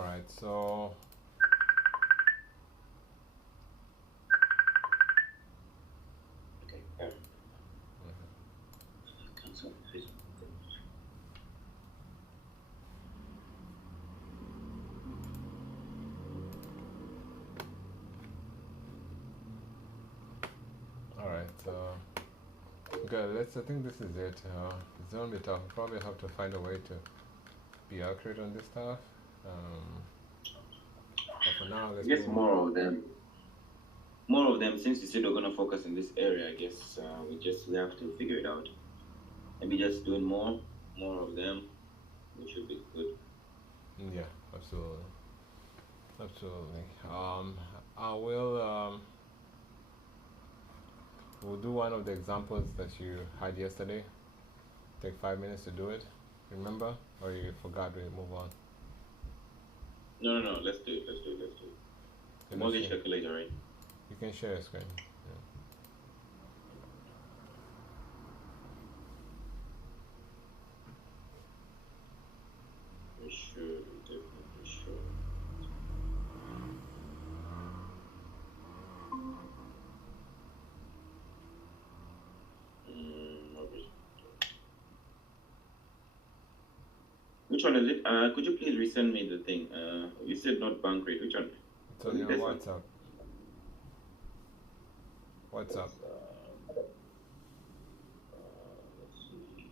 All right, so Okay. Cancel Facebook. all right, good. Let's. I think this is it. It's gonna be tough. Probably have to find a way to be accurate on this stuff. Um, but for now, I let's guess move on. more of them. More of them. Since you said we're gonna focus in this area, I guess we have to figure it out. Maybe just doing more of them, which should be good. Yeah, absolutely, absolutely. I will. We'll do one of the examples that you had yesterday. Take 5 minutes to do it. Remember, or you forgot? We move on. No. Let's do it. Let's do it. Let's do it. The Let me mortgage see. calculator, right? You can share your screen. We should. We definitely should. Mortgage. Which one is it? Could you please resend me the thing? You said not bank rate. Which one? It's Was on it your this one? WhatsApp. WhatsApp. Let's see.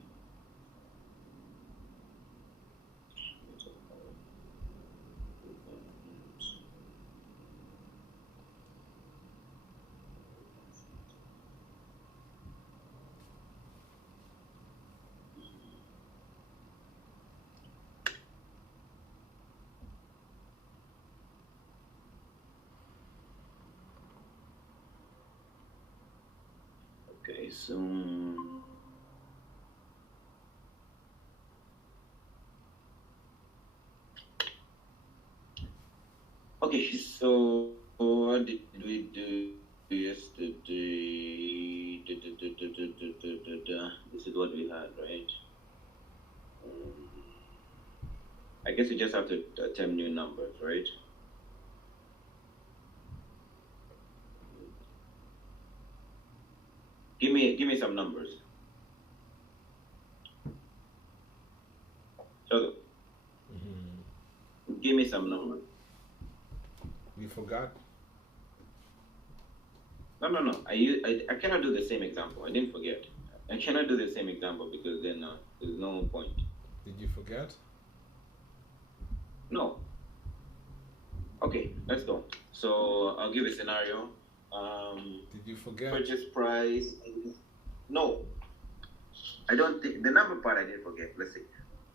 Okay, so okay, so what did we do yesterday? This is what we had, right? Um, I guess we just have to attempt new numbers, right? Give me some numbers. So give me some numbers. You forgot? No. I cannot do the same example. I didn't forget. I cannot do the same example because then there's no point. Did you forget? No. Okay, let's go. So I'll give a scenario. Um, Did you forget? Purchase price. No, I don't think the number part I didn't forget. Let's see.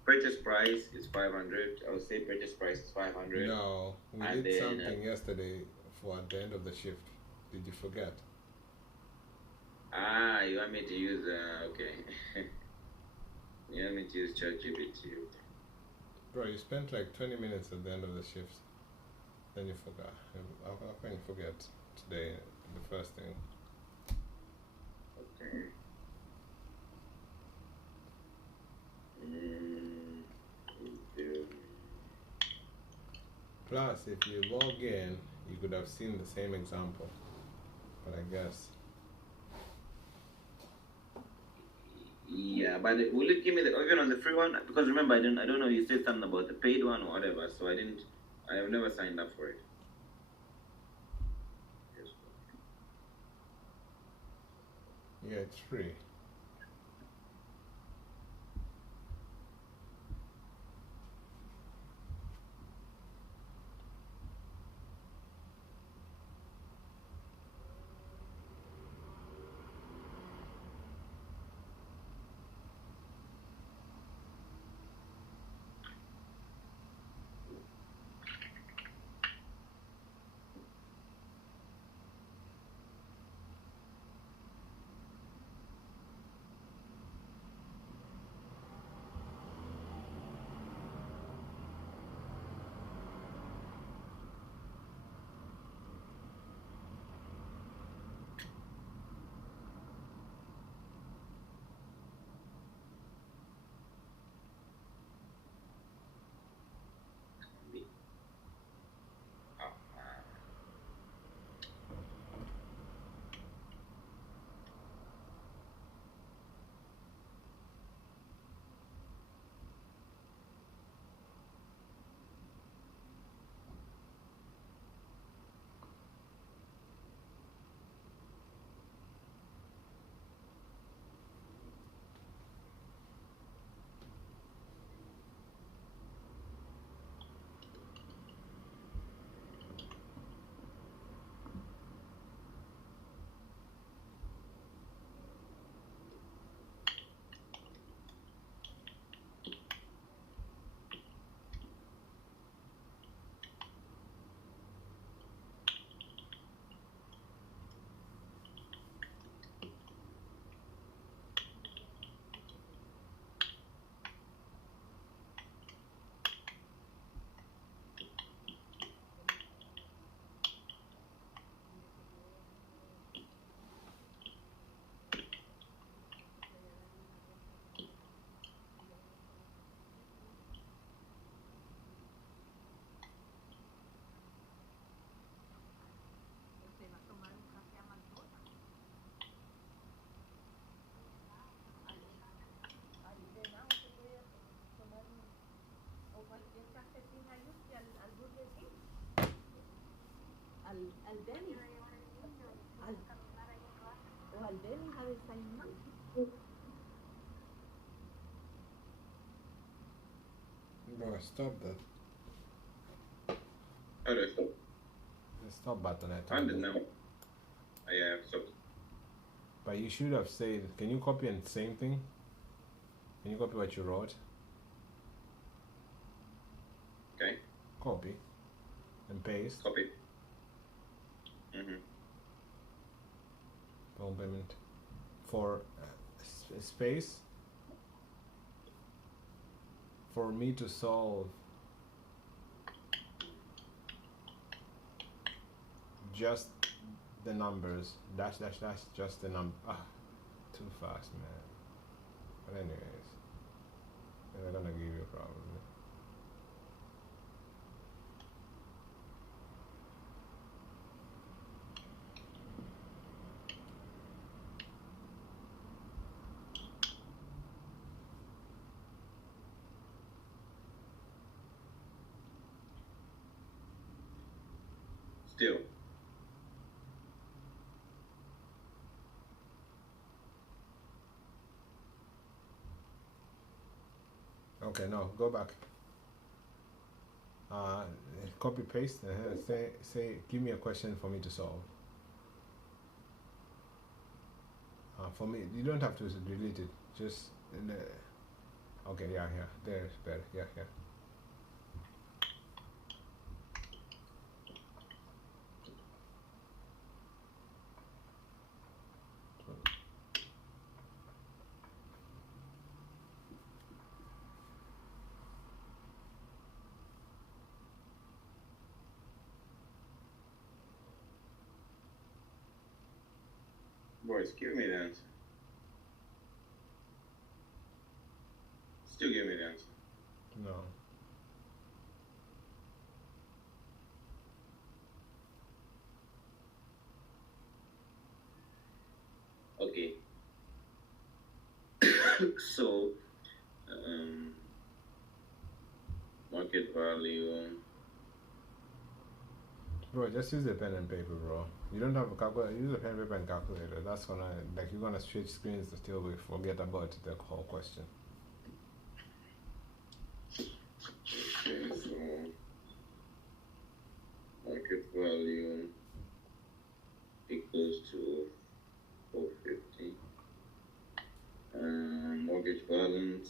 Purchase price is 500. I would say purchase price is 500. No, we And did then something yesterday for at the end of the shift. Did you forget? you want me to use okay. You want me to use ChatGPT? Bro, you spent like 20 minutes at the end of the shift. Then you forgot. How can you forget today, the first thing? Okay. Mm, Plus, if you log in, you could have seen the same example. But I guess. yeah, but will it give me the even on the free one? Because remember, I don't know. You said something about the paid one or whatever, so I didn't. I have never signed up for it. Yeah, it's free. Bro, stop that. How do I stop? The stop button. And now. Yeah, I've stopped. But you should have said, can you copy and same thing? Can you copy what you wrote? Okay. Copy. And paste. Copy. Mm-hmm. Balloon payment. For space. For me to solve just the numbers, dash dash dash, just the number. Too fast, man. But anyways, they're gonna give you probably. Still. Okay, no, go back. Copy paste. Say, give me a question for me to solve. For me, you don't have to delete it. Just in the. Okay, yeah, there's better. Yeah. Boys, give me the answer. Still give me the answer. No. Okay. So, market value. Bro, just use a pen and paper, bro. You don't have a calculator. Use a pen, paper, and calculator. That's gonna you're gonna switch screens until we forget about the whole question. Okay, so market value equals to 450. Mortgage balance.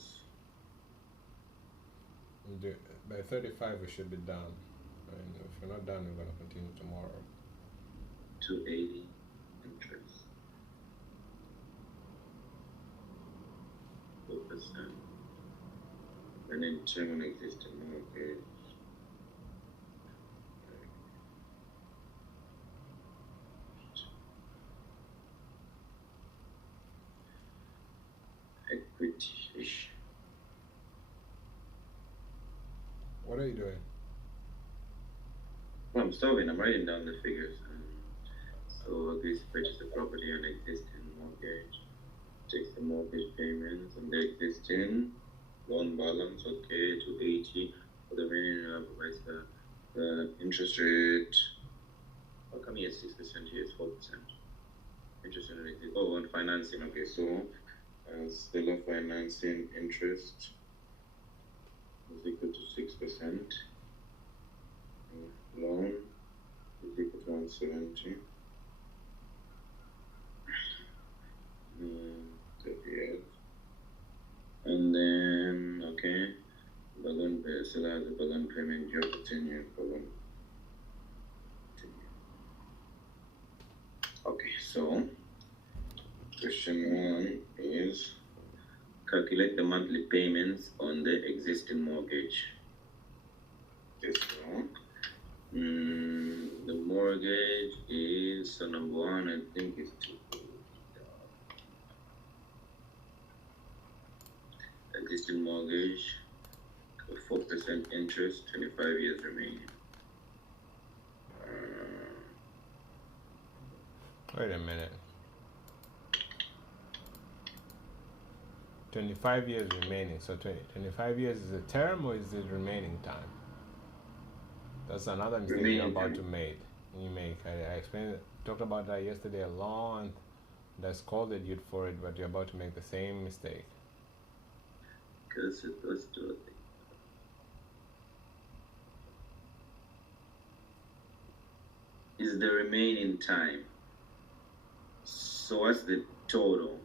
By 35, we should be done. And if we're not done, we're gonna continue tomorrow. 280 interest. 4%. And then term on existing mortgage. Equity. What are you doing? Well, I'm solving. I'm writing down the figures. So agrees to purchase the property on existing mortgage. Takes the mortgage payments on the existing loan balance. Okay, 280 for the remaining. Provides the interest rate. How come he has 6%? He has 4%. Interest rate. Oh, on financing. Okay, so stellar financing interest is equal to 6%. Loan is equal to 170. 38. And then, okay, balloon still has a balloon payment due for 10 years. Balloon. Okay, so question 1 is calculate the monthly payments on the existing mortgage. Okay, so the mortgage is, so number 1, I think is 2. Existing mortgage, 4% interest, 25 years remaining. Wait a minute. 25 years remaining. So 25 years is a term or is it remaining time? That's another mistake you're about to make. I explained, talked about that yesterday a long that scolded you for it, but you're about to make the same mistake. Because it was to is the remaining time. So what's the total?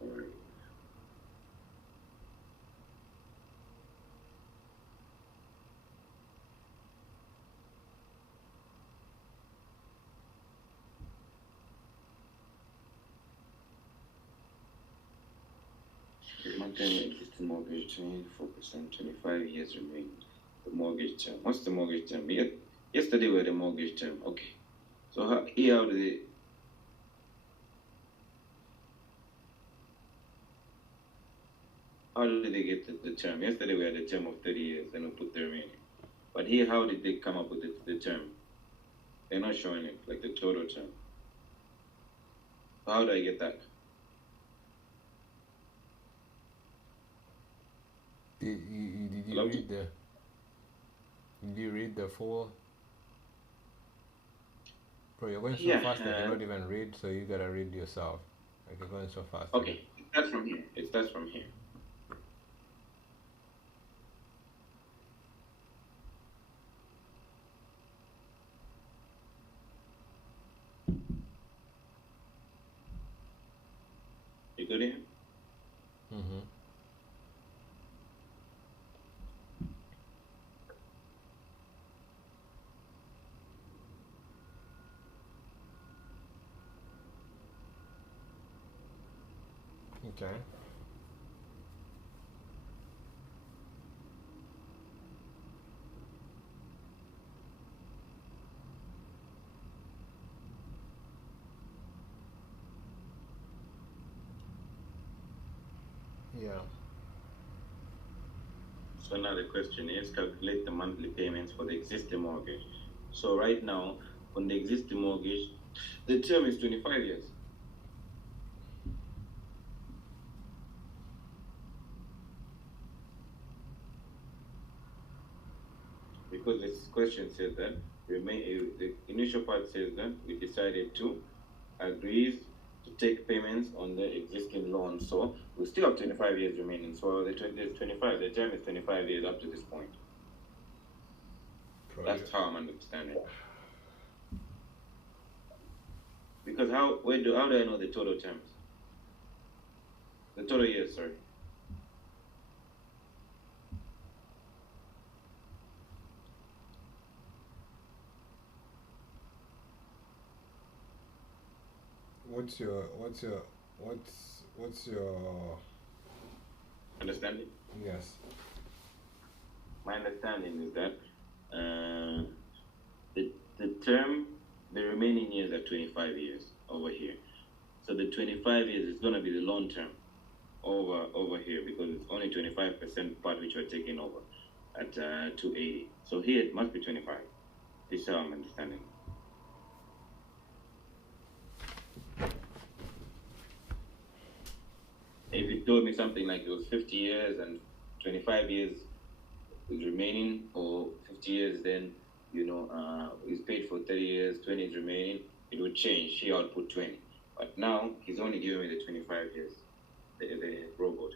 Or the monthly existing mortgage 24%, 25 years remaining. The mortgage term. What's the mortgage term? Yesterday we had the mortgage term. Okay. So how do they get the term? Yesterday we had a term of 30 years, then we put the remaining. But here, how did they come up with the term? They're not showing it, like the total term. So how do I get that? Did you read the full? Bro, you're going so fast that you don't even read, so you gotta read yourself. Like you're going so fast. Okay, it starts from here. It starts from here. You good here? Mm-hmm. Okay. Yeah. So now the question is calculate the monthly payments for the existing mortgage. So right now, on the existing mortgage, the term is 25 years. Because this question says that the initial part says that we decided to agree to take payments on the existing loan. So we still have 25 years remaining. So the term is 25 years up to this point. That's how I'm understanding. Because how do I know the total terms? The total years, sorry. What's your understanding? Yes. My understanding is that the term, the remaining years are 25 years over here. So the 25 years is going to be the long term over here because it's only 25% part which we're taking over at 280. So here it must be 25. This is how I'm understanding. If you told me something like it was 50 years and 25 years is remaining, or 50 years, then he's paid for 30 years, 20 is remaining, it would change. Here I'll put 20. But now he's only giving me the 25 years, the robot.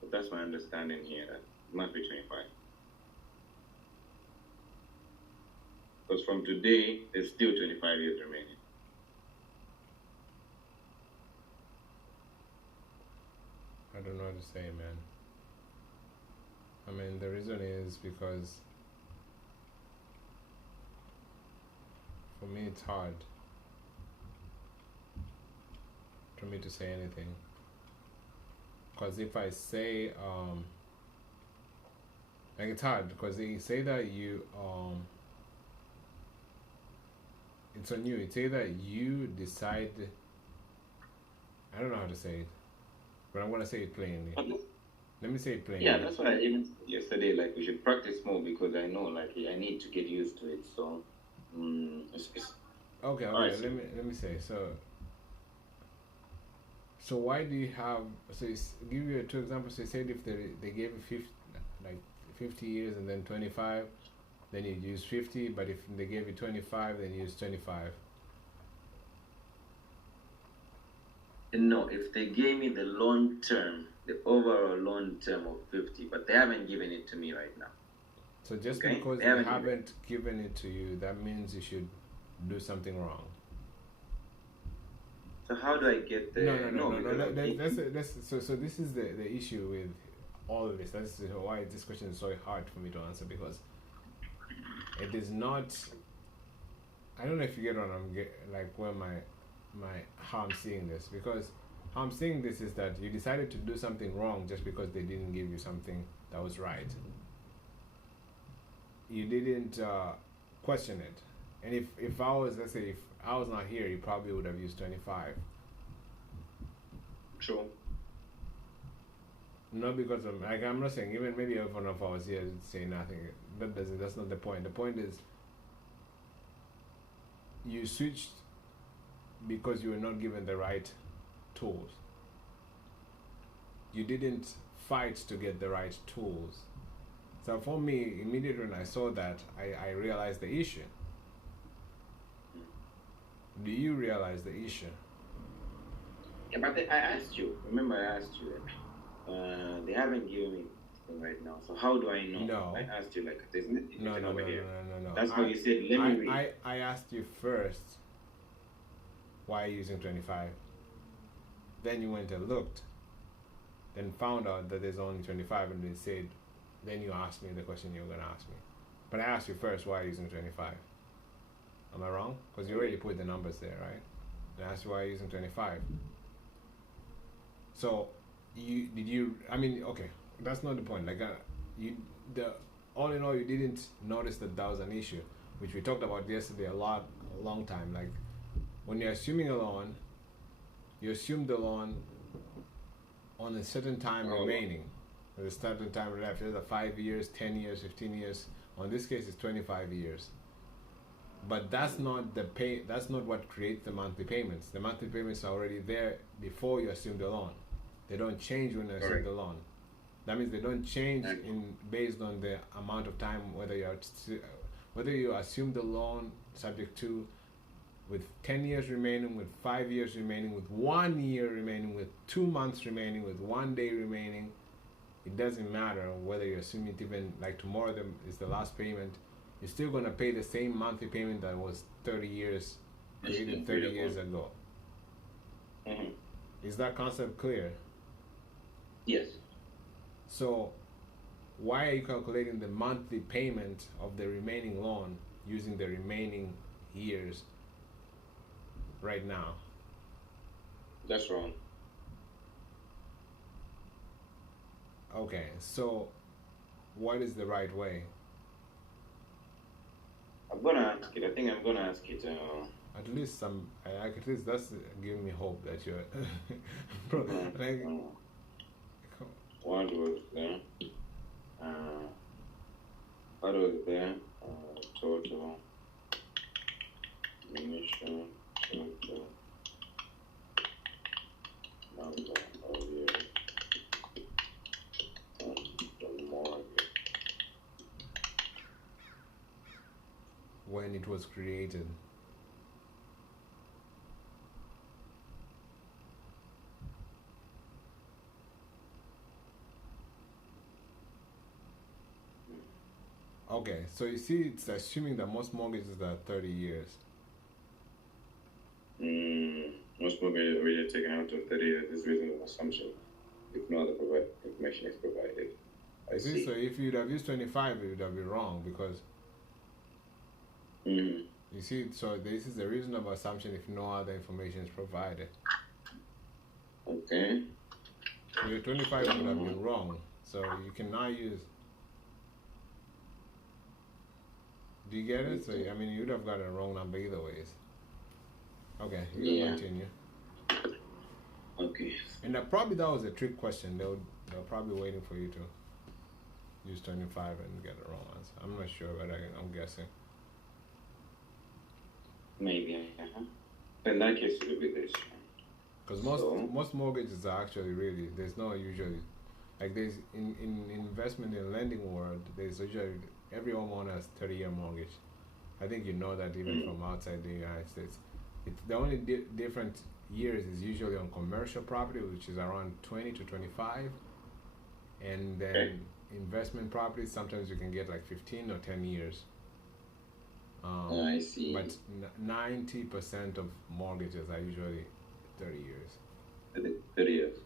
But that's my understanding here. That it must be 25. Because from today, there's still 25 years remaining. I don't know what to say, man. I mean, the reason is because for me it's hard for me to say anything. Because if I say, like it's hard because they say that you, it's on you. It's either you decide, I don't know how to say it, but I'm going to say it plainly. Let me say it plainly. Yeah, that's why I even said yesterday, like, we should practice more because I know, like, I need to get used to it. So, okay. Right. Let me say. So why do you have? So give you 2 examples. So you said if they gave you 50 years and then 25, then you use 50, but if they gave you 25, then you use 25. No, if they gave me the loan term, the overall loan term of 50, but they haven't given it to me right now. So just Okay, because they they haven't haven't given it to you, that means you should do something wrong. So how do I get the No. because So this is the issue with all of this. That's why this question is so hard for me to answer, because it is not. I don't know if you get what like where my how I'm seeing this, because how I'm seeing this is that you decided to do something wrong just because they didn't give you something that was right. You didn't question it, and if I was, let's say, if I was not here, you probably would have used 25. True. Not because of, like, I'm not saying even maybe if one of I was here would say nothing. That's not the point. The point is you switched because you were not given the right tools. You didn't fight to get the right tools. So for me, immediately when I saw that, I realized the issue. Do you realize the issue? Yeah, but I asked you. Remember, I asked you that they haven't given me anything right now. So how do I know? No. I asked you, like, there's No. over here. No. That's why you said, let me read. I asked you first, why are you using 25? Then you went and looked, then found out that there's only 25, and they said, then you asked me the question you were going to ask me. But I asked you first, why are you using 25? Am I wrong? Because you already put the numbers there, right? And I asked you why you're using 25. So, I mean, okay, that's not the point. Like, all in all, you didn't notice that was an issue, which we talked about yesterday a long time. Like, when you're assuming a loan, you assume the loan on a certain time remaining. There's a certain time left. There's 5 years, 10 years, 15 years. On this case, it's 25 years. But that's not that's not what creates the monthly payments. The monthly payments are already there before you assume the loan. They don't change when you assume the loan. That means they don't change based on the amount of time, whether you assume the loan subject to with 10 years remaining, with 5 years remaining, with 1 year remaining, with 2 months remaining, with 1 day remaining. It doesn't matter whether you assume it even like tomorrow is the last payment. You're still going to pay the same monthly payment that was 30 years, created 30 years ago. Mm-hmm. Is that concept clear? Yes. So, why are you calculating the monthly payment of the remaining loan using the remaining years right now? That's wrong. Okay, so what is the right way? I'm gonna ask it. I think I'm gonna ask it. At least that's giving me hope that you're like. What was there? What was there? Total initial total number of years on the mortgage. When it was created. Okay, so you see, it's assuming that most mortgages are 30 years. Most mortgages are really taken out of 30 years. This is reasonable assumption. If no other information is provided. I see. So if you'd have used 25, it would have been wrong because. You see, so this is a reasonable assumption if no other information is provided. Okay. So your 25 would have been wrong. So you can now use. Do you get it? So I mean, you'd have got a wrong number either ways. Okay, you can continue. Okay. And probably that was a trick question. They were probably waiting for you to use 25 and get a wrong answer. I'm not sure, but I'm guessing. Maybe. In that case, it would be this. Because most mortgages are actually really, there's no usually, like there's in investment in lending world, there's usually every homeowner has 30-year mortgage. I think you know that even from outside the United States. It's the only different years is usually on commercial property, which is around 20 to 25, and then investment properties sometimes you can get like 15 or 10 years. I see. But 90% of mortgages are usually 30 years. 30 years.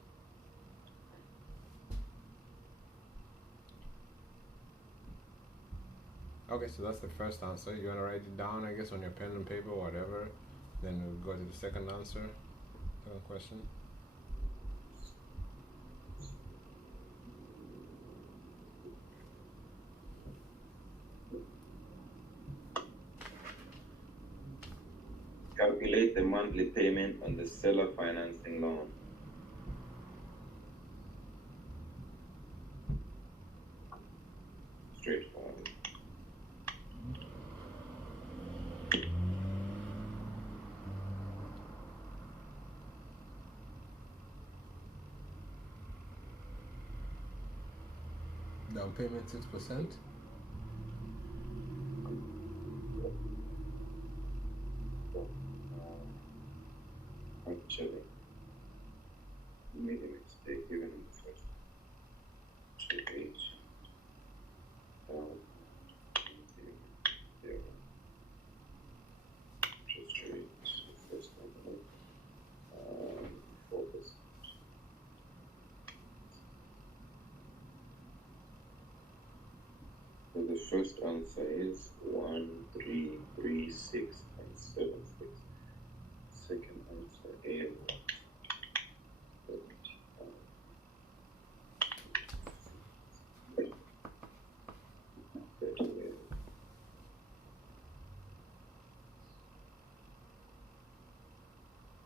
Okay, so that's the first answer. You want to write it down, I guess, on your pen and paper or whatever. Then we'll go to the second answer, second question. Calculate the monthly payment on the seller financing loan. Straightforward. Down payment 6%. Actually, made a mistake even in the first page. Interest rate, first number, 4%. So the first answer is 1336.76. Second answer is 38.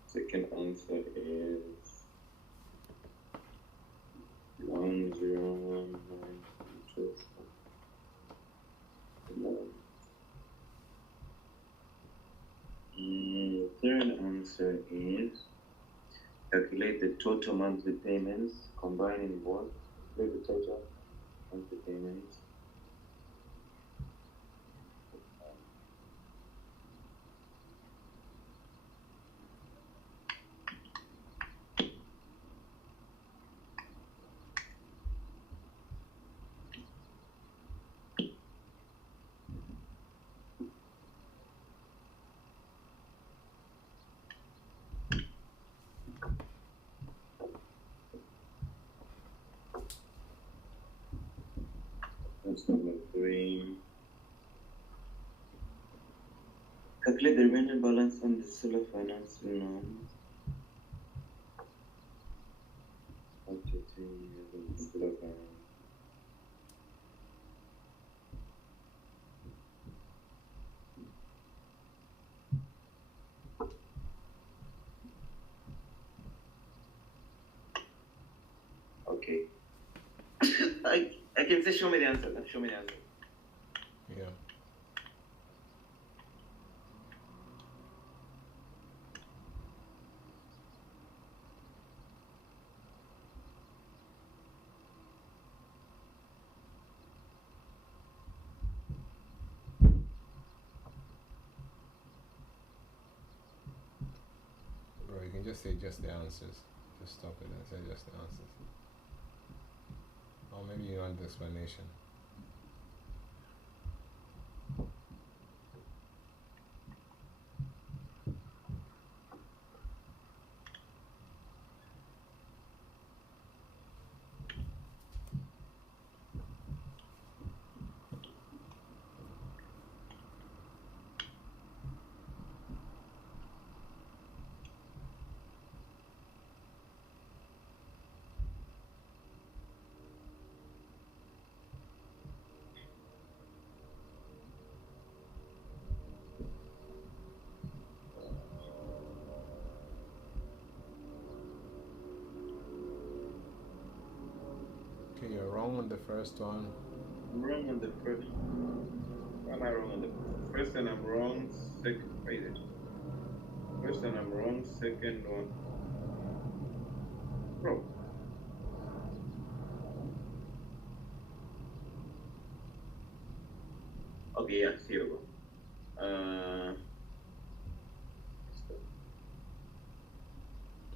Second answer is 1019. Third answer is calculate the total monthly payments, combining both. Calculate the total monthly payments. That's number 3. Calculate the remaining balance on the seller financing loan. After 10 years of the seller finance. Okay. I can say show me the answer. Show me the answer. Yeah. Or you can just say just the answers. Just stop it and say just the answers. Or maybe you want the explanation. Okay, you're wrong on the first one. I'm wrong on the first. Why am I wrong on the first one? I'm wrong. Second, wait. First one I'm wrong. Second one, bro. yes, here we go.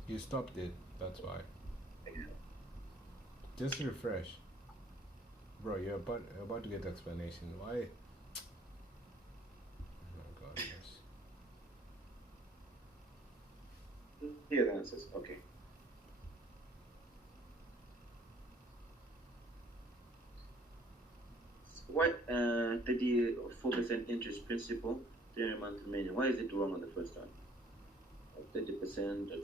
You stopped it. That's why. Yeah. Just refresh, bro. You're about to get the explanation. Why? Oh my God. Yes. Here the answers. Okay. What 34% interest principal, 300 month remaining? Why is it wrong on the first one? 30% of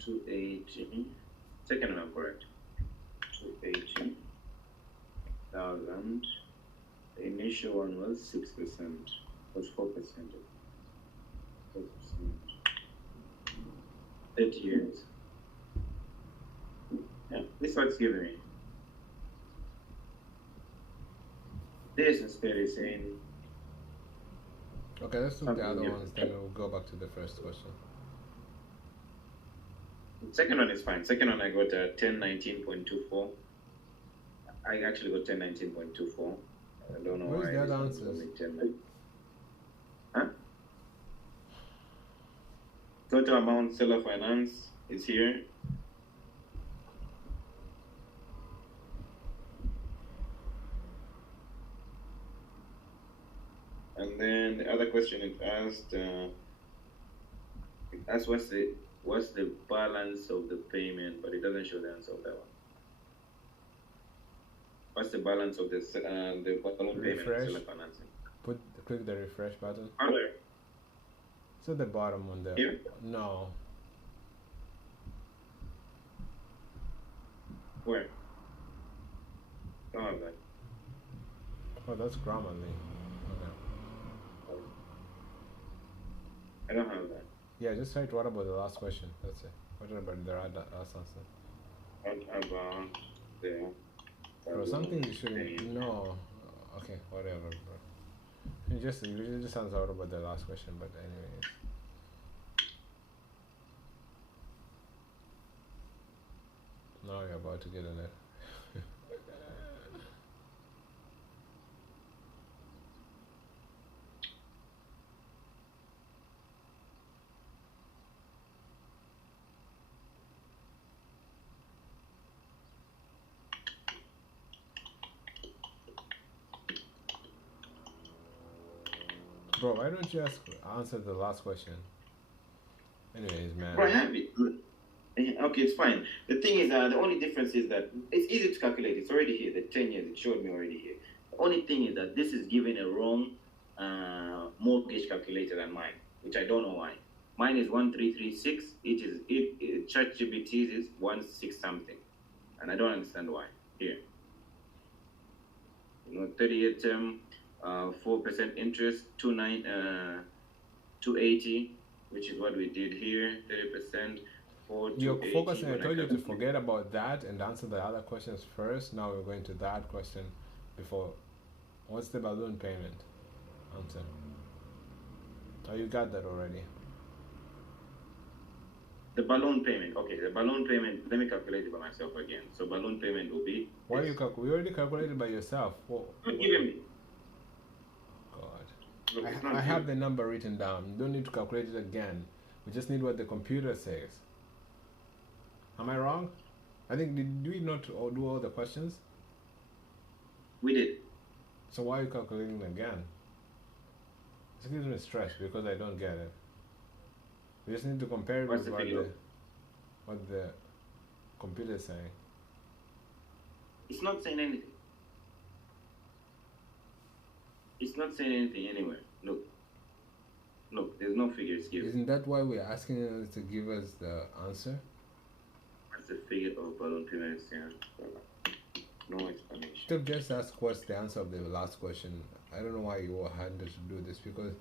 280. Second one correct. 280,000. The initial one was 6%. Was 4%. 4%. 30 years. Yeah, this is what's giving me. This instead is saying. Okay, let's do the something other different. ones. Then we'll go back to the first question. Second one is fine. Second one I got 1019.24. I actually got 1019.24. I don't know Where's why. the other this one's answers? only 10. Huh? Total amount seller finance is here. And then the other question it asked what's the balance of the payment, but it doesn't show the answer of that one. What's the balance of the balloon payment and Refresh. seller financing? Click the refresh button. Other. It's at the bottom on the. Here? No. Where? Don't have that. Oh, that's Grammarly. Okay. I don't have that. Yeah, just write what about the last question. That's it. What about the last answer? What about the Bro, something you shouldn't. payment? No. Okay, whatever, bro. You just answer what about the last question, but anyways. Now you're about to get in it. Bro, why don't you answer the last question? Anyways, man. Bro, I have it. Okay, it's fine. The thing is, the only difference is that it's easy to calculate. It's already here. The 10 years, it showed me already here. The only thing is that this is giving a wrong mortgage calculator than mine, which I don't know why. Mine is 1336. ChatGPT's is 16 something, and I don't understand why. Here, 38 term, 4% interest, 280, which is what we did here. 30%. You're focusing. I told you to forget about that and answer the other questions first. Now we're going to that question before. What's the balloon payment? Answer. Oh, you got that already. The balloon payment. Okay, the balloon payment. Let me calculate it by myself again. So balloon payment will be. Why you we already calculated by yourself. Not giving me. God. Look, I have the number written down. You don't need to calculate it again. We just need what the computer says. Am I wrong? I think, did we not do all the questions? We did. So why are you calculating again? This gives me stress because I don't get it. We just need to compare it with what the computer is saying. It's not saying anything. It's not saying anything anywhere. Look, there's no figures given. Isn't that why we're asking it to give us the answer? That's the figure of balloon payment. No explanation. Still, just ask what's the answer of the last question. I don't know why you had to do this because.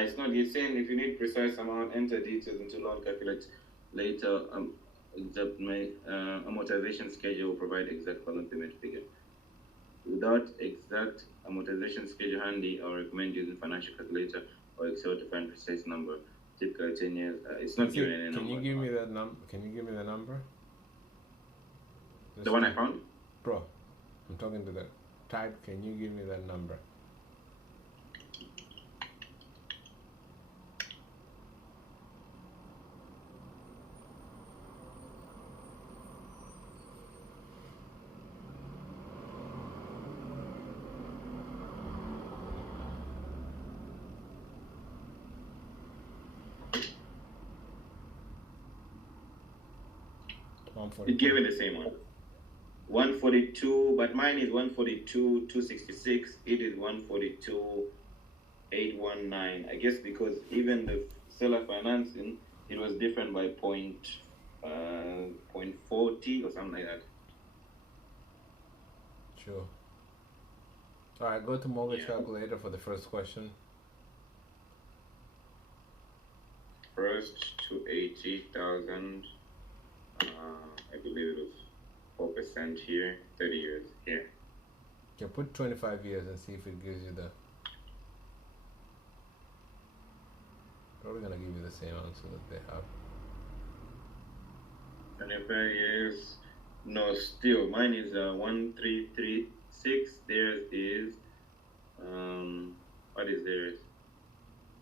It's not. You're saying if you need precise amount, enter details into loan calculate later. exact amortization schedule provide exact balloon payment figure. Without exact amortization schedule handy, I will recommend using financial calculator or Excel to find precise number. Typical 10 years. It's not given any number. Can you give me that Can you give me the number? The one I found? Bro, I'm talking to the type. Can you give me that number? It gave me the same one. 142, but mine is 142, 266. It is 142, 819. I guess because even the seller financing, it was different by point 40 or something like that. Sure. All right, go to mortgage calculator for the first question. First to 80,000. I believe it was 4% here, 30 years here. Okay, put 25 years and see if it gives you the. Probably gonna give you the same answer that they have. 25 years. No, still mine is 1336. Theirs is what is theirs?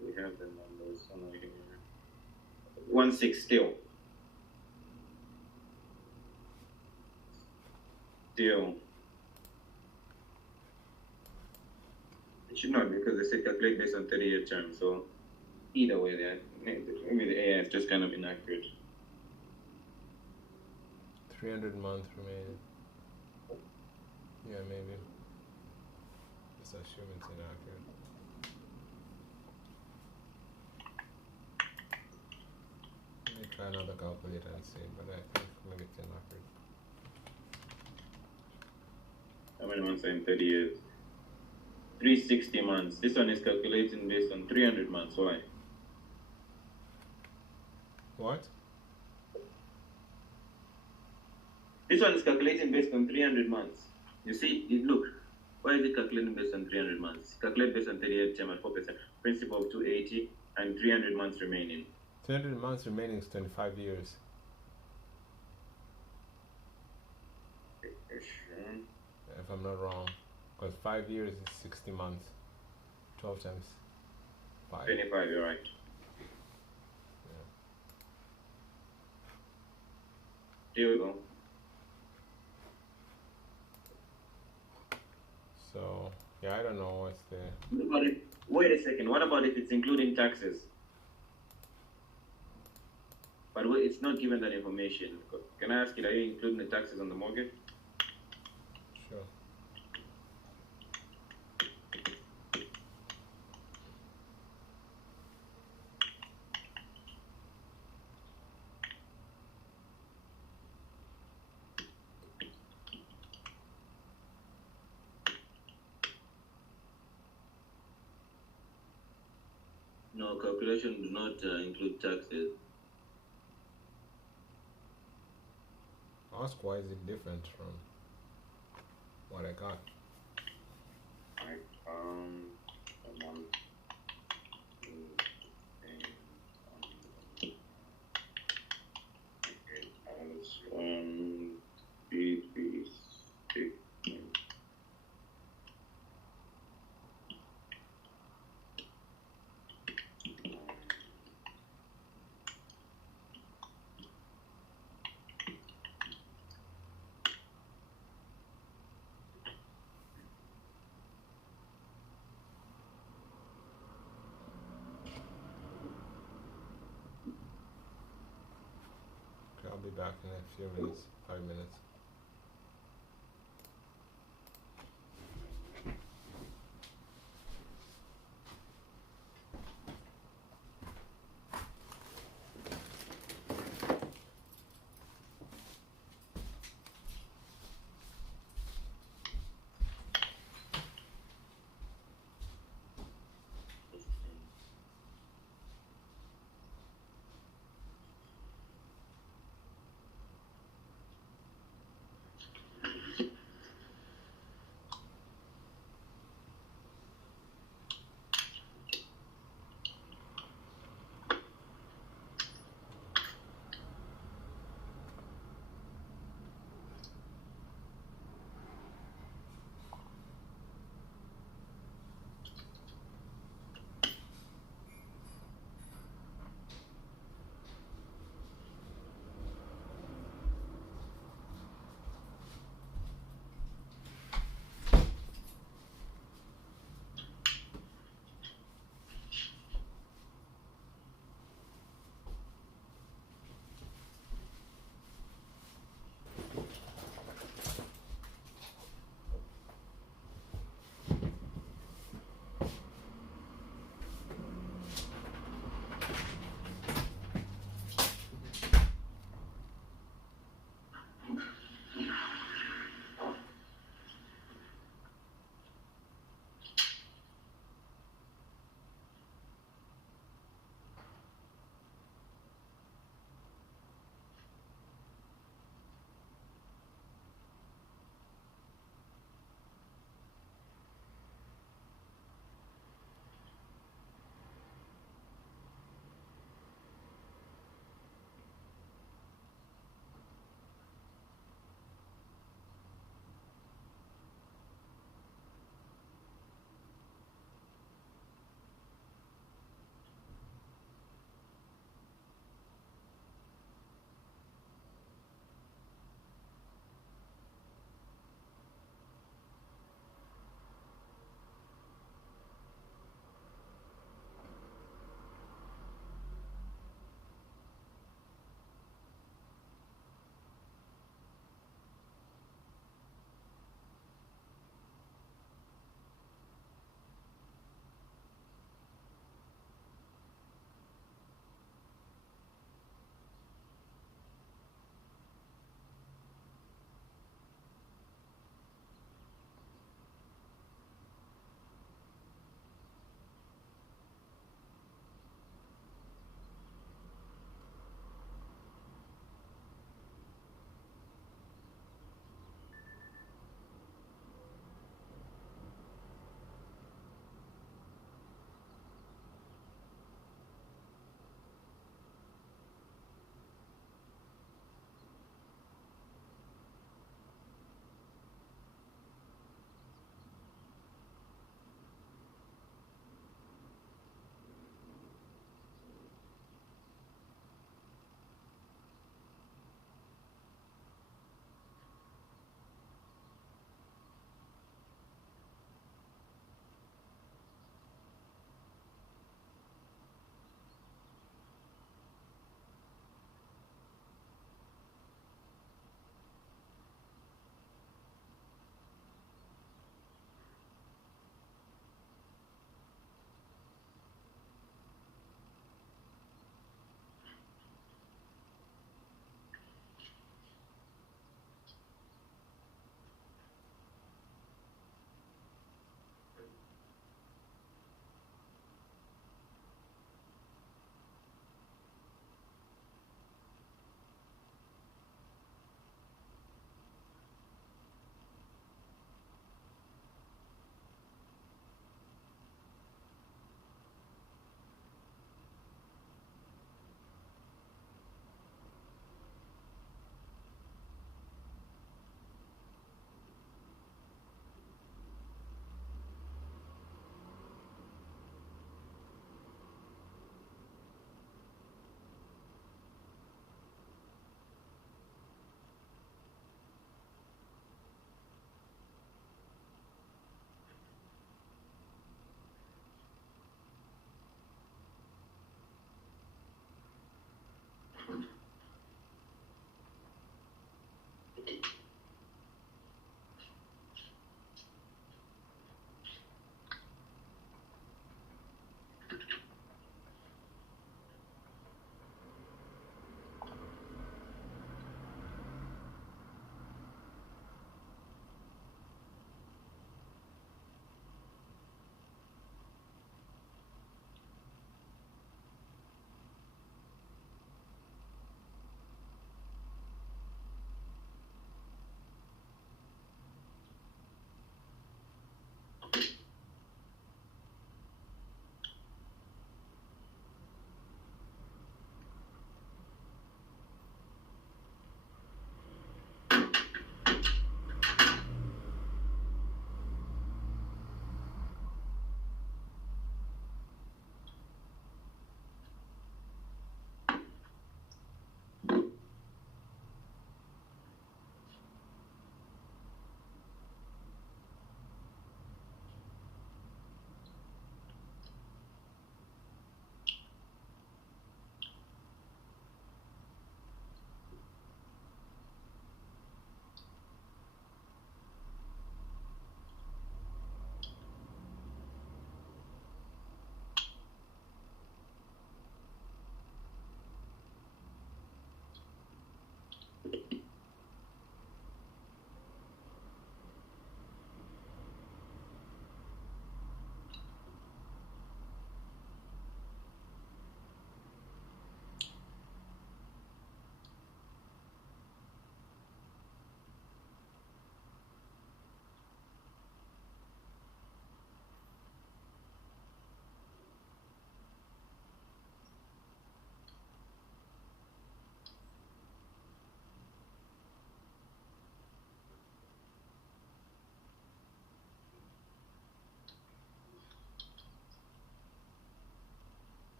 We have the numbers somewhere here. 16 still. Still. It should not because they say calculate based on 30-year term. So either way, maybe the AI is just kind of inaccurate. 300 months remaining. Yeah, maybe. Just assume it's inaccurate. Let me try another calculator and see, but I think maybe it's inaccurate. How many months are in 30 years? 360 months. This one is calculating based on 300 months. Why? What? This one is calculating based on 300 months. You see, look. Why is it calculating based on 300 months? Calculate based on 30-year term at 4%. Principal of 280 and 300 months remaining. 300 months remaining is 25 years. Sure. If I'm not wrong. Because 5 years is 60 months. 12 times 5. 25, you're right. Yeah. Here we go. So, yeah, I don't know what's the. Wait a second. What about if it's including taxes? But wait, it's not given that information. Can I ask you, are you including the taxes on the mortgage? Sure. No, calculation do not include taxes. Ask why is it different from what I got? Right. Okay, I'll be back in a few minutes, 5 minutes.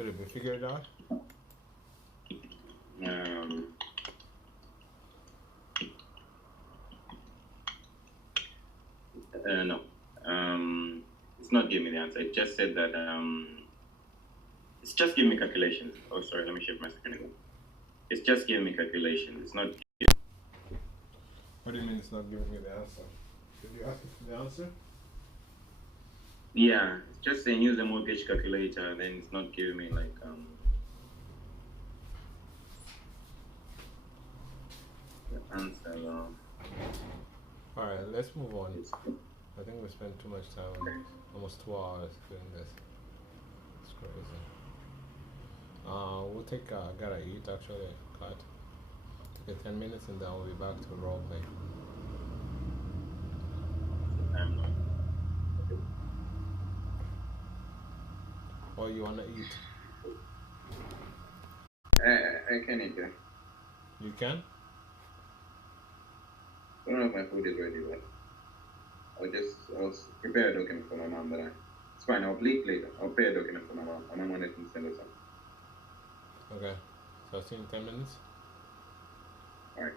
Did we figure it out? Um, no. It's not giving me the answer. It just said that it's just giving me calculations. Oh, sorry. Let me shift my screen again. It's just giving me calculations. It's not. What do you mean it's not giving me the answer? Did you ask it for the answer? Yeah, it's just saying use a mortgage calculator. Then it's not giving me like the answer. Alright, let's move on. I think we spent too much time on this. Almost 2 hours doing this. It's crazy. We'll take, gotta eat actually. Cut. Take a 10 minutes and then we'll be back to roleplay. I'm not. Or you wanna eat? I can eat it. You can? I don't know if my food is ready, but I'll prepare a document for my mom. But it's fine. I'll bleep later. I'll prepare a document for my mom. My mom wanted to send us something. Okay. So I'll see you in 10 minutes. All right.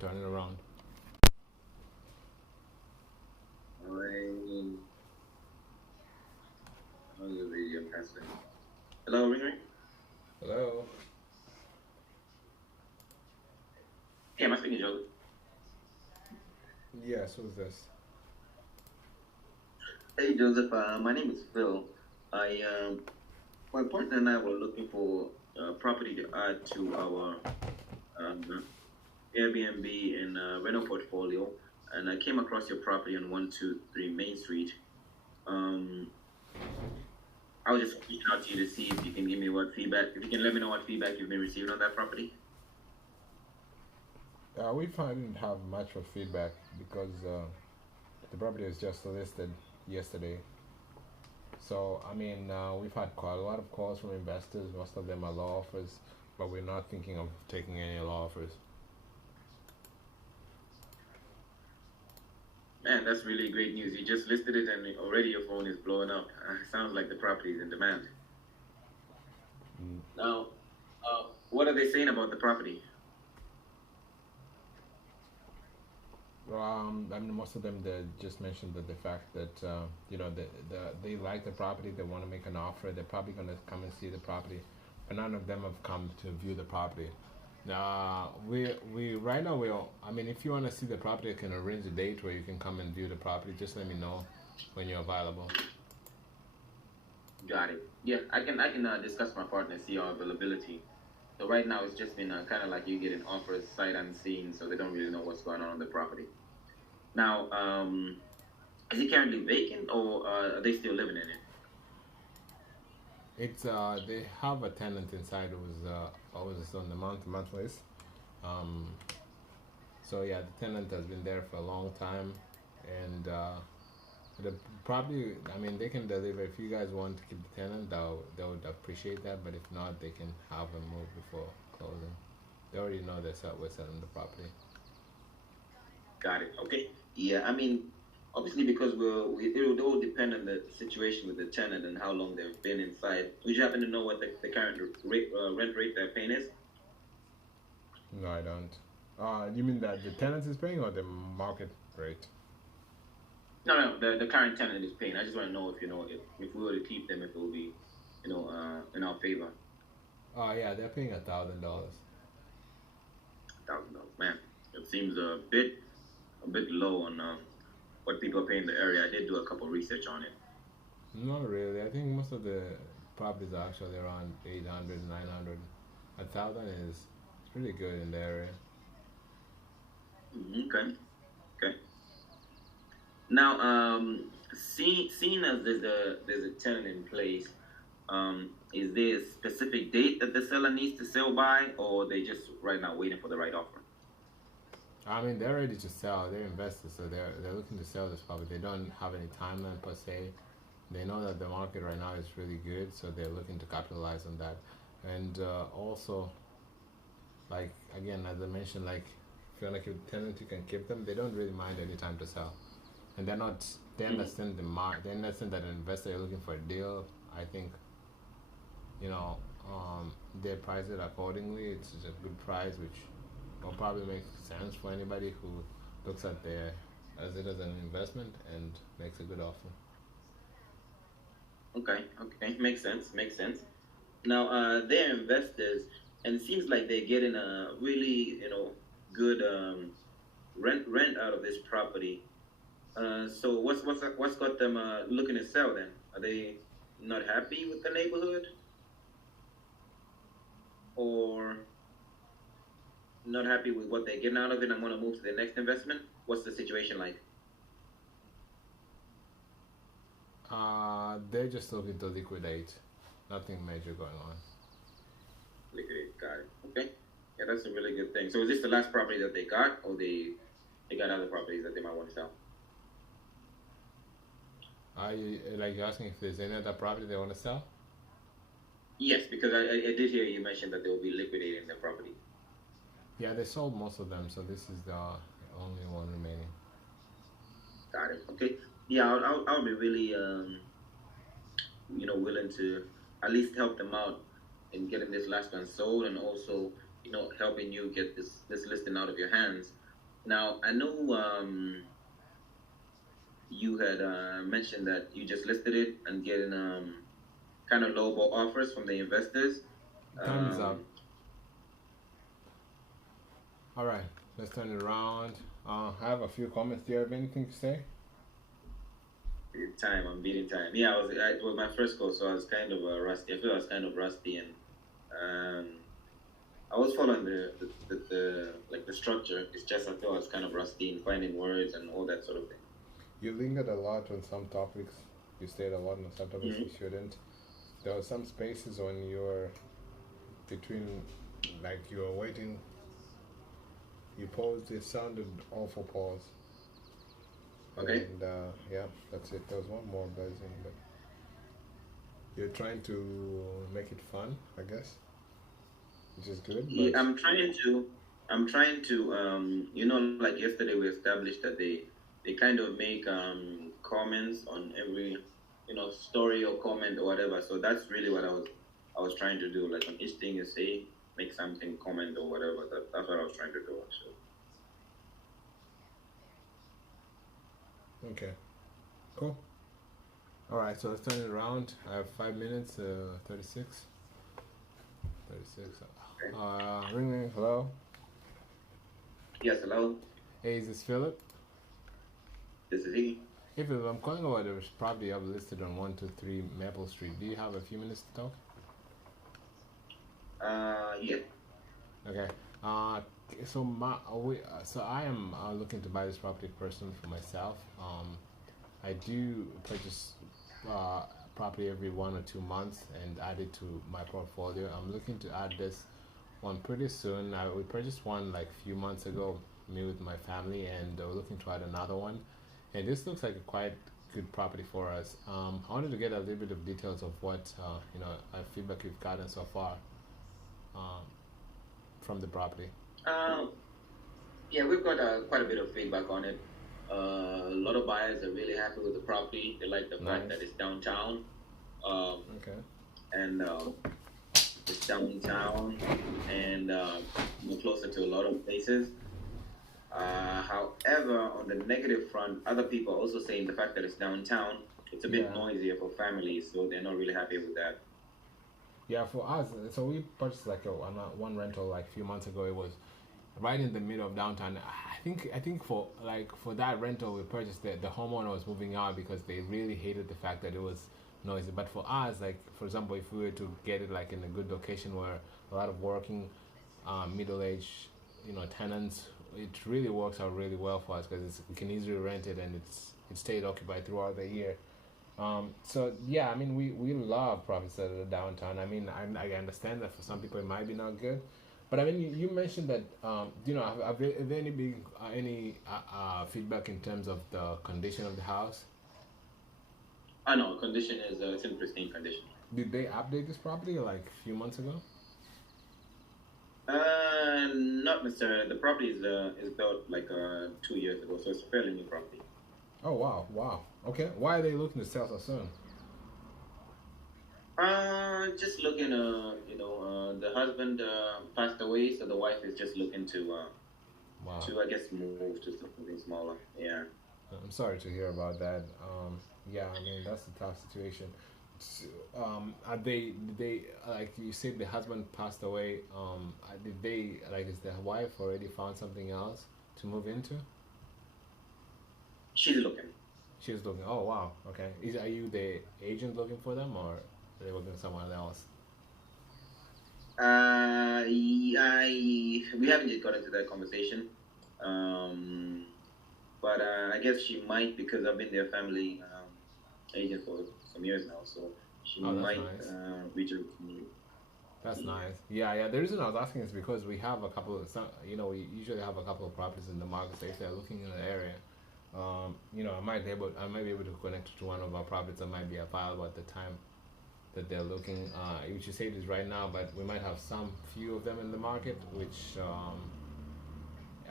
Turn it around. On the radio passing. Hello, ring ring. Hello. Hey, am I speaking to Joseph? Yes, who's this? Hey, Joseph. My name is Phil. My partner and I were looking for property to add to our Airbnb and rental portfolio, and I came across your property on 123 Main Street. I was just reaching out to you to see if you can give me what feedback, if you can let me know what feedback you've been receiving on that property. We didn't have much of feedback because the property was just listed yesterday. So, I mean, we've had quite a lot of calls from investors. Most of them are law offers, but we're not thinking of taking any law offers. Man, that's really great news. You just listed it and already your phone is blowing up. Sounds like the property is in demand. Now, what are they saying about the property? I mean, most of them they just mentioned that the fact that they like the property, they want to make an offer. They're probably going to come and see the property, but none of them have come to view the property. We right now I mean, if you want to see the property, I can arrange a date where you can come and view the property. Just let me know when you're available. Got it. Yeah, I can discuss with my partner, see our availability. So right now it's just been kind of like you get an offer sight unseen, so they don't really know what's going on the property. Now, is it currently vacant or are they still living in it? It's they have a tenant inside who was always on the month lease. Um, so yeah, the tenant has been there for a long time, and the probably I mean they can deliver. If you guys want to keep the tenant, they would appreciate that. But if not, they can have him move before closing. They already know we're selling the property. Got it. Okay. Yeah, I mean, obviously because it will depend on the situation with the tenant and how long they've been inside. Would you happen to know what the current rent rate they're paying is? No, I don't. You mean that the tenant is paying or the market rate? No, the current tenant is paying. I just want to know if if we were to keep them, if it will be, in our favor. Oh yeah, they're paying $1,000. $1,000, man. It seems a bit low on what people are paying in the area. I did do a couple research on it. Not really. I think most of the properties are actually around 800, 900. 1,000 is pretty good in the area. Okay. Now, seeing as there's a tenant in place, is there a specific date that the seller needs to sell by, or they just right now waiting for the right offer? I mean, they're ready to sell. They're investors, so they're looking to sell this property. They don't have any timeline per se. They know that the market right now is really good, so they're looking to capitalize on that. And also, like again, as I mentioned, like if you want to keep the tenant, you can keep them. They don't really mind any time to sell, and they understand the market. They understand that an investor is looking for a deal. I think, they price it accordingly. It's a good price, which will probably make sense for anybody who looks at as it as an investment and makes a good offer. Okay, makes sense. Now, they're investors, and it seems like they're getting a really, good rent out of this property. So what's got them looking to sell then? Are they not happy with the neighborhood, or not happy with what they're getting out of it and want to move to the next investment? What's the situation like? They're just looking to liquidate. Nothing major going on. Liquidate, got it. Okay. Yeah, that's a really good thing. So is this the last property that they got, or they got other properties that they might want to sell? You're asking if there's any other property they want to sell? Yes, because I did hear you mention that they will be liquidating the property. Yeah, they sold most of them, so this is the only one remaining. Got it. Okay. Yeah, I'll be really willing to at least help them out in getting this last one sold, and also helping you get this listing out of your hands. Now I know you had mentioned that you just listed it and getting kind of lowball offers from the investors. Time is up. Um, All right, let's turn it around. I have a few comments. Do you have anything to say? time, I'm beating time. Yeah, it was my first call, so I was kind of rusty. I feel I was kind of rusty, and um, I was following the like the structure. It's just I feel I was kind of rusty in finding words and all that sort of thing. You lingered a lot on some topics. You stayed a lot on some topics you Hmm. shouldn't. There were some spaces when you were between, like you were waiting. You paused. It sounded awful pause. Okay. And yeah, that's it. There was one more buzzing, but you're trying to make it fun, I guess, which is good. Yeah, But I'm trying to, like yesterday we established that they kind of make comments on every, story or comment or whatever. So that's really what I was trying to do. Like on each thing you say, make something comment or whatever. That's what I was trying to do actually. okay, cool. All right, so let's turn it around. I have 5 minutes. 36. 36. Okay. Ring ring. Hello. Yes, hello. Hey, is this Philip? This is he. Hey, Philip. I'm calling about the property I've listed on 123 Maple Street. Do you have a few minutes to talk? Yeah. Okay. Uh, so I am looking to buy this property personally for myself. I do purchase uh, property every 1 or 2 months and add it to my portfolio. I'm looking to add this one pretty soon. We purchased one like a few months ago, me with my family, and we're looking to add another one. And this looks like a quite good property for us. I wanted to get a little bit of details of what feedback you've gotten so far um, from the property. Um, yeah, we've got quite a bit of feedback on it. A lot of buyers are really happy with the property. They like the fact Nice. that it's downtown. Um, Okay. and it's downtown and closer to a lot of places. However, on the negative front, other people are also saying the fact that it's downtown, it's a bit Yeah. noisier for families, so they're not really happy with that. Yeah, for us, so we purchased like one rental like a few months ago. It was right in the middle of downtown. I think for that rental we purchased, the homeowner was moving out because they really hated the fact that it was noisy. But for us, like for example, if we were to get it like in a good location where a lot of working, middle age, tenants, it really works out really well for us because we can easily rent it and it stayed occupied throughout the year. So yeah, I mean, we love profits that are downtown. I mean, I understand that for some people it might be not good, but I mean, you mentioned that have there any big any feedback in terms of the condition of the house? I know, condition is it's in pristine condition. Did they update this property like a few months ago? Not necessarily. The property is built like 2 years ago, so it's a fairly new property. Oh wow, wow. Okay, why are they looking to sell so soon? Just looking, the husband passed away, so the wife is just looking Wow, to I guess move to something smaller. Yeah. I'm sorry to hear about that. Yeah, I mean that's a tough situation. So, are they? Did they like you said the husband passed away? Did they like? Is the wife already found something else to move into? She's looking. She's looking. Oh wow. Okay. Are you the agent looking for them, or are they looking for someone else? We haven't yet got into that conversation. Um, but I guess she might because I've been their family agent for some years now, so she Oh, that's might nice. reach out to me. That's nice. Yeah, yeah. The reason I was asking is because we have a couple of we usually have a couple of properties in the market. So if they're looking in the area, I might be able to connect to one of our properties that might be available at the time that they're looking. Which you say it is right now, but we might have some few of them in the market, which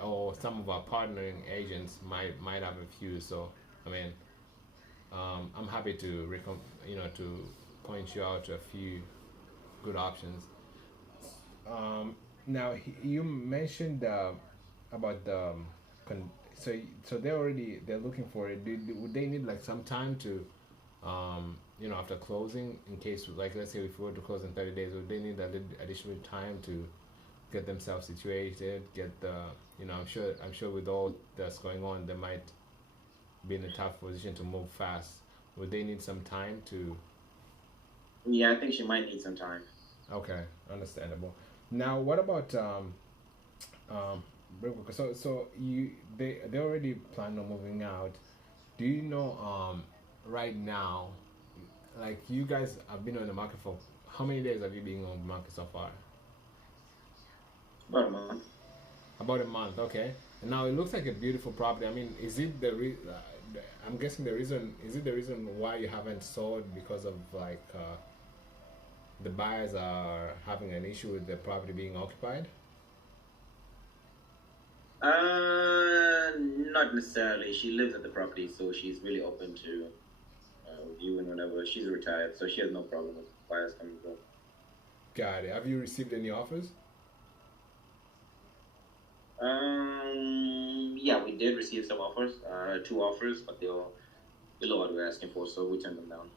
or some of our partnering agents might have a few. So I mean, I'm happy to to point you out to a few good options. Now you mentioned about the so they're looking for it. Would they need like some time to, after closing, in case like let's say if we were to close in 30 days, would they need additional time to get themselves situated, get the, I'm sure with all that's going on, they might be in a tough position to move fast. Would they need some time to? Yeah, I think she might need some time. Okay, understandable. Now, what about real quick, so they already plan on moving out. Do you know right now, like you guys have been on the market for how many days have you been on the market so far? About a month. About a month, okay. And now it looks like a beautiful property. I mean, is it I'm guessing the reason is it the reason why you haven't sold because of like the buyers are having an issue with the property being occupied? Not necessarily. She lives at the property, so she's really open to viewing whenever. She's retired, so she has no problem with buyers coming through. Got it. Have you received any offers? Yeah, we did receive some offers, 2 offers, but they were below what we were asking for, so we turned them down.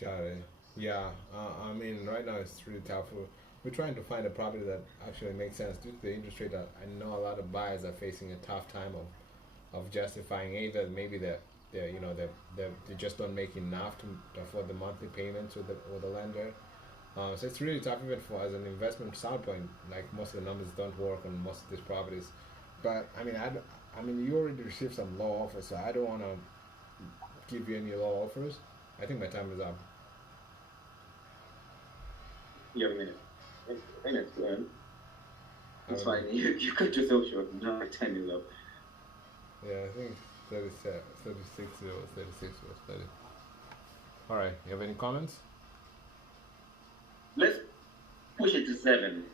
Got it. Yeah. I mean, right now it's really tough. We're trying to find a property that actually makes sense due to the interest rate. That I know a lot of buyers are facing a tough time of justifying either maybe they just don't make enough to afford the monthly payments with the lender. So it's really tough even for as an investment standpoint. Like most of the numbers don't work on most of these properties. But I mean, I mean, you already received some low offers, so I don't want to give you any low offers. I think my time is up. You have a minute. A minute, go ahead. It's fine. You cut yourself short. Now my time is up. Yeah, I think 36 or 36 or 30. All right. You have any comments? Let's push it to 7.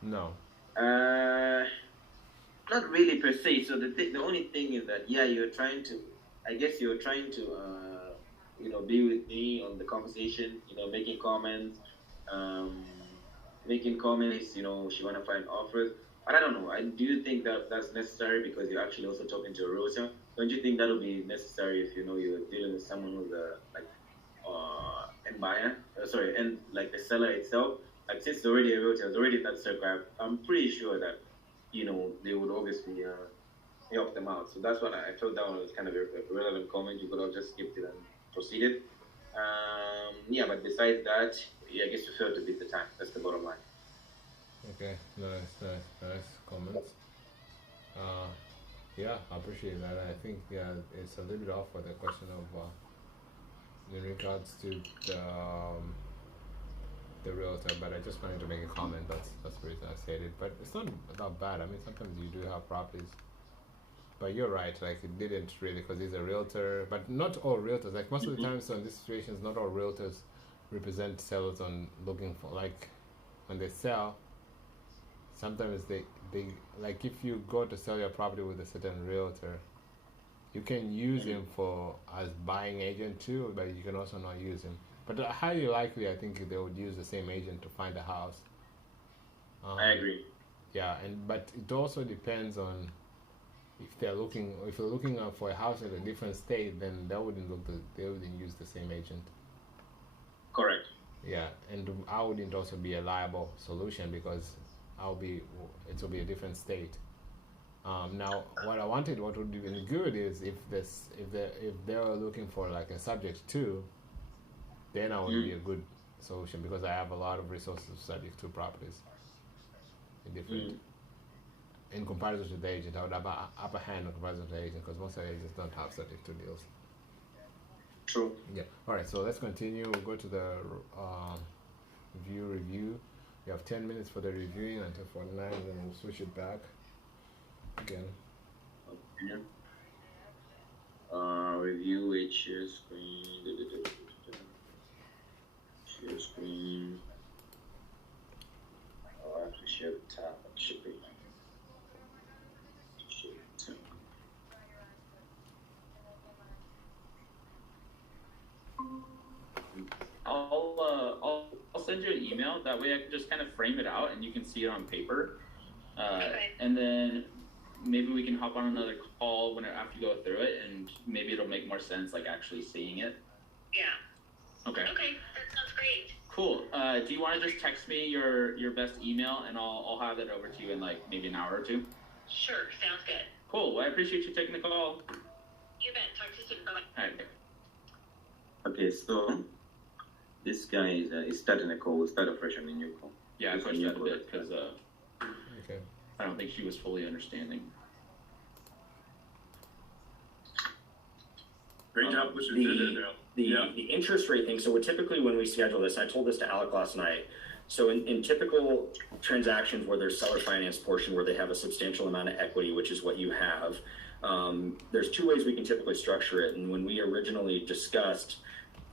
No. Not really per se. So the only thing is that you're trying to, I guess you're trying to, be with me on the conversation. Making comments, She wanna find offers, but I don't know. I do think that that's necessary because you're actually also talking to a realtor. Don't you think that'll be necessary if you're dealing with someone who's end buyer? Sorry, and like the seller itself. Like since it's already a realtor, it's already in that circle. I'm pretty sure that they would obviously help them out. So that's what I thought that one was kind of a relevant comment. You could have just skipped it and proceeded. But besides that, I guess you failed to beat the time. That's the bottom line. Okay, nice comments. Yeah, I appreciate that. I think it's a little bit off for the question of in regards to the realtor, but I just wanted to make a comment. That's the reason I said it. But it's not that bad. I mean, sometimes you do have properties, but you're right. Like it didn't really because he's a realtor, but not all realtors. Like most of the times on these situations, not all realtors represent sellers on looking for like when they sell. Sometimes they like if you go to sell your property with a certain realtor, you can use him for as buying agent too, but you can also not use him. But highly likely, I think they would use the same agent to find a house. I agree. Yeah, but it also depends on if you're looking for a house in a different state, then they wouldn't use the same agent. Correct. Yeah, and I wouldn't also be a liable solution because it will be a different state. Now, what would have been good is if they were looking for like a subject to, then I would be a good solution because I have a lot of resources subject to properties. Different. In comparison to the agent, I would have an upper hand in comparison to the agent because most of the agents don't have subject to deals. True. Yeah. All right. So let's continue. We'll go to the review. You have 10 minutes for the reviewing until 49, and then we'll switch it back again. Okay. Review with share screen. Share screen. I have to share the tab. It should be. Share the tab. I'll send you an email. That way I can just kind of frame it out and you can see it on paper. Okay. And then maybe we can hop on another call after you go through it, and maybe it'll make more sense, like actually seeing it. Yeah. Okay. Okay, that sounds great. Cool. Do you want to just text me your best email, and I'll have that over to you in like maybe an hour or two? Sure, sounds good. Cool. Well, I appreciate you taking the call. You bet. Talk to you soon. Bye. All right. Okay, so this guy is starting a call. We'll start afresh on a new call. Yeah, I Just pushed new that a call. bit because Okay. I don't think she was fully understanding. Great job pushing through there, Daryl. The interest rate thing, so typically when we schedule this, I told this to Alec last night. So in typical transactions where there's seller finance portion where they have a substantial amount of equity, which is what you have, there's two ways we can typically structure it. And when we originally discussed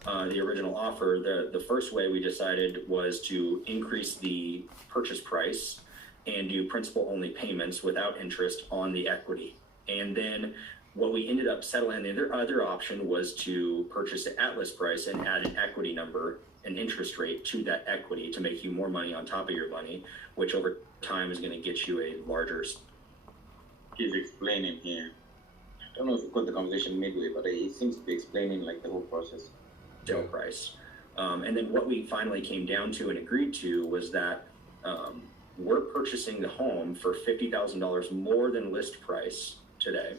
the original offer, the first way we decided was to increase the purchase price and do principal only payments without interest on the equity. And then what we ended up settling, the other option was to purchase it at list price and add an equity number, an interest rate to that equity to make you more money on top of your money, which over time is going to get you a larger. He's explaining here. I don't know if you caught the conversation midway, but he seems to be explaining like the whole process. Sale price. And then what we finally came down to and agreed to was that we're purchasing the home for $50,000 more than list price today.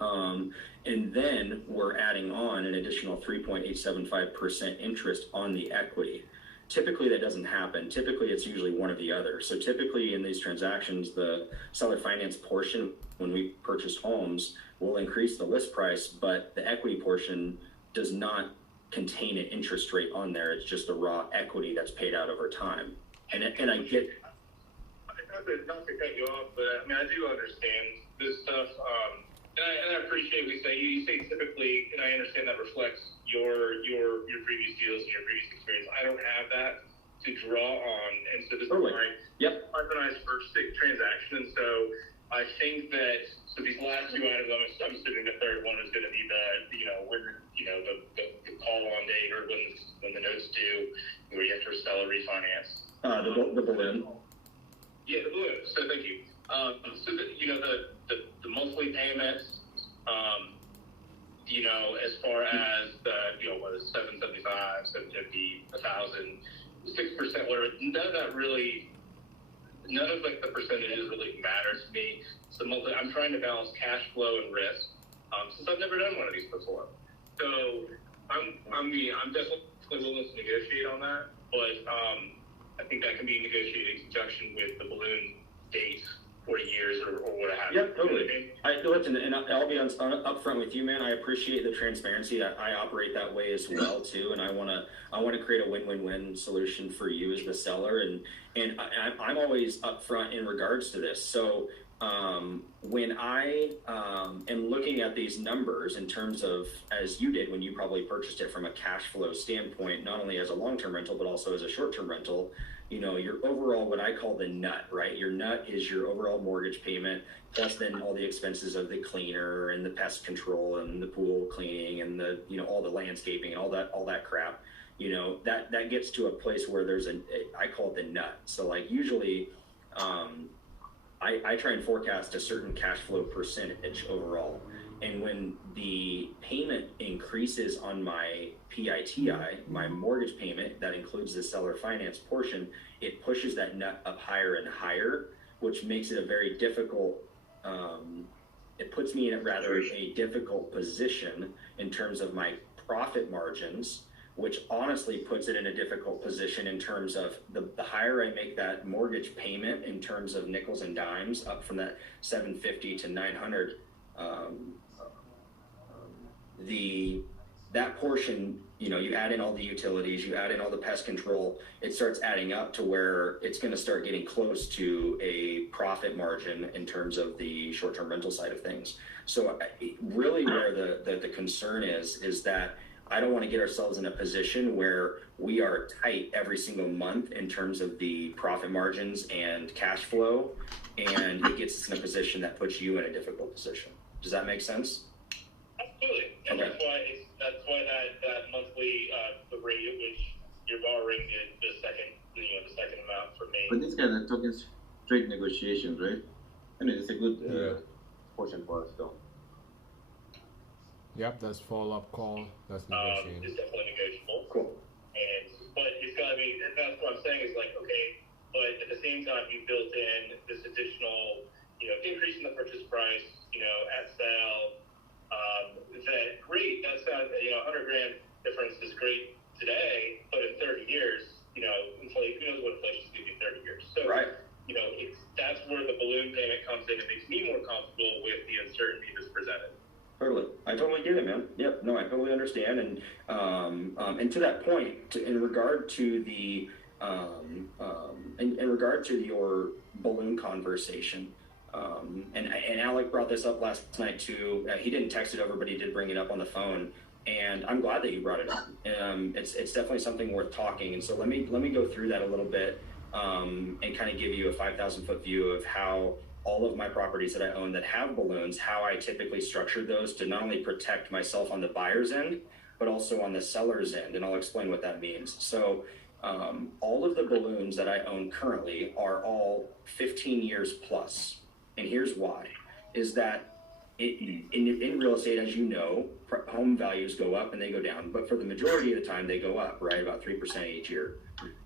And then we're adding on an additional 3.875% interest on the equity. Typically that doesn't happen. Typically it's usually one or the other. So typically in these transactions, the seller finance portion, when we purchase homes, will increase the list price, but the equity portion does not contain an interest rate on there. It's just the raw equity that's paid out over time. And I get. Not to cut you off, but I mean, I do understand this stuff. And I appreciate what you say. You say typically, and I understand that reflects your previous deals and your previous experience. I don't have that to draw on, and so this Totally. is my organized first transaction. And so I think that these last two items, I'm assuming the third one is going to be the call on date or when the notes due, where you have to sell or refinance. The balloon. Yeah, the balloon. So thank you. The monthly payments, as far as what is 775, 750, 1,000, 6%, whatever. None of like the percentages really matter to me. So I'm trying to balance cash flow and risk, since I've never done one of these before. So I'm definitely willing to negotiate on that, but I think that can be negotiated in conjunction with the balloon date, 40 years or what have you. Yep, totally. Listen, and I'll be upfront with you, man. I appreciate the transparency. I operate that way as well too, and I want to create a win-win-win solution for you as the seller, and I'm always upfront in regards to this. So when I am looking at these numbers in terms of, as you did when you probably purchased it from a cash flow standpoint, not only as a long-term rental but also as a short-term rental, your overall, what I call the nut, right? Your nut is your overall mortgage payment, plus then all the expenses of the cleaner and the pest control and the pool cleaning and the, all the landscaping and all that crap. That gets to a place where there's I call it the nut. So like usually, I try and forecast a certain cash flow percentage overall. And when the payment increases on my PITI, my mortgage payment, that includes the seller finance portion, it pushes that nut up higher and higher, which makes it a very difficult, it puts me in a difficult position in terms of my profit margins, which honestly puts it in a difficult position in terms of the higher I make that mortgage payment in terms of nickels and dimes, up from that 750 to 900, that portion, you add in all the utilities, you add in all the pest control, it starts adding up to where it's going to start getting close to a profit margin in terms of the short-term rental side of things. So really where the concern is that I don't want to get ourselves in a position where we are tight every single month in terms of the profit margins and cash flow, and it gets us in a position that puts you in a difficult position. Does that make sense? Absolutely. And Okay. that's why that monthly the rate at which you're borrowing the second amount for me. But these guys are talking straight negotiations, right? And it's a good Yeah. portion for us, though. Yep, that's follow-up call. That's Is negotiated. definitely negotiable. Cool. But it's got to be, and that's what I'm saying is like, okay, but at the same time, you built in this additional, increase in the purchase price, at sale. That great, that's not, 100 grand difference is great today, but in 30 years, inflation, who knows what inflation's going to be in 30 years. So, Right. That's where the balloon payment comes in. It makes me more comfortable with the uncertainty that's presented. Totally, I totally get it, man. Yep, no, I totally understand, and to that point, in regard to the, in regard to your balloon conversation, and Alec brought this up last night too. He didn't text it over, but he did bring it up on the phone, and I'm glad that you brought it up. It's definitely something worth talking, and so let me go through that a little bit, and kind of give you a 5,000-foot view of how all of my properties that I own that have balloons, how I typically structure those to not only protect myself on the buyer's end, but also on the seller's end. And I'll explain what that means. So all of the balloons that I own currently are all 15 years plus. And here's why, is that in real estate, as you know, home values go up and they go down. But for the majority of the time, they go up, right? About 3% each year.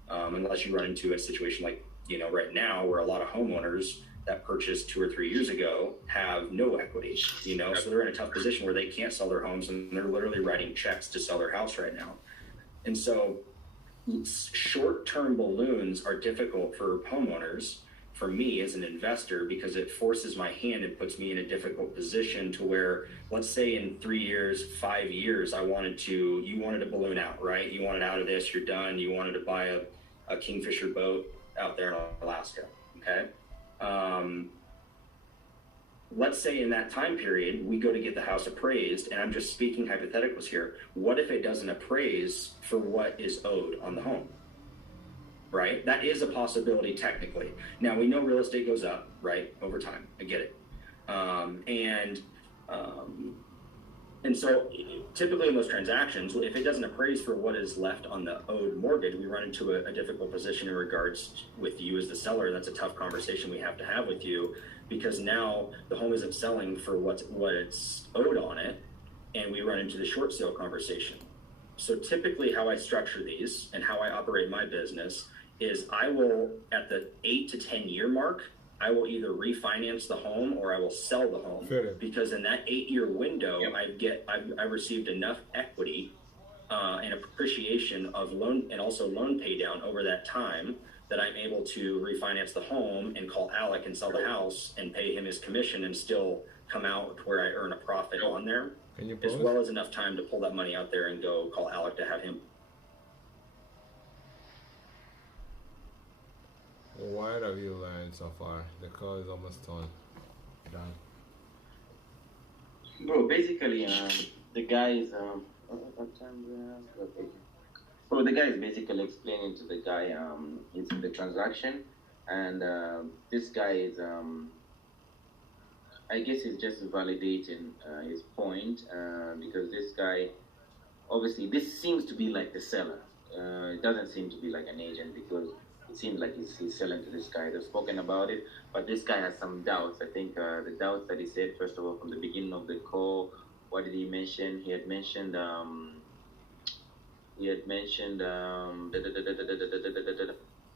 Unless you run into a situation like, right now, where a lot of homeowners that purchased 2 or 3 years ago have no equity, so they're in a tough position where they can't sell their homes and they're literally writing checks to sell their house right now. And so short-term balloons are difficult for homeowners, for me as an investor, because it forces my hand and puts me in a difficult position to where, let's say in 3 years, 5 years, you wanted to balloon out, right? You wanted out of this, you're done. You wanted to buy a Kingfisher boat out there in Alaska, okay? Let's say in that time period, we go to get the house appraised, and I'm just speaking hypotheticals here. What if it doesn't appraise for what is owed on the home? Right? That is a possibility technically. Now, we know real estate goes up, right, over time. I get it. And so typically in those transactions, if it doesn't appraise for what is left on the owed mortgage, we run into a difficult position in regards with you as the seller. That's a tough conversation we have to have with you, because now the home isn't selling for what it's owed on it, and we run into the short sale conversation. So typically how I structure these and how I operate my business is I will, at the 8 to 10 year mark, I will either refinance the home or I will sell the home. Fair. Because in that 8-year window, I received enough equity and appreciation of loan and also loan pay down over that time that I'm able to refinance the home and call Alec and sell the house and pay him his commission and still come out where I earn a profit on there, Can you as pause? well as enough time to pull that money out there and go call Alec to have him. What have you learned so far? The call is almost done. Bro, basically, the guy is what time okay. So the guy is basically explaining to the guy it's the transaction, and this guy is I guess he's just validating his point because this guy, obviously, this seems to be like the seller. It doesn't seem to be like an agent, because it seems like he's selling to this guy. They've spoken about it, but this guy has some doubts. I think the doubts that he said, first of all, from the beginning of the call, what did he mention? He had mentioned what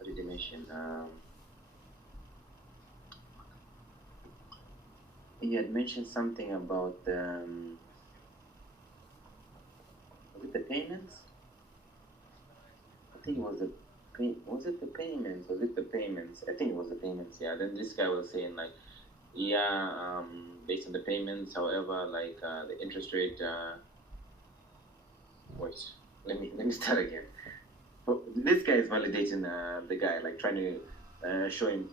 did he mention? He had mentioned something about was it the payments? I think it was was it the payments? Was it the payments? I think it was the payments, yeah. Then this guy was saying like, yeah, based on the payments, however, like the interest rate wait, let me start again. But this guy is validating the guy, like trying to show him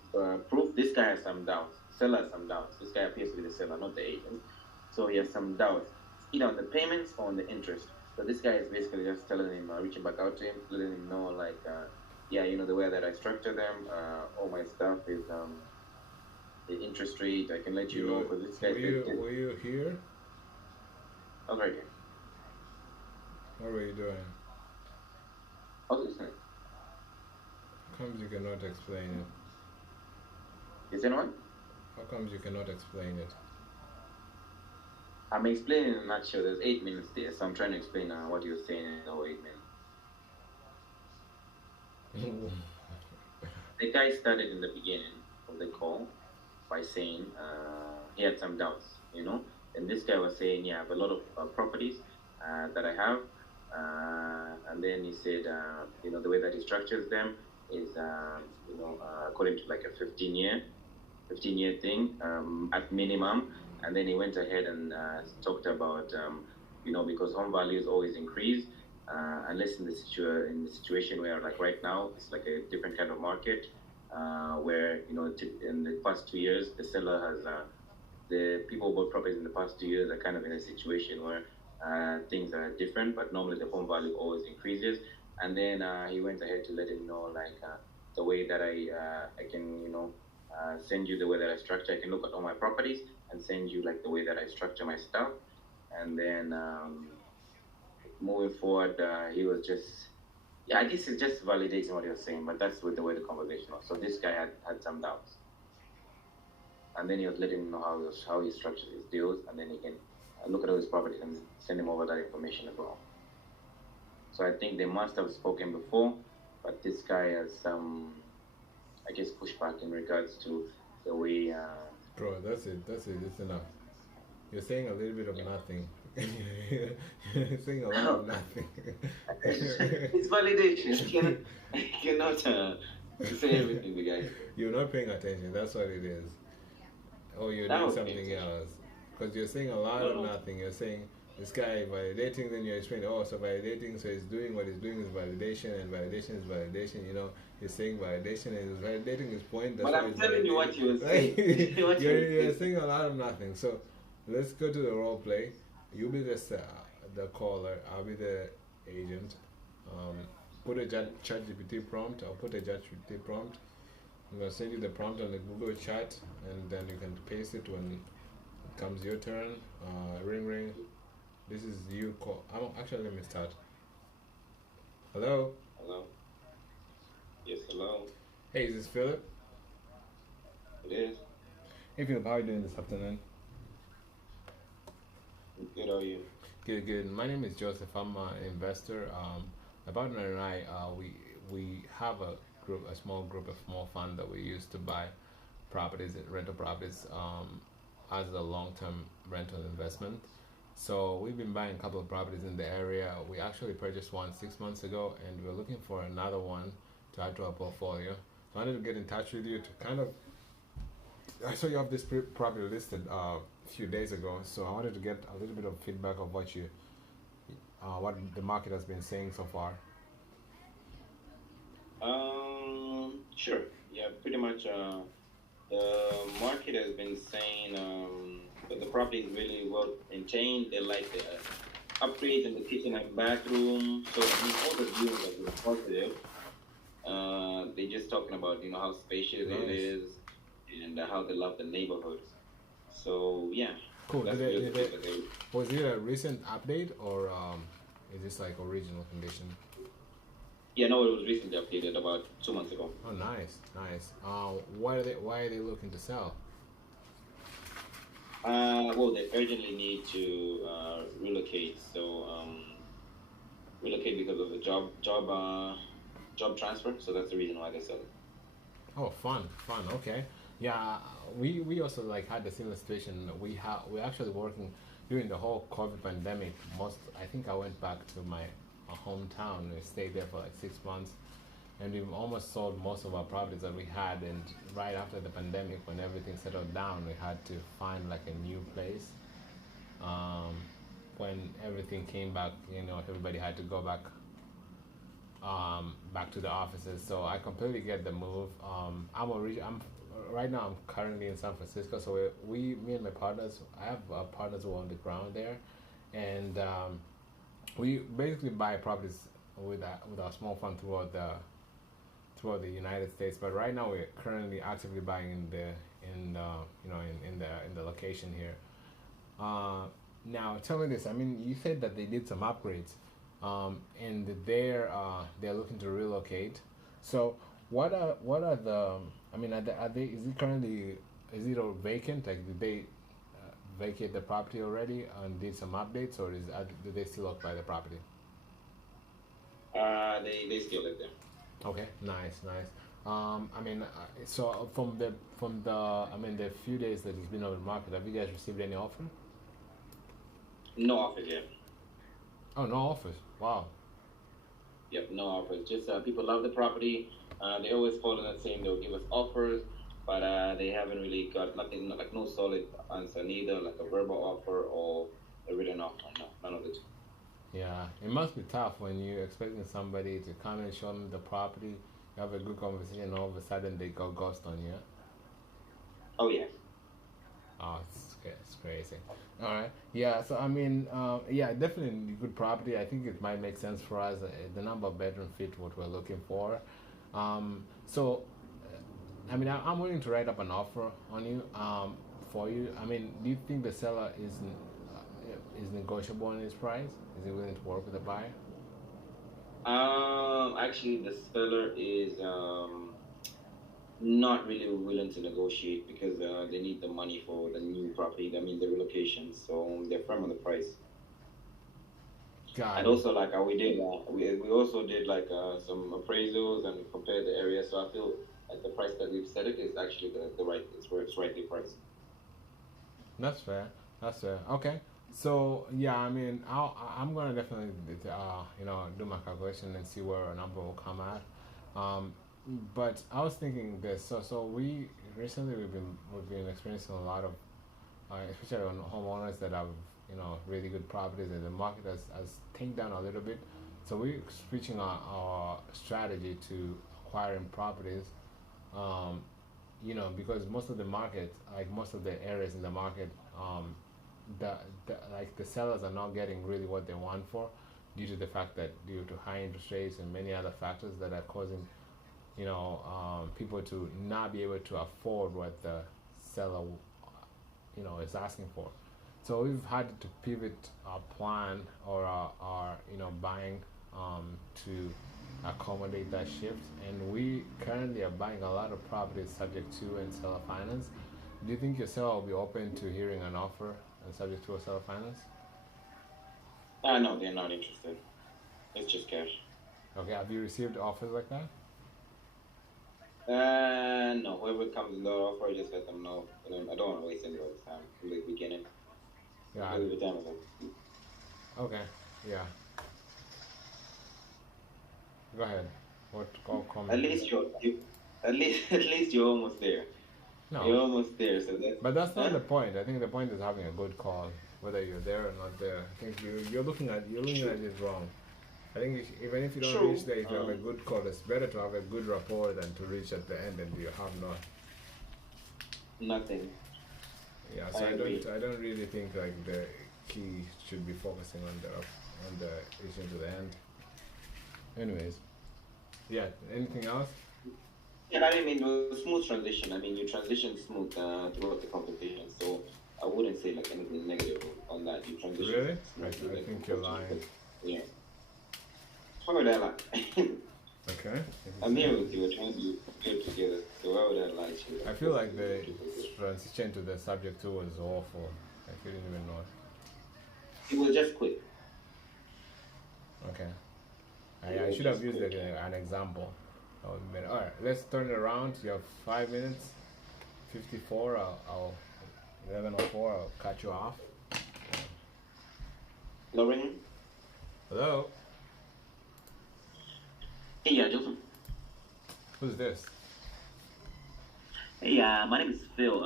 proof. This guy has some doubts. Seller has some doubts. This guy appears to be the seller, not the agent. So he has some doubts, either on the payments or on the interest. So this guy is basically just telling him, reaching back out to him, letting him know like, yeah, the way that I structure them, all my stuff is the interest rate. I can let you know, because this guy. Were you here? Okay. What were you doing? I was listening. Comes you cannot explain it. Is anyone? How comes you cannot explain it? I'm explaining in a nutshell. There's 8 minutes there, so I'm trying to explain what you're saying in the 8 minutes. The guy started in the beginning of the call by saying he had some doubts, and this guy was saying, yeah, I have a lot of properties that I have, and then he said, the way that he structures them is, according to like a 15-year thing at minimum. And then he went ahead and talked about, because home values always increase, unless in the situation where, like right now, it's like a different kind of market, where, in the past 2 years, the seller has, the people who bought properties in the past 2 years are kind of in a situation where things are different, but normally the home value always increases. And then he went ahead to let him know, like, the way that I can, send you the way that I structure. I can look at all my properties and send you like the way that I structure my stuff. And then moving forward, he was just, I guess it's just validating what he was saying, but that's with the way the conversation was. So this guy had some doubts. And then he was letting him know how he structures his deals, and then he can look at all his properties and send him over that information as well. So I think they must have spoken before, but this guy has some, I guess, pushback in regards to the way. Bro, that's it. It's enough. You're saying a little bit of nothing. You're saying a lot of nothing. It's validation. You cannot say everything, the guy. You're not paying attention. That's what it is. Or you're doing something else. Because you're saying a lot of nothing. You're saying this guy validating, then you're explaining, so validating, so he's doing what he's doing is validation, and validation is validation. He's saying validation and he's validating his point. That's but I'm telling you what you were saying. You're saying a lot of nothing. So let's go to the role play. You be the caller. I'll be the agent. Put a ChatGPT prompt. I'll put a ChatGPT prompt. I'm gonna send you the prompt on the Google chat, and then you can paste it when it comes your turn. Ring ring. This is you call. Actually, let me start. Hello. Hello. Yes, hello. Hey, is this Philip? It is. Hey Philip, how are you doing this afternoon? Good, how are you? Good. My name is Joseph. I'm an investor. My partner and I, we have a small fund that we use to buy rental properties, as a long-term rental investment. So we've been buying a couple of properties in the area. We actually purchased one 6 months ago, and we're looking for another one to add to our portfolio. So I wanted to get in touch with you to kind of. I saw you have this property listed a few days ago, so I wanted to get a little bit of feedback of what the market has been saying so far. Sure. Yeah, pretty much. The market has been saying that the property is really well maintained. They like the upgrades in the kitchen and bathroom. So all the views have been positive. They're just talking about how spacious it is and how they love the neighborhood. So yeah. Cool. Was it a recent update or is this like original condition? Yeah, no, it was recently updated about 2 months ago. Oh, nice. Why are they looking to sell? Well, they urgently need to relocate. So relocate because of the job transfer. So that's the reason why they sell it. Oh, fun. Okay. Yeah, we also like had the similar situation. We're actually working during the whole COVID pandemic. I think I went back to my hometown. We stayed there for like 6 months, and we've almost sold most of our properties that we had. And right after the pandemic, when everything settled down, we had to find like a new place. When everything came back, everybody had to go back to the offices. So I completely get the move. Right now I'm currently in San Francisco. So me and my partners, I have partners who are on the ground there, and we basically buy properties with our small fund throughout the United States. But right now we're currently actively buying in the location here. Now tell me this. I mean, you said that they did some upgrades, and they're looking to relocate. So what are the? I mean, is it currently is it all vacant? Like, did they vacate the property already and did some updates, or do they still occupy the property? They still live there. Okay, nice. I mean, so from the I mean the few days that it's been on the market, have you guys received any offer? No offers yet. Oh, no offers. Wow. Yep, no offers. Just people love the property. They always follow that same. They'll give us offers, but they haven't really got nothing, like no solid answer, neither like a verbal offer or a written offer. No, none of it. Yeah, it must be tough when you're expecting somebody to come and show them the property, you have a good conversation, and all of a sudden they go ghost on you. Oh yeah. Oh, it's crazy. All right. Yeah. So I mean, yeah, definitely good property. I think it might make sense for us. The number of bedroom fit what we're looking for. So, I mean, I'm willing to write up an offer on you. For you. I mean, do you think the seller is negotiable on his price? Is he willing to work with the buyer? Actually, the seller is not really willing to negotiate because they need the money for the new property. I mean, the relocation. So they're firm on the price. Got And it. also, like we also did like some appraisals and compared the area. So I feel like the price that we've set it is actually the right. It's rightly priced. That's fair. That's fair. Okay. So yeah, I mean, I'm gonna definitely you know, do my calculation and see where a number will come at. But I was thinking this. So we recently we've been experiencing a lot of, especially on homeowners that have, you know, really good properties, and the market has tanked down a little bit. So we're switching our strategy to acquiring properties. You know, because most of the market, like most of the areas in the market, like the sellers are not getting really what they want for, due to the fact that due to high interest rates and many other factors that are causing, you know, people to not be able to afford what the seller, you know, is asking for. So we've had to pivot our plan or our you know, buying to accommodate that shift, and we currently are buying a lot of properties subject to and seller finance. Do you think your seller will be open to hearing an offer and subject to a seller finance? No, they're not interested. It's just cash. Okay, have you received offers like that? No. Whoever comes in the offer, just let them know. You know, I don't want to waste anybody's time from the beginning. Yeah. Because the time is up. Okay. Yeah. Go ahead. What comment? At least you're almost there. No. You're almost there. So that's. But that's not the point. I think the point is having a good call, whether you're there or not there. I think you're looking at it wrong. I think even if you don't True. reach there, if you have a good call, it's better to have a good rapport than to reach at the end and you have not. Nothing. Yeah, so I agree. I don't really think like the key should be focusing on the issue to the end. Anyways, yeah. Anything else? Yeah, I mean, it was a smooth transition. I mean, you transitioned smooth throughout the competition, so I wouldn't say like anything negative on that. You transitioned Really? smoothly. I think you're lying. Yeah. Why would I lie? Okay. I'm here with you. We're trying to do it together. So why would I lie to you? I feel like the transition to the subject 2 was awful. I didn't even know it. It was just quick. Okay. I should have used an example. That would have been- all right, let's turn it around. You have 5 minutes. 54. I'll 11:04. I'll cut you off. Lauren? Hello. Hey, Joseph. Who's this? Hey, my name is Phil.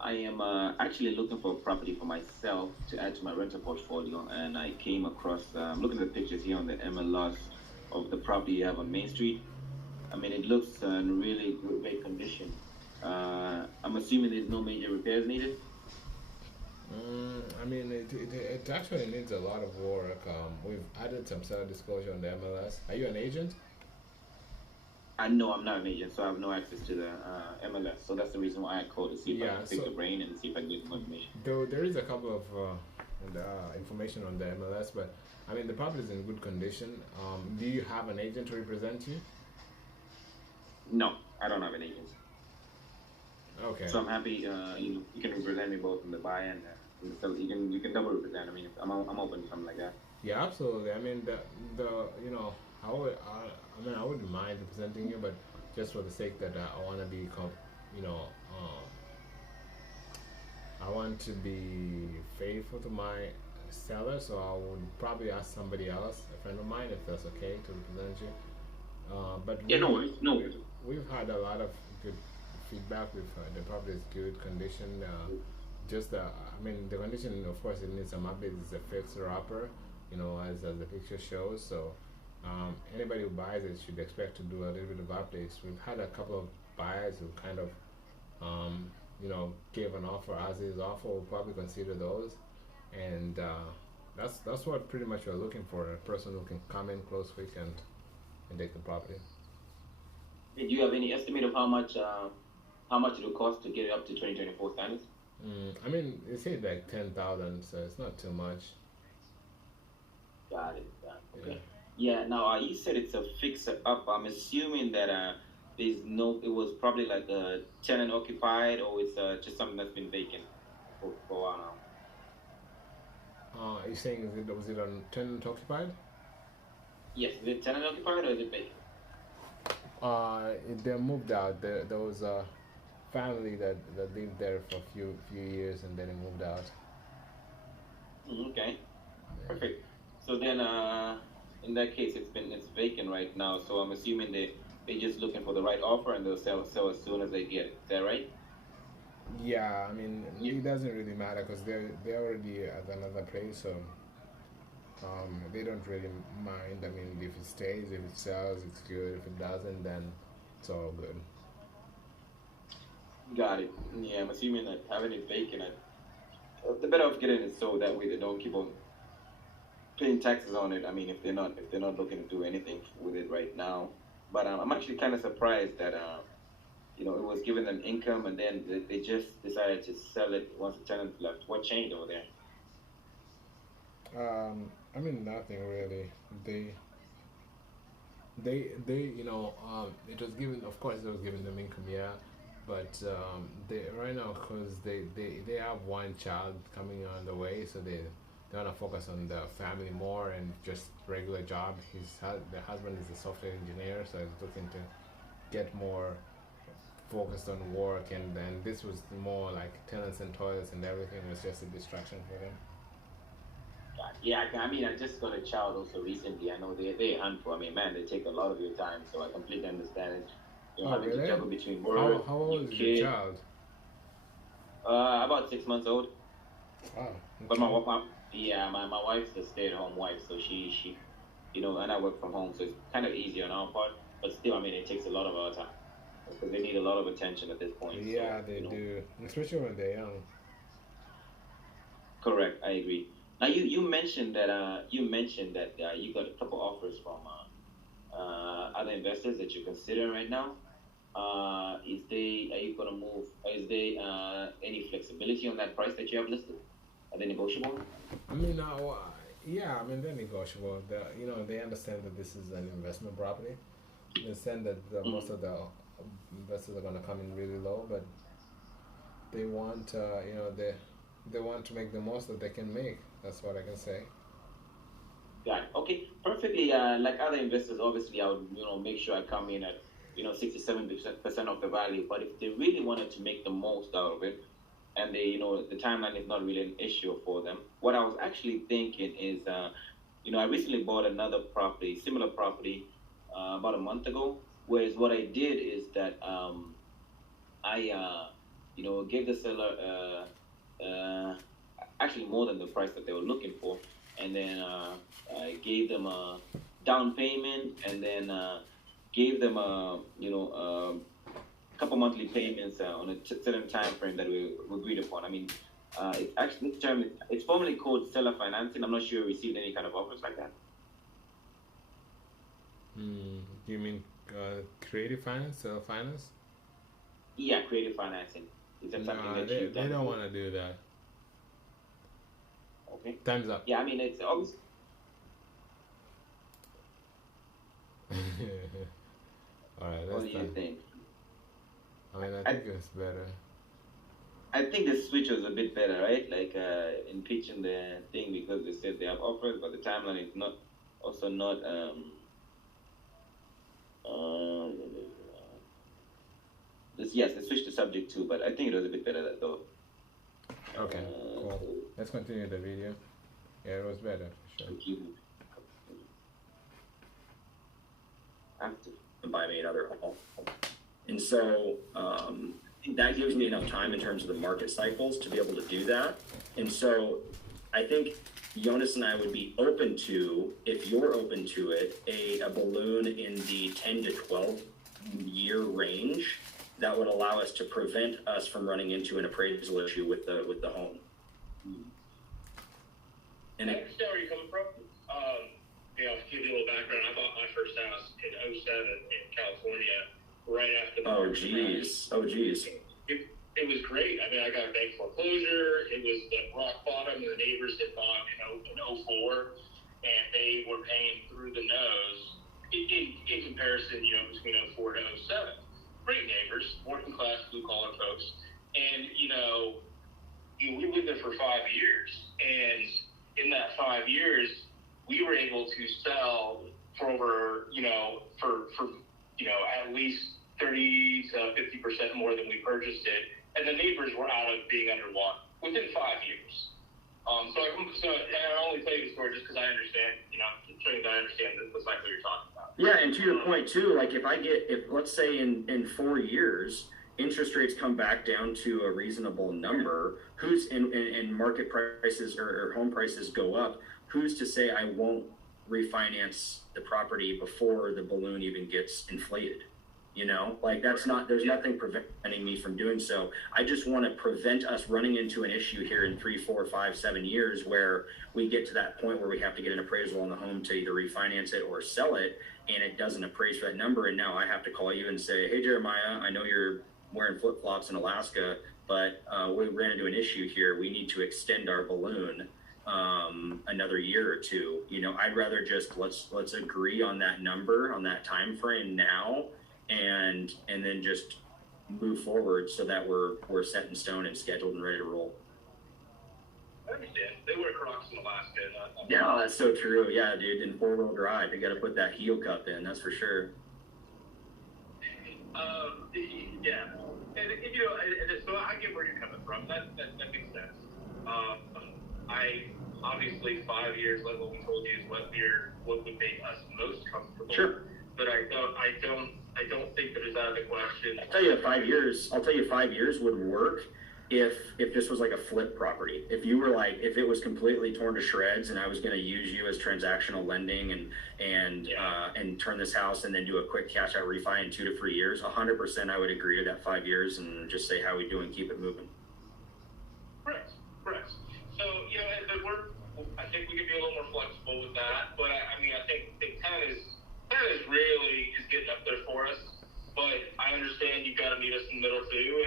I am actually looking for a property for myself to add to my rental portfolio, and I came across, looking at the pictures here on the MLS of the property you have on Main Street. I mean, it looks in really great condition. I'm assuming there's no major repairs needed. I mean, it actually needs a lot of work. We've added some self-disclosure on the MLS. Are you an agent? I know I'm not an agent, so I have no access to the MLS. So that's the reason why I called to see if I Yeah, can pick so- the brain and see if I can get more information. Though there is a couple of information on the MLS, but I mean the property is in good condition. Do you have an agent to represent you? No, I don't have an agent. Okay. So I'm happy. You can represent me both in the buy and in the sell. You can double represent. I mean, I'm open to something like that. Yeah, absolutely. I mean, the you know, I mean, I wouldn't mind representing you, but just for the sake that I want to be, you know, I want to be faithful to my seller, so I would probably ask somebody else, a friend of mine, if that's okay to represent you. But Yeah, no worries, no worries. we've had a lot of good feedback. The property is good condition. Just I mean, the condition, of course, it needs some updates. It's a fixer upper, you know, as the picture shows. So anybody who buys it should expect to do a little bit of updates. We've had a couple of buyers who kind of you know, gave an offer as is offer. We'll probably consider those, and that's what pretty much we're looking for, a person who can come in, close quick, and take the property. Do you have any estimate of how much it will cost to get it up to 2024 standards? I mean, they say like 10,000, so it's not too much. Got it. Okay. Yeah. Now you said it's a fixer up. I'm assuming that there's no. It was probably like a tenant occupied, or it's just something that's been vacant for a while now. Are you saying was it on tenant occupied? Yes. Is it tenant occupied or is it vacant? They moved out. There was a family that lived there for a few years, and then it moved out. Okay. Perfect. So then, in that case, it's vacant right now. So I'm assuming they're just looking for the right offer, and they'll sell as soon as they get it. Is that right? Yeah, I mean, it doesn't really matter because they're already at another place, so they don't really mind. I mean, if it stays, if it sells, it's good. If it doesn't, then it's all good. Got it. Yeah, I'm assuming that having it vacant, the better off getting it sold. That way, they don't keep on paying taxes on it. I mean, if they're not looking to do anything with it right now. But I'm actually kind of surprised that you know, it was giving them income, and then they just decided to sell it once the tenants left. What changed over there? I mean, nothing really. They you know, it was given, of course, it was giving them income, yeah, but they right now, because they have one child coming on the way, so they want to focus on the family more and just regular job. The husband is a software engineer, so he's looking to get more focused on work, and then this was more like tenants and toilets and everything was just a distraction for them. Yeah, I mean, I just got a child also recently. I know they're a handful. I mean, man, they take a lot of your time, so I completely understand it. You know, having really? to juggle between work. How old is your child? About 6 months old. Wow. Okay. But my wife's a stay-at-home wife, so she, you know, and I work from home, so it's kind of easy on our part. But still, I mean, it takes a lot of our time because they need a lot of attention at this point. Yeah, so, they do, especially when they're young. Correct, I agree. Now you mentioned that you got a couple offers from other investors that you're considering right now. Are you gonna move? Is there any flexibility on that price that you have listed? Are they negotiable? I mean, yeah, I mean they're negotiable. You know, they understand that this is an investment property. They understand that most of the investors are gonna come in really low, but they want, you know, they want to make the most that they can make. That's what I can say. Got it. Okay, perfectly. Like other investors, obviously, I would, you know, make sure I come in at, you know, 67% of the value. But if they really wanted to make the most out of it, and they, you know, the timeline is not really an issue for them, what I was actually thinking is, you know, I recently bought another property, similar property, about a month ago. Whereas what I did is that I, you know, gave the seller actually more than the price that they were looking for, and then I gave them a down payment, and then gave them a, you know, couple monthly payments on a certain time frame that we agreed upon. I mean, it's actually this term, it's formally called seller financing. I'm not sure you received any kind of offers like that. You mean creative finance, finance? Yeah, creative financing. Is that something that you've done? They don't want to do that. Okay. Time's up. Yeah, I mean, it's obvious. All right, What do you think? I mean, I think it's better. I think the switch was a bit better, right? Like in pitching the thing, because they said they have offers, but the timeline is not also not yes, they switched the subject too, but I think it was a bit better though. Okay, cool. Let's continue the video. Yeah, it was better for sure. Active. Buy me another home. And so that gives me enough time in terms of the market cycles to be able to do that. And so I think Jonas and I would be open to, if you're open to it, a balloon in the 10 to 12 year range that would allow us to prevent us from running into an appraisal issue with the home. And I understand where you're coming from. You know, to give you a little background, I bought my first house in '07 in California, right after the market crash. Oh geez. It was great. I mean, I got a bank foreclosure. It was the rock bottom. The neighbors had bought in 04, and they were paying through the nose in comparison, you know, between 04 to 07. Great neighbors, working class, blue collar folks, and we lived there for 5 years, and in that 5 years, we were able to sell for over, at least 30 to 50% more than we purchased it, and the neighbors were out of being underwater within 5 years. And I only tell you the story just because I understand, showing that I understand the cycle you're talking about. Yeah, and to your point too, like if let's say in 4 years, interest rates come back down to a reasonable number, and market prices or home prices go up, who's to say I won't refinance the property before the balloon even gets inflated? There's nothing preventing me from doing so. I just want to prevent us running into an issue here in 3, 4, 5, 7 years where we get to that point where we have to get an appraisal on the home to either refinance it or sell it, and it doesn't appraise for that number. And now I have to call you and say, hey, Jeremiah, I know you're wearing flip-flops in Alaska, but we ran into an issue here. We need to extend our balloon another year or two. I'd rather just let's agree on that number, on that time frame now, and then just move forward so that we're set in stone and scheduled and ready to roll. I understand. They wear Crocs in Alaska. Yeah, that's so true. Yeah, dude, in 4-wheel drive, you got to put that heel cup in. That's for sure. Yeah, and so I get where you're coming from. That makes sense. I obviously 5 years, like what we told you, is what would make us most comfortable. Sure. But I don't think that it's out of the question. I'll tell you 5 years would work if this was like a flip property. If it was completely torn to shreds and I was going to use you as transactional lending and turn this house and then do a quick cash out refi in 2 to 3 years, 100% I would agree to that 5 years and just say how we do and keep it moving. Correct. So, I think we could be a little more flexible with that, but I think 10 is getting up there for us. But I understand you've got to meet us in the middle too, or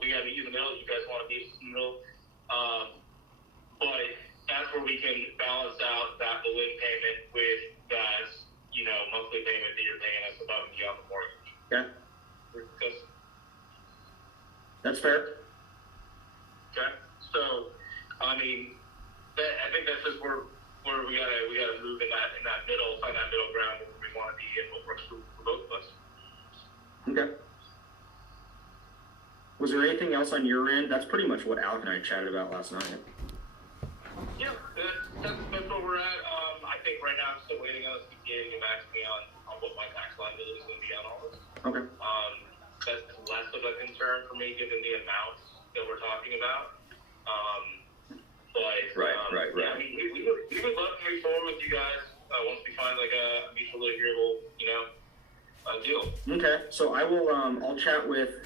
we got to meet you in the middle. You guys want to meet us in the middle, but that's where we can balance out that balloon payment with that monthly payment that you're paying us above and beyond the mortgage. Okay. That's fair. Okay. So, I think that's just where we gotta move in that middle, find that middle ground where we want to be and what works for both of us. Okay. Was there anything else on your end? That's pretty much what Alec and I chatted about last night. Yeah, that's where we're at. I think right now I'm still waiting on us to get back to me on what my tax liability is going to be on all this. Okay. That's less of a concern for me given the amounts that we're talking about. Right. Yeah, we would love to move forward with you guys once we find like a mutually agreeable, deal. Okay, so I will. I'll chat with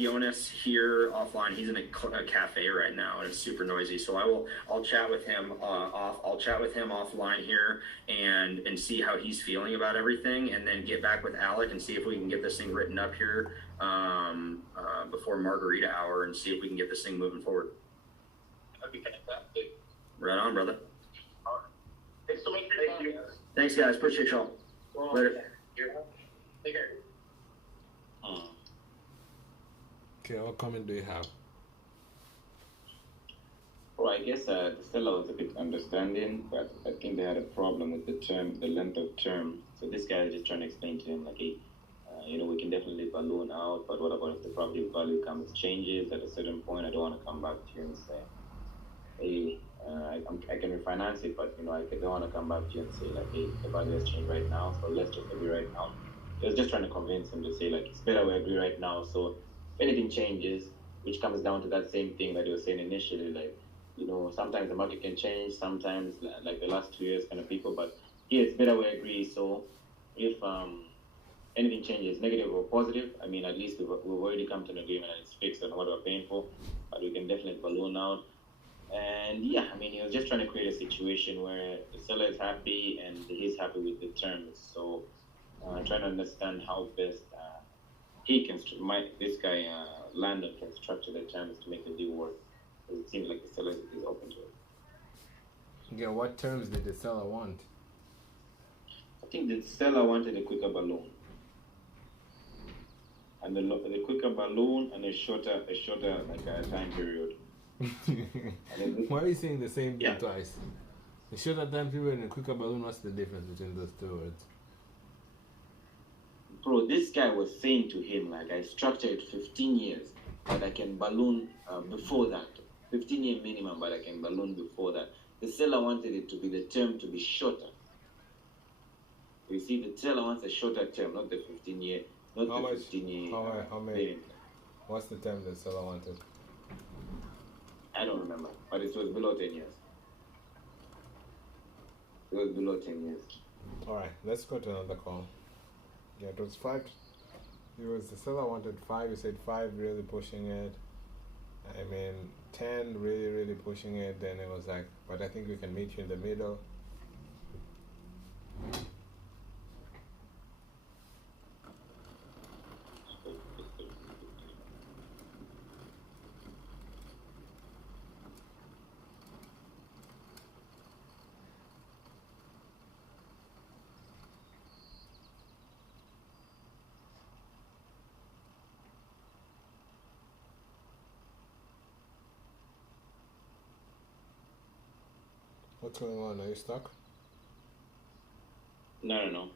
Jonas here offline. He's in a cafe right now, and it's super noisy. So I'll chat with him I'll chat with him offline here and see how he's feeling about everything, and then get back with Alec and see if we can get this thing written up here before Margarita Hour, and see if we can get this thing moving forward. That'd be fantastic. Right on, brother. All right. Thanks so much for your time, guys. Thanks, guys. Appreciate y'all. Later. Take care. Okay, what comment do you have? Well, I guess the seller was a bit understanding, but I think they had a problem with the term, the length of term. So this guy is just trying to explain to him, like, hey, we can definitely balloon out, but what about if the property value changes at a certain point? I don't want to come back to you and say, hey, I can refinance it, but I don't want to come back to you and say, like, hey, the value has changed right now, so let's just agree right now. I was just trying to convince him to say, like, it's better we agree right now. So if anything changes, which comes down to that same thing that you were saying initially, like, sometimes the market can change, sometimes like the last 2 years kind of people, but here it's better we agree. So if anything changes, negative or positive, I mean, at least we've already come to an agreement and it's fixed on what we're paying for, but we can definitely balloon out. And yeah, I mean, he was just trying to create a situation where the seller is happy and he's happy with the terms. So trying to understand how best he can, this guy, Landon, can structure the terms to make the deal work. It seems like the seller is open to it. Yeah, what terms did the seller want? I think the seller wanted a quicker balloon. And the quicker balloon and a shorter time period. Why are you saying the same thing twice? A shorter time period and a quicker balloon, what's the difference between those two words? Bro, this guy was saying to him, like, I structured 15 years, but I can balloon before that. 15-year minimum, but I can balloon before that. The seller wanted it to be the term to be shorter. You see, the seller wants a shorter term, not the 15-year. Not how the much? 15-year. How many? What's the term the seller wanted? I don't remember, but it was below 10 years. It was below 10 years. All right, let's go to another call. Yeah, it was 5. It was the seller wanted 5. You said 5 really pushing it. I mean, 10 really, really pushing it. Then it was like, but I think we can meet you in the middle. What's going on? Are you stuck? No.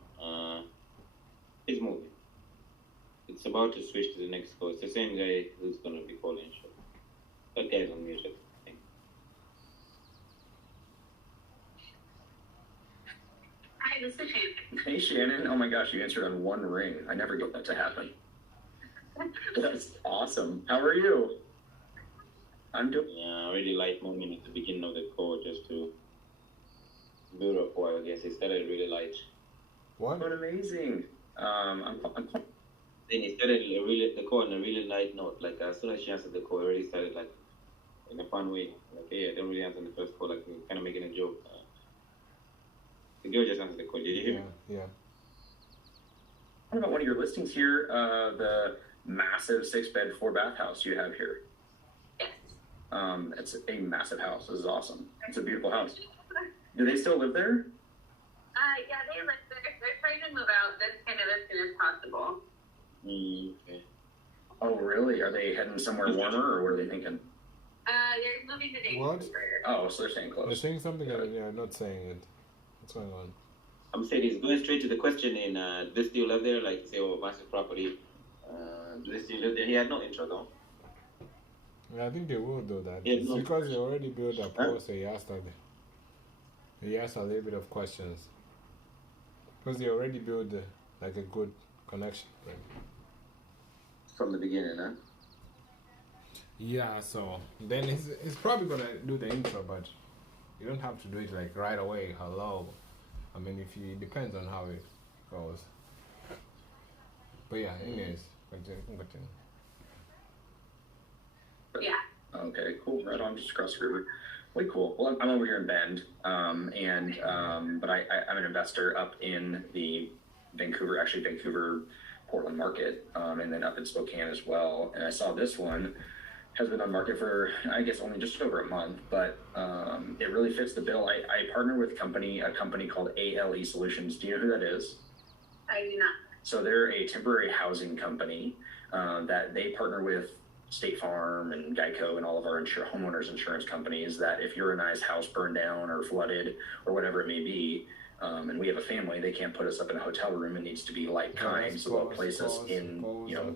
It's moving. It's about to switch to the next call. It's the same guy who's going to be calling. That guy's unmuted. Hi, this is Shannon. Hey, Shannon. Oh my gosh, you answered on one ring. I never get that to happen. That's awesome. How are you? I'm doing. Yeah, I really like moment at the beginning of the call just to build rapport. I guess it started really light. What? What amazing. I'm Then he started the call on a really light note. Like as soon as she answered the call, it already started like in a fun way. Like, hey, I don't really answer the first call, like kind of making a joke. The girl just answered the call. Did you hear me? Yeah. What about one of your listings here? The massive 6-bed, 4-bath house you have here. Yes. It's a massive house. This is awesome. It's a beautiful house. Do they still live there? Yeah, they live there. They're trying to move out as soon as possible. Okay. Oh, really? Are they heading somewhere warmer, or what are they thinking? They're moving to Vancouver. What? Oh, so they're staying They're close. saying something that I'm not saying it. What's going on? I'm saying he's going straight to the question in do they still live there? Like say, oh, massive property. Do they still live there? He had no intro though. Yeah, I think they will do that. Yeah, It's no. because they already built a post, so he asked a little bit of questions. Because they already built like a good connection. Right? From the beginning, huh? Yeah, so then he's probably gonna do the intro, but you don't have to do it like right away. Hello, I mean, if you, it depends on how it goes. But yeah, anyways, continue. Yeah. Okay, cool. Right on, just across the river. Way cool. Well, I'm over here in Bend, but I'm an investor up in the Vancouver, Portland market, and then up in Spokane as well. And I saw this one has been on market for, I guess, only just over a month, but it really fits the bill. I partner with a company called ALE Solutions. Do you know who that is? I do not. So they're a temporary housing company that they partner with State Farm and Geico and all of our homeowners insurance companies that if your and I's house burned down or flooded or whatever it may be, and we have a family, they can't put us up in a hotel room. It needs to be like kind, so they'll place us in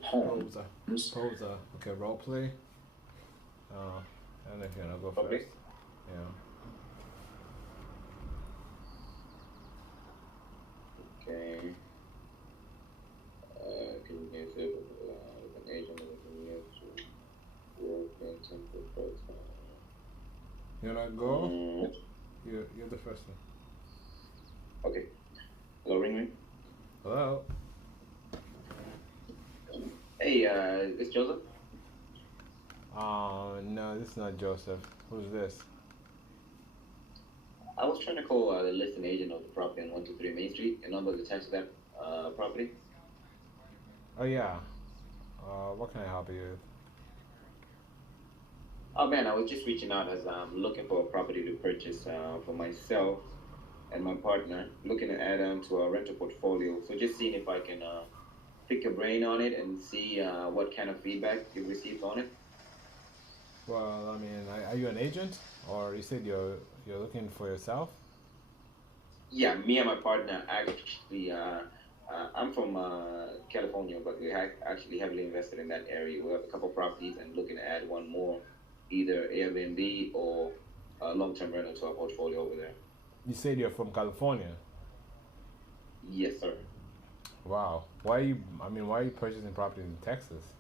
homes. Okay, role play. I don't know if you wanna go first. Okay. Yeah. Okay. Can you guys say with an agent looking to work in temple part-time? You wanna go? Mm, You're the first one. okay. Hello, ring me. Hello. Hey, it's Joseph. No, this is not Joseph. Who's this? I was trying to call the listing agent of the property on 123 Main Street. Your number is attached to that property. Oh yeah. What can I help you with? Oh man, I was just reaching out as I'm looking for a property to purchase for myself and my partner. Looking to add on to our rental portfolio. So just seeing if I can pick your brain on it and see what kind of feedback you've received on it. Well, I mean, are you an agent, or you said you're looking for yourself? Yeah, me and my partner actually. I'm from California, but we actually heavily invested in that area. We have a couple properties and looking to add one more, either Airbnb or long-term rental to our portfolio over there. You said you're from California. Yes, sir. Wow. Why are you purchasing properties in Texas?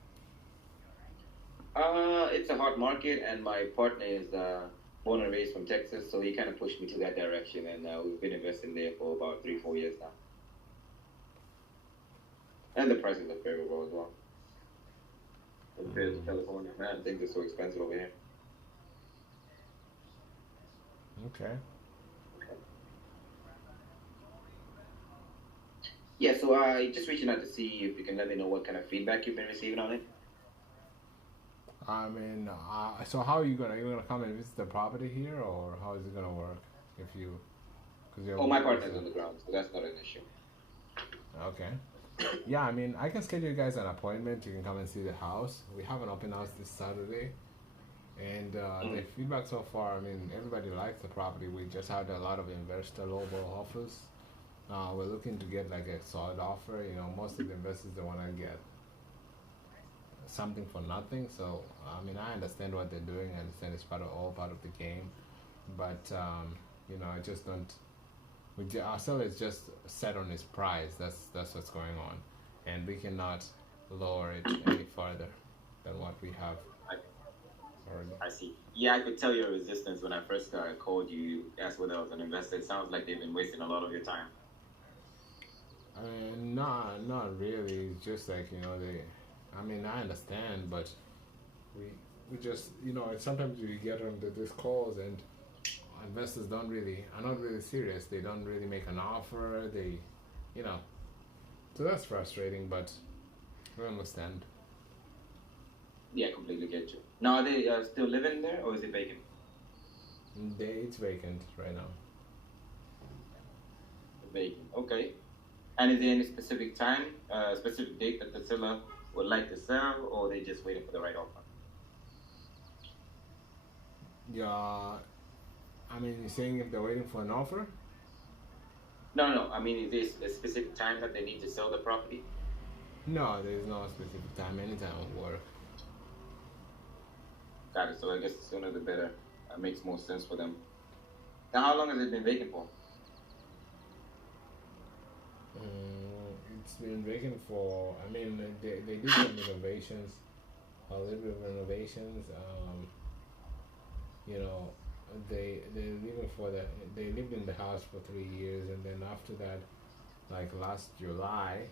It's a hot market, and my partner is born and raised from Texas, so he kind of pushed me to that direction, and we've been investing there for about 3-4 years now. And the prices are favorable as well. Compared to California, man, things are so expensive over here. Okay. Yeah, so just reaching out to see if you can let me know what kind of feedback you've been receiving on it. I mean, so how are you gonna come and visit the property here, or how is it gonna work if you? Oh, my partner's on the ground, so that's not an issue. Okay. Yeah, I mean, I can schedule you guys an appointment. You can come and see the house. We have an open house this Saturday, and the feedback so far, I mean, everybody likes the property. We just had a lot of investor lowball offers. We're looking to get like a solid offer. You know, most of the investors don't want to get something for nothing. So I mean, I understand what they're doing. I understand it's all part of the game, but you know, I just don't. Our seller is just set on his price. That's what's going on, and we cannot lower it any further than what we have already. I see. Yeah, I could tell your resistance when I first called you. You asked whether I was an investor. It sounds like they've been wasting a lot of your time. Not really. It's just like, you know, I mean, I understand, but we just, you know, sometimes we get on these calls and investors are not really serious. They don't really make an offer. You know, so that's frustrating, but we understand. Yeah, completely get you. Now, are they still living there, or is it vacant? It's vacant right now. Vacant. Okay. And is there any specific time, specific date that the seller would like to sell, or they just waiting for the right offer? Yeah, I mean, you're saying if they're waiting for an offer? No. I mean, is there a specific time that they need to sell the property? No, there's no specific time. Anytime will work. Got it. So I guess the sooner the better. That makes more sense for them. Now, how long has it been vacant for? It's been vacant for, I mean, they did some renovations, a little bit of renovations. You know, they lived in the house for 3 years, and then after that, like last July,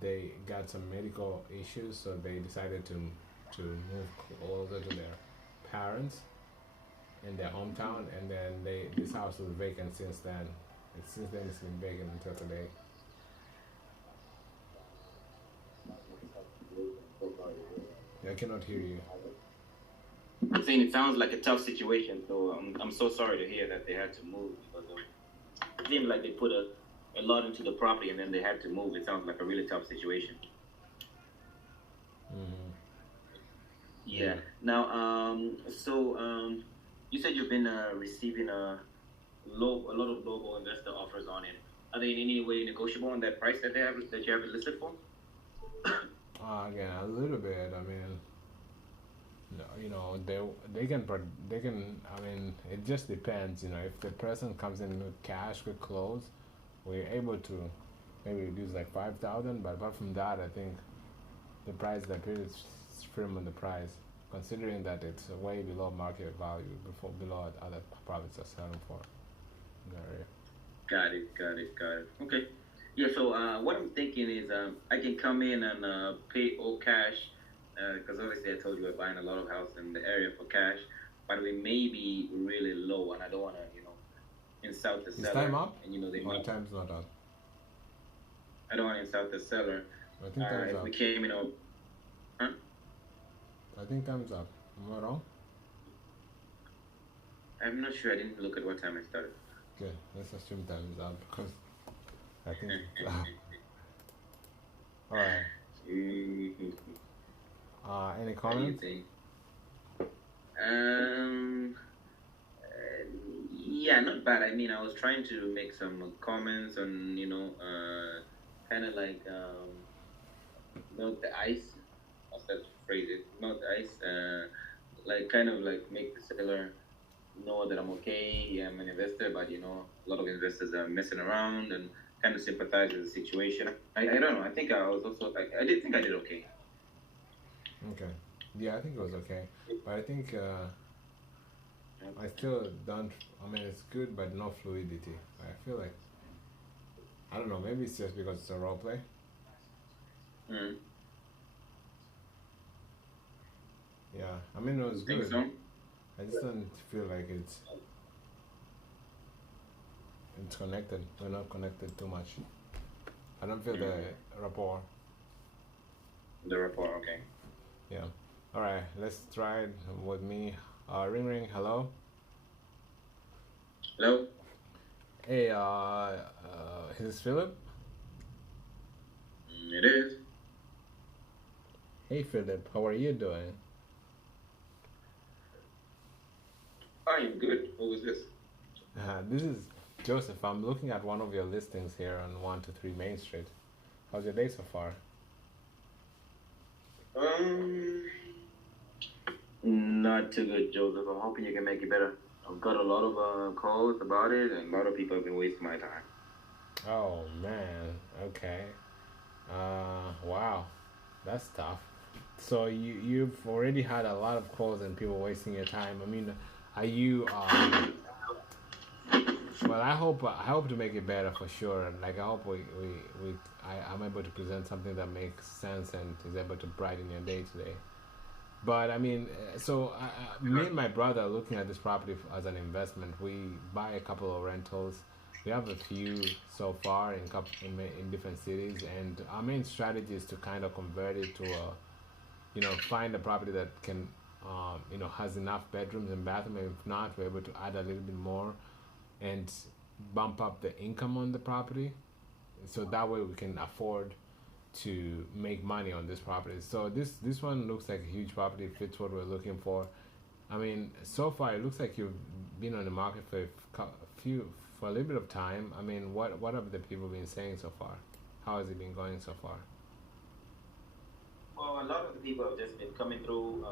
they got some medical issues, so they decided to move closer to their parents in their hometown, and then this house was vacant since then. Since then, it's been vacant until today. I cannot hear you. I'm saying it sounds like a tough situation, so I'm so sorry to hear that they had to move, because it seems like they put a lot into the property and then they had to move. It sounds like a really tough situation. Yeah. Now, you said you've been receiving a lot of global investor offers on it. Are they in any way negotiable on that price that you have it listed for? Again, a little bit. I mean, no, you know, they can. I mean, it just depends. You know, if the person comes in with cash, with close, we're able to maybe reduce like 5,000. But apart from that, I think the price that pretty firm on the price, considering that it's way below market value, below what other products are selling for in the area. Got it. Okay. Yeah, so what I'm thinking is I can come in and pay all cash because obviously I told you we're buying a lot of house in the area for cash, but we may be really low and I don't want to, insult the Is seller. time up? And, they Or might, time's not up? I don't want to insult the seller. I think time's If up. we came, huh? I think time's up. Am I wrong? I'm not sure. I didn't look at what time I started. Okay, let's assume time's up because I think. All right. Any What do you comments? think? Yeah, not bad. I mean, I was trying to make some comments on, kind of like melt the ice. What's that phrase? It melt the ice. Like kind of like make the seller know that I'm okay. Yeah, I'm an investor, but a lot of investors are messing around and kind of sympathize with the situation. I don't know. I think I was also I did think I did okay. Okay. Yeah, I think it was okay, but I think I still don't. I mean, it's good, but no fluidity. I feel like I don't know. Maybe it's just because it's a role play. Mm. Yeah, I mean it was Think good. so? I just don't feel like it's connected. We're not connected too much. I don't feel the rapport. The rapport, okay. Yeah. All right. Let's try it with me. Ring ring. Hello. Hello? Hey. Is this Philip? It is. Hey Philip. How are you doing? I am good. Who was this? This is Joseph. I'm looking at one of your listings here on 123 Main Street. How's your day so far? Not too good, Joseph. I'm hoping you can make it better. I've got a lot of calls about it, and a lot of people have been wasting my time. Oh man. Okay. Wow. That's tough. So you've already had a lot of calls and people wasting your time. I mean, are you well, I hope to make it better for sure. Like I hope I'm able to present something that makes sense and is able to brighten your day today. But I mean, so me and my brother are looking at this property as an investment. We buy a couple of rentals. We have a few so far in different cities, and our main strategy is to kind of convert it to find a property that can, has enough bedrooms and bathroom. And if not, we're able to add a little bit more and bump up the income on the property, so that way we can afford to make money on this property. So this one looks like a huge property, fits what we're looking for. I mean, so far it looks like you've been on the market for a little bit of time. I mean, what have the people been saying so far? How has it been going so far? Well, a lot of the people have just been coming through,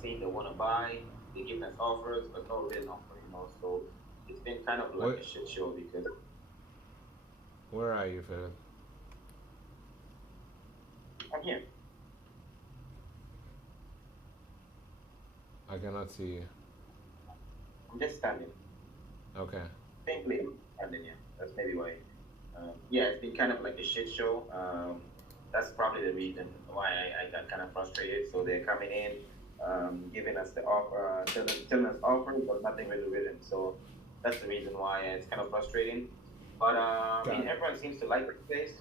saying they want to buy. They give us offers, but no real offer, So it's been kind of like a shit show because. Where are you, Philip? I'm here. I cannot see you. I'm just standing. Okay. Simply standing, yeah. That's maybe why. Yeah, it's been kind of like a shit show. That's probably the reason why I got kind of frustrated. So they're coming in, giving us the offer, telling us offers, but nothing really written. So that's the reason why it's kind of frustrating. But I mean, everyone seems to like the place,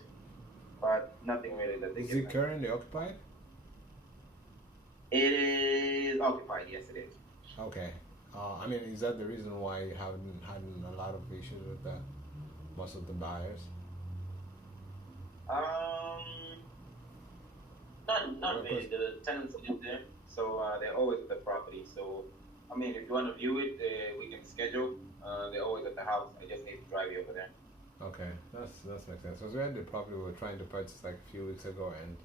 but nothing really that they Is give it us. currently occupied? It is occupied, yes it is. Okay. I mean, is that the reason why you haven't had a lot of issues with most of the buyers? Not really. The tenants live there, So they're always at the property. So I mean, if you want to view it, we can schedule. They're always at the house. I just need to drive you over there. Okay, that makes sense. Because we had the property we were trying to purchase like a few weeks ago, and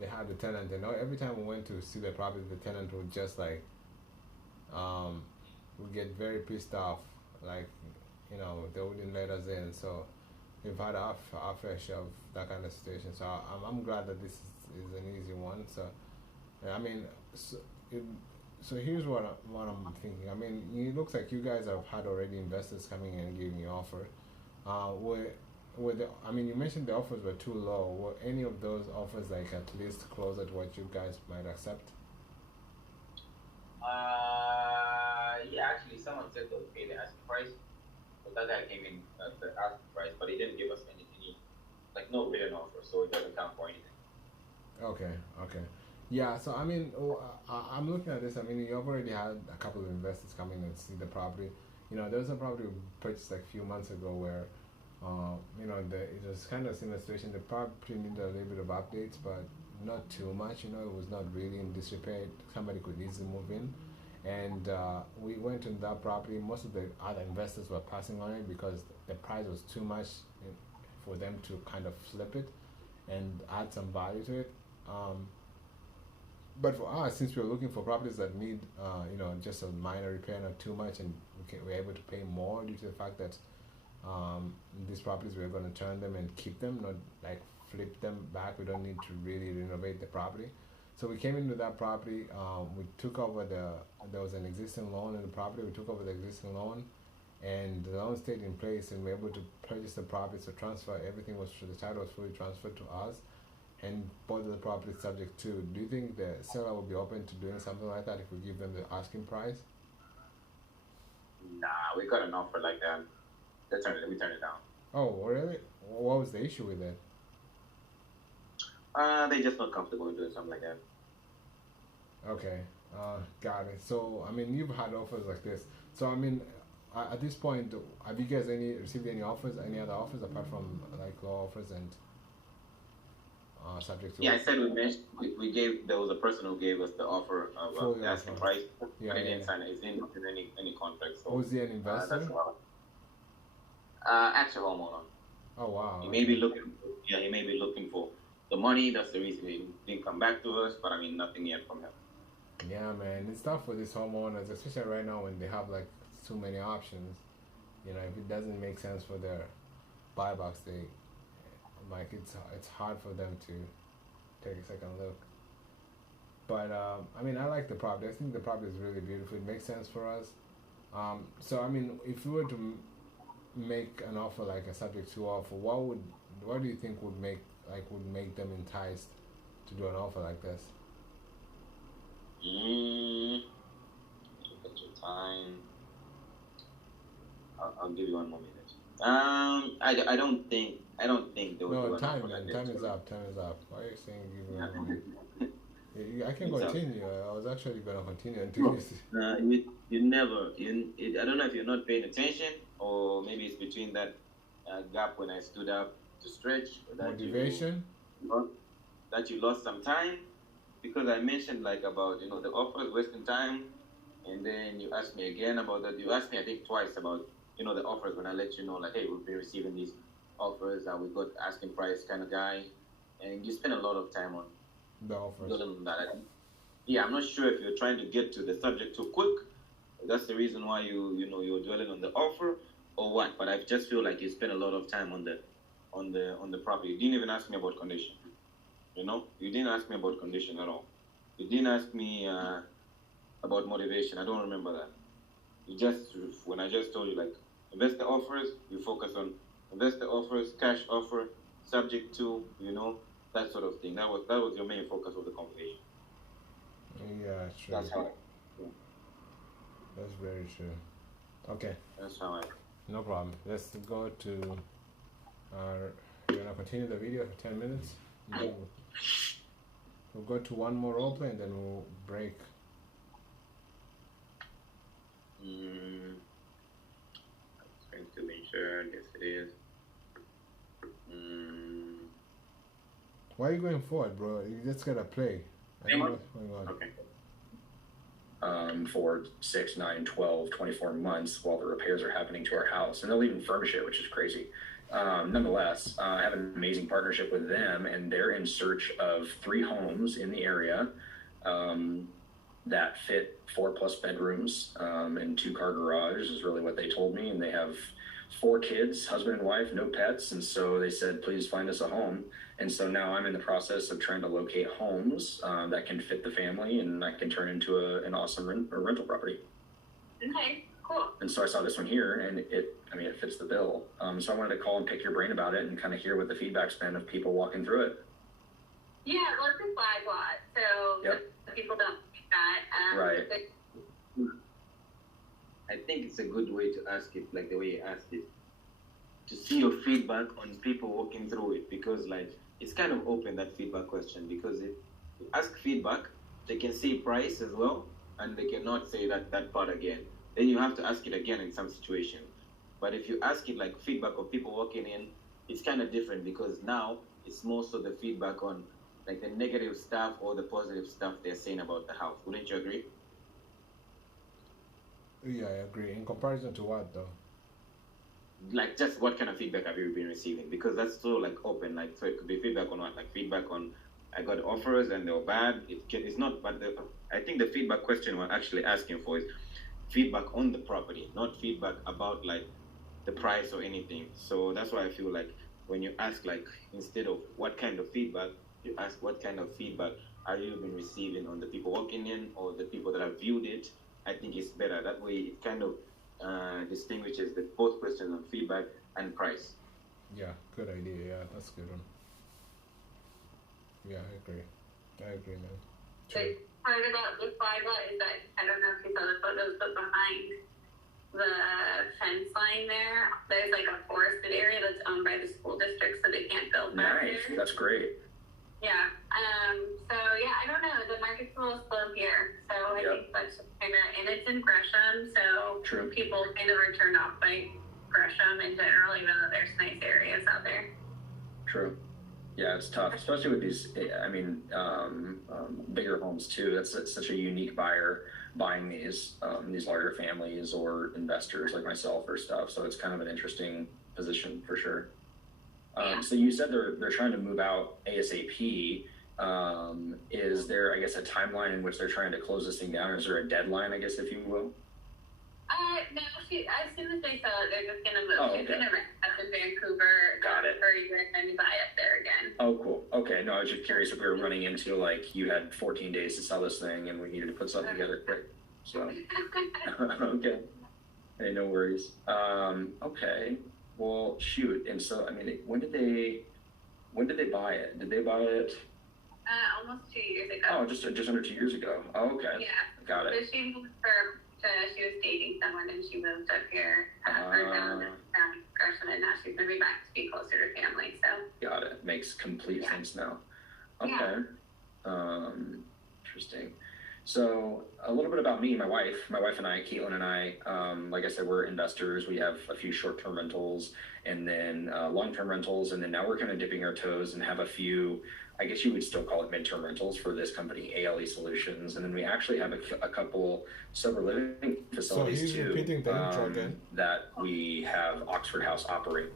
they had the tenant. And every time we went to see the property, the tenant would just like, would get very pissed off. Like, you know, they wouldn't let us in. So we've had our fair share of that kind of situation. So I'm glad that this is an easy one. So I mean, so here's what I'm thinking. I mean, it looks like you guys have had already investors coming in and giving you offer. I mean, you mentioned the offers were too low. Were any of those offers like at least closer to what you guys might accept? Yeah, actually, someone said they'll pay the asking price, but that guy came in at the asking price, but he didn't give us any like no written offer, so it doesn't count for anything. Okay. Yeah, so I mean, I'm looking at this. I mean, you've already had a couple of investors come in and see the property. You know, there was a property we purchased like a few months ago where, you know, it was kind of a similar situation. The property needed a little bit of updates, but not too much. You know, it was not really in disrepair. Somebody could easily move in. And we went to that property. Most of the other investors were passing on it because the price was too much for them to kind of flip it and add some value to it. But for us, since we're looking for properties that need, you know, just a minor repair, not too much, and we're able to pay more due to the fact that these properties, we're going to turn them and keep them, not like flip them back. We don't need to really renovate the property. So we came into that property. We took over there was an existing loan in the property. We took over the existing loan, and the loan stayed in place, and we were able to purchase the property. So everything the title was fully transferred to us, and both of the properties subject to. Do you think the seller will be open to doing something like that if we give them the asking price? Nah, we got an offer like that. We turned it down. Oh, really? What was the issue with it? They just not comfortable doing something like that. Okay, got it. So, I mean, you've had offers like this. So, I mean, at this point, have you guys received any offers, any other offers apart from like low offers and subject to? Yeah, I said there was a person who gave us the offer of the asking price. Yeah, but he didn't sign it. He didn't in any contract. So, was he an investor? Actual homeowner. Oh wow. He may be looking. Yeah, he may be looking for the money. That's the reason he didn't come back to us. But I mean, nothing yet from him. Yeah, man, it's tough for these homeowners, especially right now when they have like too many options. You know, if it doesn't make sense for their buybacks, it's hard for them to take a second look. But I mean, I like the property. I think the property is really beautiful. It makes sense for us. So I mean, if we were to make an offer like a subject to offer, what do you think would make them enticed to do an offer like this? Look at your time. I'll give you one more minute. I don't think they would do an time, offer like this. Time is up. Why are you saying give me one more minute? I can continue. I was actually going to continue until you never. I don't know if you're not paying attention, or maybe it's between that gap when I stood up to stretch. Motivation. That you lost some time, because I mentioned like about the offers wasting time, and then you asked me again about that. You asked me I think twice about the offers when I let you know like, hey, we'll be receiving these offers. We got asking price kind of guy, and you spend a lot of time on the offers. Yeah, I'm not sure if you're trying to get to the subject too quick. That's the reason why you're dwelling on the offer or what. But I just feel like you spend a lot of time on the property. You didn't even ask me about condition. You didn't ask me about condition at all. You didn't ask me about motivation. I don't remember that. When I just told you like investor offers, you focus on investor offers, cash offer, subject to, that sort of thing. That was your main focus of the conversation. Yeah, true. That's how. That's very true. Okay. That's how. No problem. Let's go to our. You're gonna continue the video for 10 minutes. We'll go to one more role play and then we'll break. Going to be sure. Yes, it is. Why are you going forward, bro? You just gotta play. I don't know what's going on. Okay. for 6, 9, 12, 24 months while the repairs are happening to our house. And they'll even furnish it, which is crazy. Nonetheless, I have an amazing partnership with them, and they're in search of 3 homes in the area that fit 4+ bedrooms and 2-car garage is really what they told me. And they have 4 kids, husband and wife, no pets. And so they said, please find us a home. And so now I'm in the process of trying to locate homes that can fit the family, and I can turn into an awesome rental property. Okay, cool. And so I saw this one here, and it fits the bill. So I wanted to call and pick your brain about it and kind of hear what the feedback's been of people walking through it. Yeah, well, it's a flag lot, so Yep. people don't think that. Right. I think it's a good way to ask it, like the way you asked it, to see your feedback on people walking through it, because like it's kind of open, that feedback question, because if you ask feedback, they can say price as well, and they cannot say that part again. Then you have to ask it again in some situation. But if you ask it like feedback of people walking in, it's kind of different, because now it's most of the feedback on like the negative stuff or the positive stuff they're saying about the house. Wouldn't you agree? Yeah, I agree. In comparison to what though? Like just what kind of feedback have you been receiving? Because that's so like open. Like so, it could be feedback on what? Like feedback on I got offers and they were bad. It's not. But I think the feedback question we're actually asking for is feedback on the property, not feedback about like the price or anything. So that's why I feel like when you ask like instead of what kind of feedback, you ask what kind of feedback are you been receiving on the people walking in or the people that have viewed it. I think it's better that way. It kind of distinguishes the both questions on feedback and price. Yeah, good idea. Yeah, that's a good one. Yeah, I agree, man. The part about the flag lot is that, I don't know if you saw the photos, but behind the fence line there's like a forested area that's owned by the school district, so they can't build back Nice. there. That's great. Yeah. So yeah, I don't know. The market's a little slow here, so I think that's kind of, and it's in Gresham, so True. people kind of are turned off by Gresham in general, even though there's nice areas out there. True. Yeah, it's tough, especially with these. Bigger homes too. That's such a unique buyer buying these larger families or investors like myself or stuff. So it's kind of an interesting position for sure. So you said they're trying to move out ASAP. Is there, I guess, a timeline in which they're trying to close this thing down? Is there a deadline, I guess, if you will? No, as soon as they sell it, they're just gonna move. Oh, She's okay. gonna rent up in Vancouver. Got it. For a year and then buy up there again. Oh, cool. Okay. No, I was just curious if we were running into like you had 14 days to sell this thing and we needed to put something together quick. So okay. Hey, no worries. Okay. Well, shoot. And so, I mean, when did they buy it? Did they buy it? Almost 2 years ago. Oh, just under 2 years ago. Oh, okay. Yeah. Got So it. she moved she was dating someone and she moved up here, or down Gresham, and now she's moving back to be closer to family, so. Got it. Makes complete sense now. Okay. Interesting. So a little bit about me, my wife and I, Caitlin and I, like I said, we're investors. We have a few short-term rentals and then long-term rentals. And then now we're kind of dipping our toes and have a few, I guess you would still call it midterm rentals for this company, ALE Solutions. And then we actually have a couple sober living facilities he's too, repeating the intro again. that we have Oxford House operate.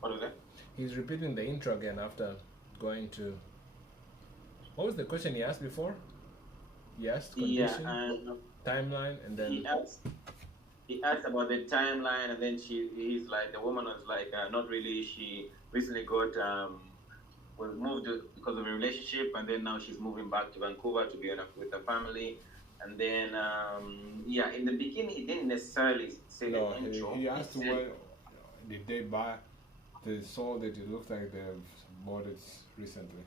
What was that? He's repeating the intro again after going to. What was the question he asked before? Yes, condition, timeline, and then he asked about the timeline, and then he's like, the woman was like, not really. She recently got was moved because of a relationship, and then now she's moving back to Vancouver to be with her family. And then in the beginning he didn't necessarily say the intro. He asked when did they buy. They saw that it looked like they've bought it recently.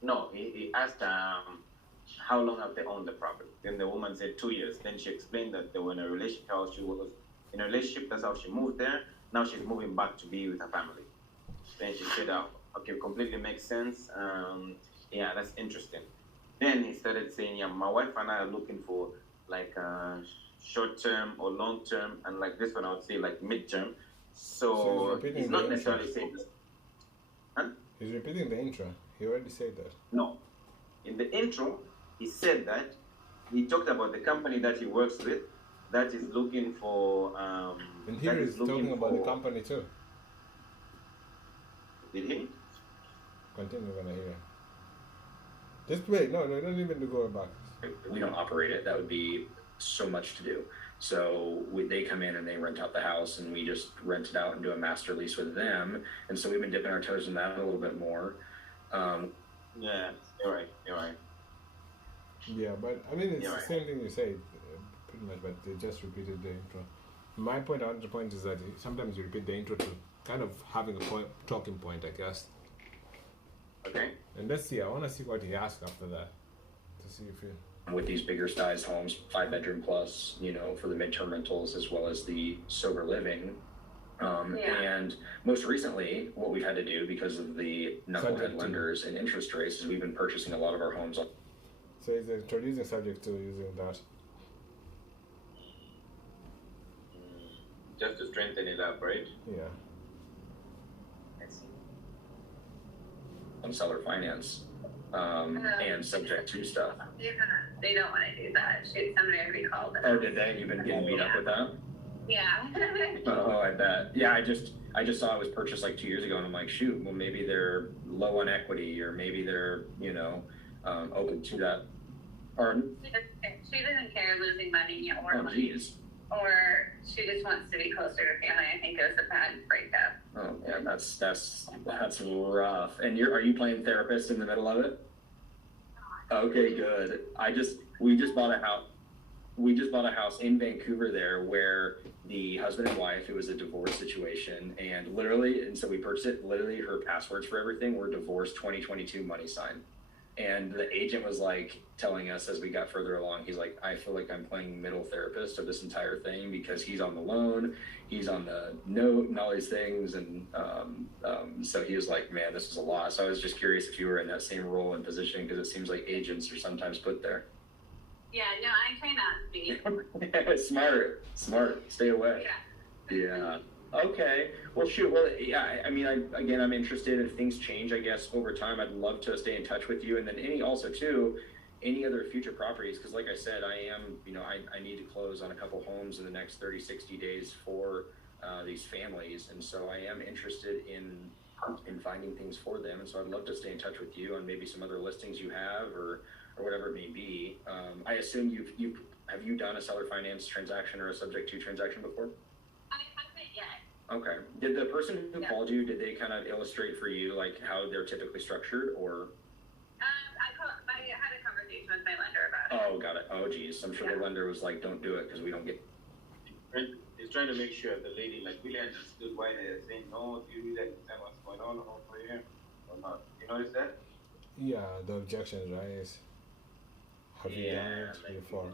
No, he asked how long have they owned the property? Then the woman said 2 years. Then she explained that they were in a relationship. How she was in a relationship. That's how she moved there. Now she's moving back to be with her family. Then she said, "Okay, completely makes sense. Yeah, that's interesting." Then he started saying, "Yeah, my wife and I are looking for like short term or long term, and like this one I would say like mid term." So he's not necessarily saying this. Huh? He's repeating the intro. He already said that. No. In the intro, he said that he talked about the company that he works with that is looking for. And here he's talking about the company too. Did he? Continue when I hear. Just wait. No, don't even go back. We don't operate it. That would be so much to do. So they come in and they rent out the house, and we just rent it out and do a master lease with them. And so we've been dipping our toes in that a little bit more. Yeah, you're right. Yeah, but I mean, it's You're the right. same thing you say, pretty much, but they just repeated the intro. My point, other point is that sometimes you repeat the intro to kind of having a talking point, I guess. Okay. And let's see, I want to see what he asked after that, to see if you... With these bigger sized homes, 5-bedroom plus, for the midterm rentals as well as the sober living. And most recently, what we've had to do because of the knucklehead lenders and interest rates is we've been purchasing a lot of our homes. So he's introducing subject to using that. Just to strengthen it up, right? Yeah. On seller finance and subject to stuff. They don't want to do that. Shoot, somebody already called them. Oh, did they? You've been getting beat up with that? Yeah. Oh, I bet. Yeah, I just saw it was purchased like 2 years ago, and I'm like, shoot, well, maybe they're low on equity, or maybe they're, open to that. Or, She doesn't care losing money or oh, geez. or she just wants to be closer to family. I think it was a bad breakup. Oh, yeah, that's rough. And are you playing therapist in the middle of it? Okay, good. We just bought a house. We just bought a house in Vancouver there where the husband and wife, it was a divorce situation, and so we purchased it, literally her passwords for everything were divorce 2022 money sign. And the agent was like telling us as we got further along, he's like, I feel like I'm playing middle therapist of this entire thing because he's on the loan, he's on the note and all these things. And so he was like, man, this is a lot. So I was just curious if you were in that same role and position, because it seems like agents are sometimes put there. Yeah, no, I try not to be. Smart. Stay away. Yeah. Okay. Well, shoot. Well, yeah. I mean, I'm interested if things change. I guess over time, I'd love to stay in touch with you, and then any other future properties. Because, like I said, I need to close on a couple homes in the next 30, 60 days for these families, and so I am interested in finding things for them. And so I'd love to stay in touch with you on maybe some other listings you have or whatever it may be. I assume have you done a seller finance transaction or a subject to transaction before? I haven't yet. Okay. Did the person who called you, did they kind of illustrate for you like how they're typically structured, or? I had a conversation with my lender about it. Oh, got it. Oh, geez. I'm sure the lender was like, don't do it because we don't get. He's trying to make sure the lady like really understood why they're saying no. Do you really understand what's going on over here or not? You notice that? Yeah, the objections, right? Have you done it before?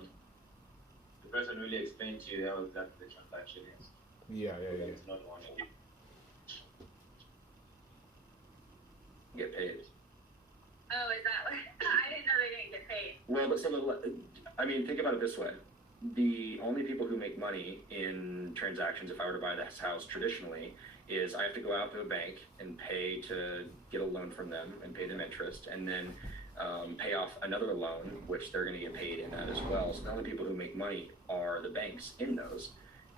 The person really explained to you how exactly the transaction is. Yeah. It's not one. Get paid. Oh, is that what? I didn't know they didn't get paid. Well, think about it this way. The only people who make money in transactions, if I were to buy this house traditionally, is I have to go out to a bank and pay to get a loan from them and pay them interest, and then pay off another loan, which they're going to get paid in that as well. So the only people who make money are the banks in those.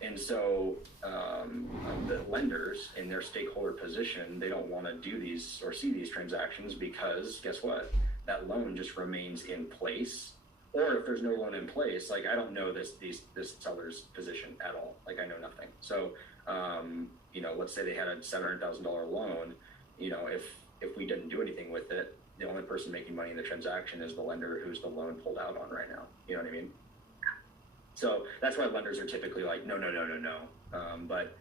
And so the lenders in their stakeholder position, they don't want to do these or see these transactions because guess what? That loan just remains in place. Or if there's no loan in place, like I don't know this seller's position at all. Like I know nothing. So, let's say they had a $700,000 loan, if we didn't do anything with it, the only person making money in the transaction is the lender who's the loan pulled out on right now. You know what I mean? So that's why lenders are typically like, no. But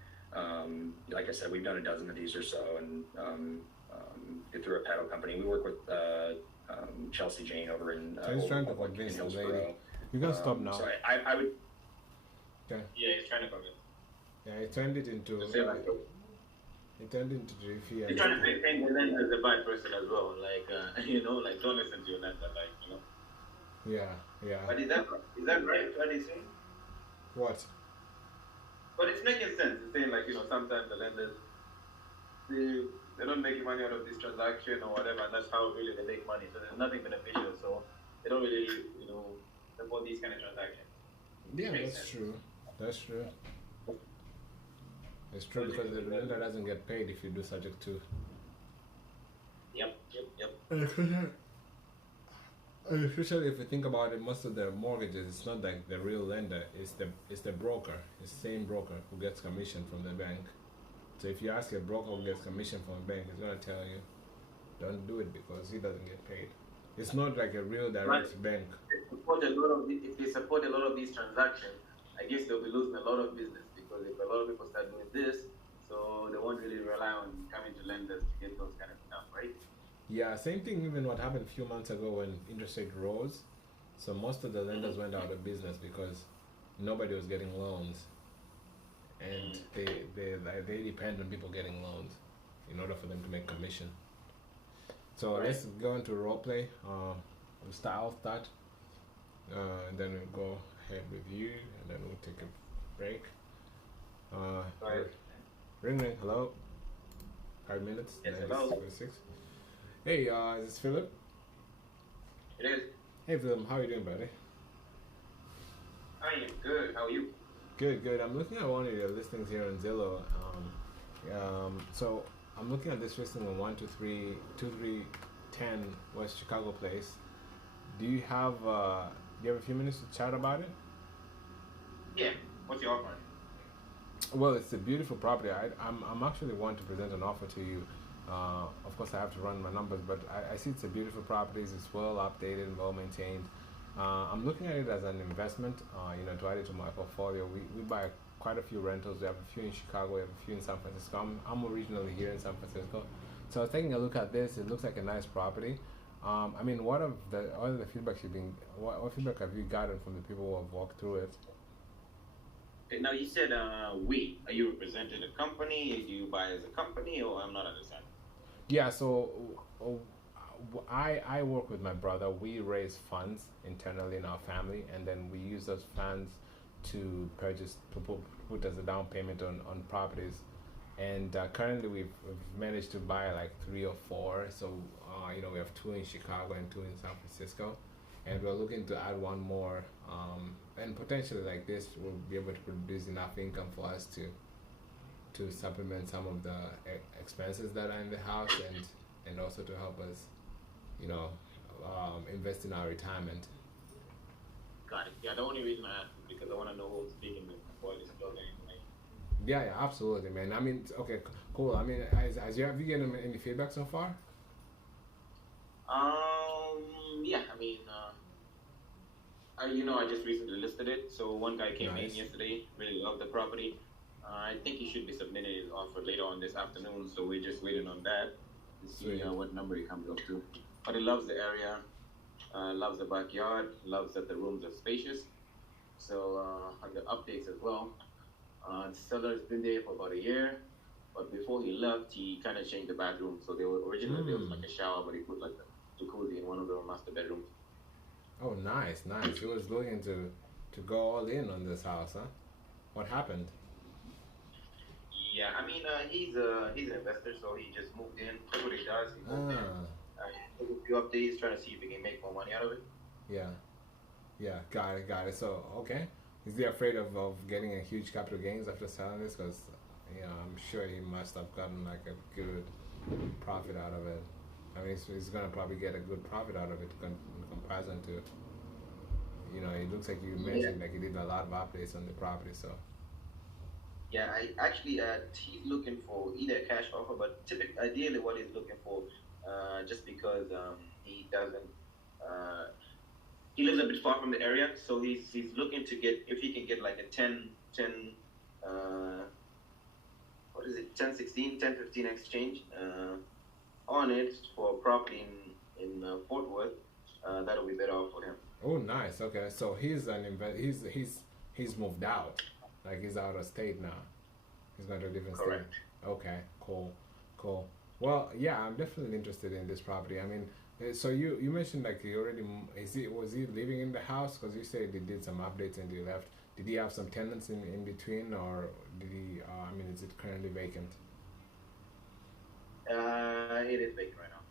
like I said, we've done a dozen of these or so, and through a paddle company. We work with Chelsea Jane over in Hillsborough. You can stop now. So I would. Okay. Yeah, he's trying to convince. Yeah, he turned it into. He turned into Jiffy. He's trying to paint the lender as a bad person as well. Like like don't listen to your lender, Yeah. But is that right? What he's saying? What? But it's making sense. It's saying sometimes the lenders they're not making money out of this transaction or whatever, and that's how really they make money. So there's nothing beneficial. So they don't really support these kind of transactions. Yeah, Makes that's sense. true. That's true. It's true because the lender doesn't get paid if you do subject to. Yep. And especially if you think about it, most of the mortgages, it's not like the real lender, it's the broker. It's the same broker who gets commission from the bank. So if you ask a broker who gets commission from a bank, he's gonna tell you, don't do it because he doesn't get paid. It's not like a real direct bank. If they support a lot of these transactions, I guess they'll be losing a lot of business because if a lot of people start doing this, so they won't really rely on coming to lenders to get those kind of stuff, right? Yeah, same thing even what happened a few months ago when interest rate rose. So most of the lenders went out of business because nobody was getting loans. And they depend on people getting loans in order for them to make commission. So Right. let's go into role play. We'll start that. And then we'll go ahead with you and then we'll take a break. Right. Ring ring, hello. 5 minutes. Yes, then hello. it's 6. Hey, is this Philip? It is. Hey Philip, how are you doing, buddy? I am good. How are you? Good, good. I'm looking at one of your listings here on Zillow. So I'm looking at this listing on 12310 West Chicago Place. Do you have a few minutes to chat about it? Yeah. What's your offer? Well, it's a beautiful property. I'm actually want to present an offer to you. Of course, I have to run my numbers, but I see it's a beautiful property. It's well updated and well maintained. I'm looking at it as an investment, to add it to my portfolio. We buy quite a few rentals. We have a few in Chicago, we have a few in San Francisco. I'm originally here in San Francisco. So I was taking a look at this. It looks like a nice property. What are the feedback what feedback have you gotten from the people who have walked through it? Okay, now you said we. Are you representing a company? Do you buy as a company, or I'm not understanding? Yeah, so I work with my brother. We raise funds internally in our family, and then we use those funds to put as a down payment on properties. And currently we've managed to buy like 3 or 4. So we have 2 in Chicago and 2 in San Francisco, and we're looking to add 1 more. And potentially like this, we'll be able to produce enough income for us to supplement some of the expenses that are in the house, and also to help us, invest in our retirement. Got it. Yeah, the only reason I asked is because I want to know who's speaking before this building. Yeah, absolutely, man. Okay, cool. Have you gotten any feedback so far? Yeah, I just recently listed it. So one guy came in yesterday, really loved the property. I think he should be submitting his offer later on this afternoon. So we're just waiting on that to see what number he comes up to. But he loves the area, loves the backyard, loves that the rooms are spacious. So the updates as well. The seller's been there for about a year, but before he left, he kind of changed the bathroom. So there was like a shower, but he put like a jacuzzi in one of the master bedrooms. Oh, nice. He was looking to go all in on this house, huh? What happened? Yeah, he's an investor, so he just moved in. That's what he does. He moved in. Took a few updates, trying to see if he can make more money out of it. Yeah, got it. So, okay. Is he afraid of getting a huge capital gains after selling this? Because, I'm sure he must have gotten like a good profit out of it. He's going to probably get a good profit out of it in comparison to, it looks like you mentioned like he did a lot of updates on the property, so. Yeah, he's looking for either a cash offer, but ideally what he's looking for, just because he doesn't, he lives a bit far from the area, so he's looking to get, if he can get like a 10-16, 10-15 exchange on it for a property in Fort Worth, that'll be better off for him. Oh, nice. Okay, so he's he's moved out, like he's out of state now. He's going to a different state. Okay, cool. Well, yeah, I'm definitely interested in this property. So you mentioned like he already was he living in the house? Because you said he did some updates and he left. Did he have some tenants in between, or did he? Is it currently vacant? It is vacant right now.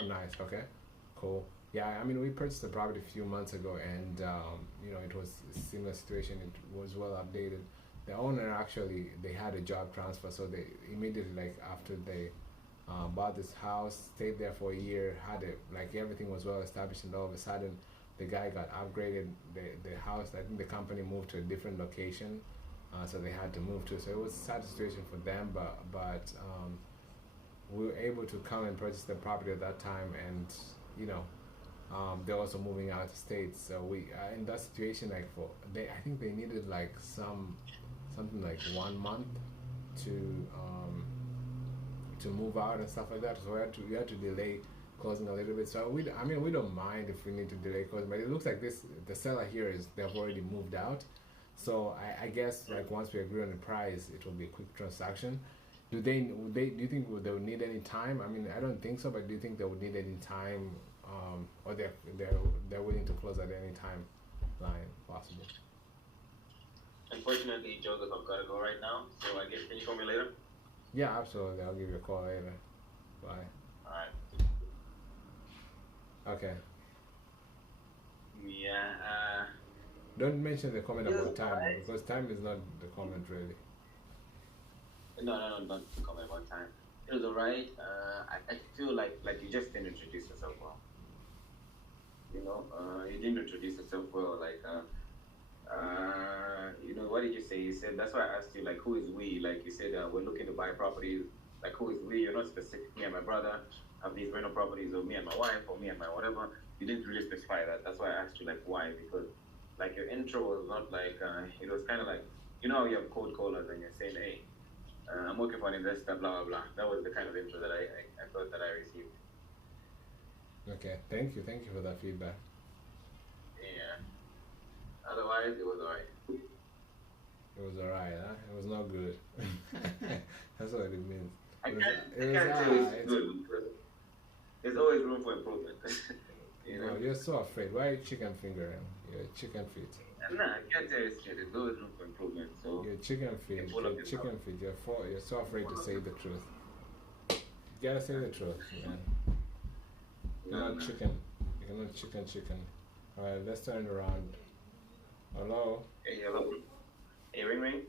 Oh, nice. Okay, cool. Yeah, I mean, we purchased the property a few months ago, and you know, it was a similar situation. It was well updated. The owner actually they had a job transfer, so they immediately like after they bought this house, stayed there for a year, had it like everything was well established, and all of a sudden the guy got upgraded. The house, I think the company moved to a different location, so they had to move to. So it was a sad situation for them, but we were able to come and purchase the property at that time, and you know, they're also moving out of state. So we in that situation, like I think they needed like something like 1 month to move out and stuff like that. So we had to delay closing a little bit. So I mean we don't mind if we need to delay closing, but it looks like the seller here they've already moved out. So I guess like once we agree on the price, it will be a quick transaction. Do you think they would need any time? I mean, I don't think so, but do you think they would need any time, or they're willing to close at any time line possible? Unfortunately, Joseph, I've got to go right now. So I guess can you call me later? Yeah, absolutely. I'll give you a call later. Bye. All right. Okay. Yeah. Don't mention the comment Yes, about time alright. because time is not the comment really. No, don't comment about time. It was alright. I feel like you just didn't introduce yourself well. You know, you didn't introduce yourself well. Like, you know, what did you say? You said that's why I asked you like, who is we? Like you said, we're looking to buy properties. Like, who is we? You're not specific. Me and my brother have these rental properties, or me and my wife, or me and my whatever. You didn't really specify that. That's why I asked you like why, because like your intro was not like it was kind of like, you know how you have cold callers and you're saying, hey, I'm working for an investor, blah blah blah. That was the kind of intro that I thought that I received. Okay, thank you for that feedback. Yeah. Otherwise, it was alright. It was alright, huh? It was not good. That's what it means. I It was, can't it was say it's alright. good because there's always room for improvement. You know? No, you're so afraid. Why are you chicken fingering? You're chicken feet. Nah, I can't tell you straight. There's always room for improvement. So You're chicken feet. You're full of You're yourself. chicken feet. You're so afraid to say the truth. You gotta say the truth, man. You're no, not no. chicken. You're not chicken. Alright, let's turn it around. Hello? Hey, hello. Hey, ring.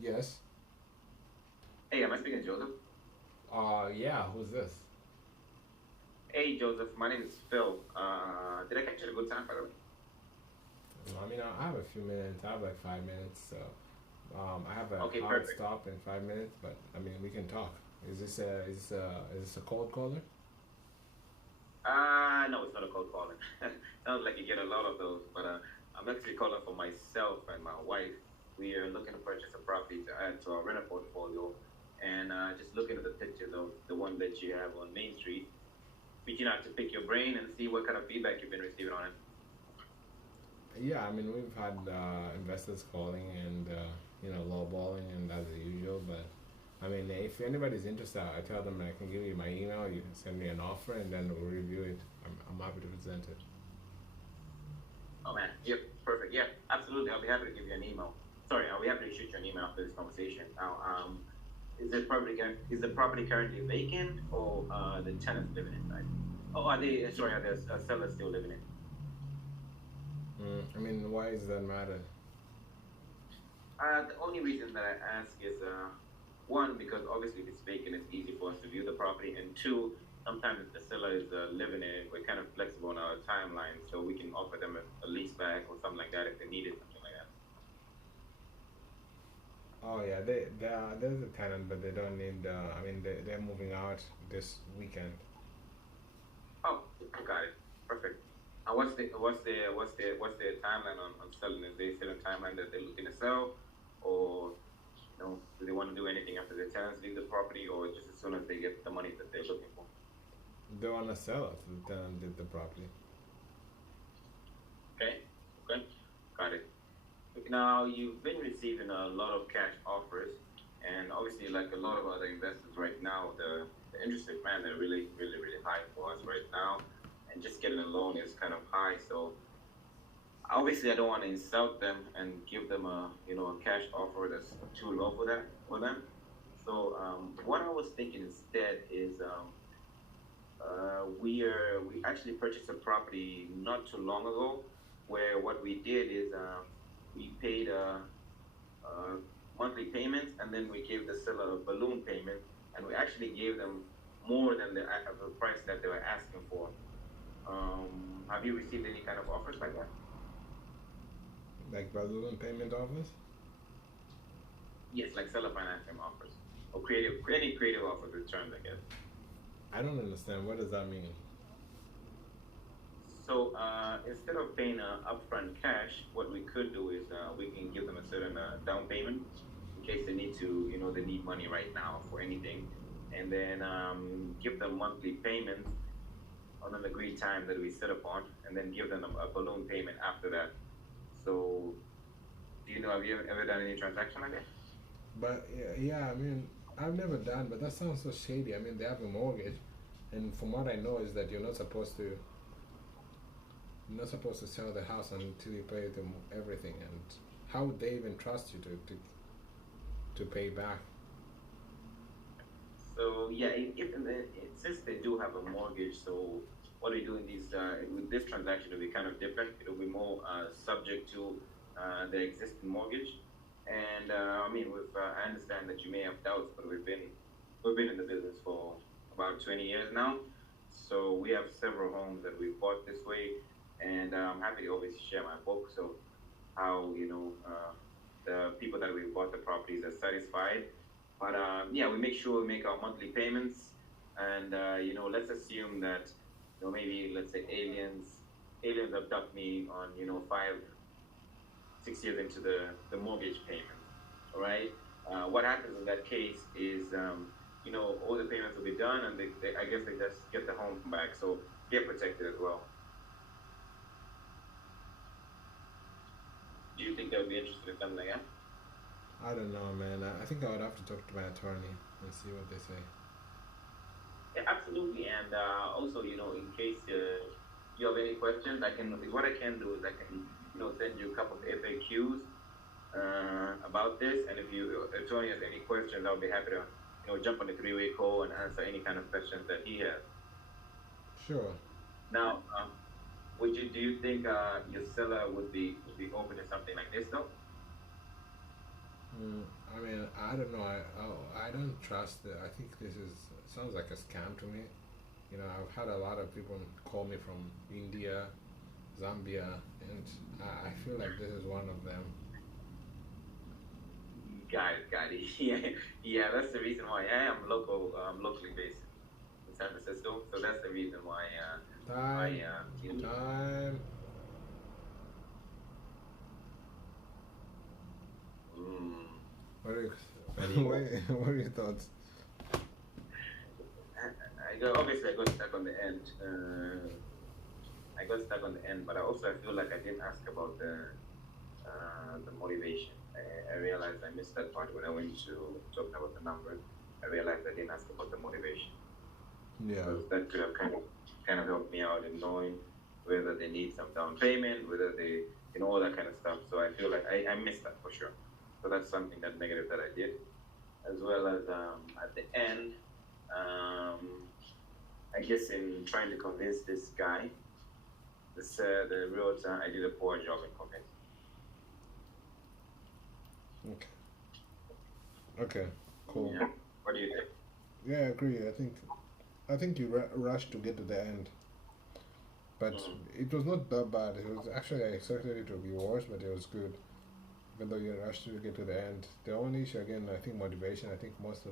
Yes? Hey, am I speaking to Joseph? Yeah, who's this? Hey, Joseph. My name is Phil. Did I catch you at a good time, by the way? I mean, I have a few minutes. I have like 5 minutes, so I have a Okay, hard perfect. stop in 5 minutes. But I mean, we can talk. Is this a cold caller? No, it's not a cold calling. Sounds like you get a lot of those, but I'm actually calling for myself and my wife. We are looking to purchase a property to add to our rental portfolio, and just looking at the pictures of the one that you have on Main Street, reaching out to pick your brain and see what kind of feedback you've been receiving on it. Yeah, I mean, we've had investors calling and lowballing and as usual. But I mean, if anybody's interested, I tell them I can give you my email. You can send me an offer, and then we'll review it. I'm happy to present it. Oh man, yep, perfect. Yeah, absolutely. I'll be happy to give you an email. Sorry, I'll be happy to shoot you an email after this conversation. Now, is the property currently vacant, or the tenants living inside? Oh, are the sellers still living in? I mean, why does that matter? The only reason that I ask is one, because obviously if it's vacant, it's easy for us to view the property, and two, sometimes if the seller is living in it, we're kind of flexible on our timeline, so we can offer them a lease back or something like that if they needed something like that. Oh yeah, there's a tenant, but they don't need. I mean, they're moving out this weekend. Oh, got it. Perfect. And what's the timeline on selling? Is there a certain timeline that they're looking to sell, or do they want to do anything after the tenants leave the property, or just as soon as they get the money that they're looking for? They want to sell it. The tenant did the property. Okay, got it. Now you've been receiving a lot of cash offers, and obviously, like a lot of other investors right now, the interest rate, man, they're really high for us right now, and just getting a loan is kind of high. So obviously, I don't want to insult them and give them a cash offer that's too low for them. So what I was thinking instead is We actually purchased a property not too long ago, where what we did is we paid monthly payments, and then we gave the seller a balloon payment, and we actually gave them more than the price that they were asking for. Have you received any kind of offers like that? Like balloon payment offers? Yes, like seller financing offers or any creative offers with terms, I guess. I don't understand. What does that mean? So instead of paying upfront cash, what we could do is we can give them a certain down payment in case they need to, they need money right now for anything, and then give them monthly payments on an agreed time that we set upon, and then give them a balloon payment after that. So, have you ever done any transaction like that? But yeah, I mean, I've never done, but that sounds so shady. I mean, they have a mortgage, and from what I know is that you're not supposed to sell the house until you pay them everything. And how would they even trust you to pay back? So yeah, since they do have a mortgage, so what we do in these with this transaction will be kind of different. It'll be more subject to the existing mortgage. And I mean, I understand that you may have doubts, but we've been in the business for about 20 years now. So we have several homes that we've bought this way, and I'm happy to always share my books of how the people that we bought the properties are satisfied. But yeah, we make sure we make our monthly payments, and let's assume that maybe let's say aliens abduct me on 5-6 years into the mortgage payment. All right. What happens in that case is all the payments will be done, and I guess they just get the home back, so get protected as well. Do you think they would be interested in something like that? I don't know, man. I think I would have to talk to my attorney and see what they say. Yeah, absolutely. And also, in case you have any questions, what I can do is I can send you a couple of FAQs about this. And if your attorney has any questions, I'll be happy to jump on a three-way call and answer any kind of questions that he has. Sure. Now, do you think your seller would be open to something like this, though? I mean, I don't know. I don't trust it. I think this sounds like a scam to me. I've had a lot of people call me from India, Zambia, and I feel like this is one of them. Got it. Yeah, that's the reason why I am locally based in San Francisco. So that's the reason why. Time. What are your thoughts? Obviously, I got stuck on the end. But I feel like I didn't ask about the motivation. I realized I missed that part when I went to talk about the numbers. I realized I didn't ask about the motivation. Yeah. So that could have kind of helped me out in knowing whether they need some down payment, whether they, all that kind of stuff. So I feel like I missed that for sure. So that's something that negative that I did, as well as at the end, I guess in trying to convince this guy, the realtor, I did a poor job in convincing. Okay. Cool. Yeah. What do you think? Yeah, I agree. I think you rushed to get to the end, but it was not that bad. It was actually, I expected it to be worse, but it was good. Even though you rushed to get to the end, the only issue again, I think motivation. I think most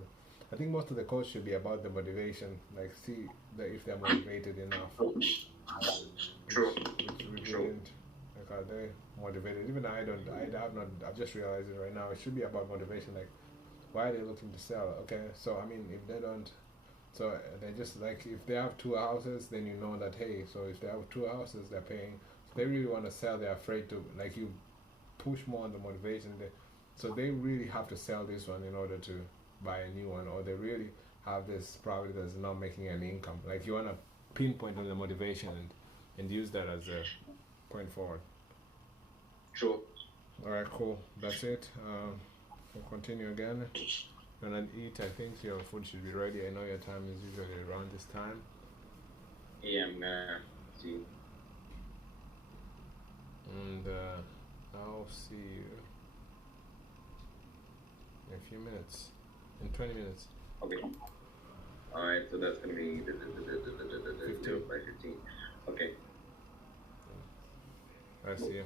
of the calls should be about the motivation. Like, see if they're motivated enough. True. Like, are they motivated? Even I've just realized it right now. It should be about motivation. Like, why are they looking to sell? Okay, so I mean, if they don't, so they just like, if they have 2 houses, then you know that, hey, so if they have 2 houses, they're paying. So they really want to sell. They're afraid to, like, you push more on the motivation. So they really have to sell this one in order to buy a new one, or they really have this property that's not making any income. Like, you want to pinpoint on the motivation and use that as a point forward. Sure. All right, cool. That's it. We'll continue again. You're gonna eat. I think your food should be ready. I know your time is usually around this time. Yeah, I'm gonna see. And I'll see you in a few minutes. In 20 minutes. Okay. Alright, so that's gonna be 15. 0 by 15. Okay. I see you.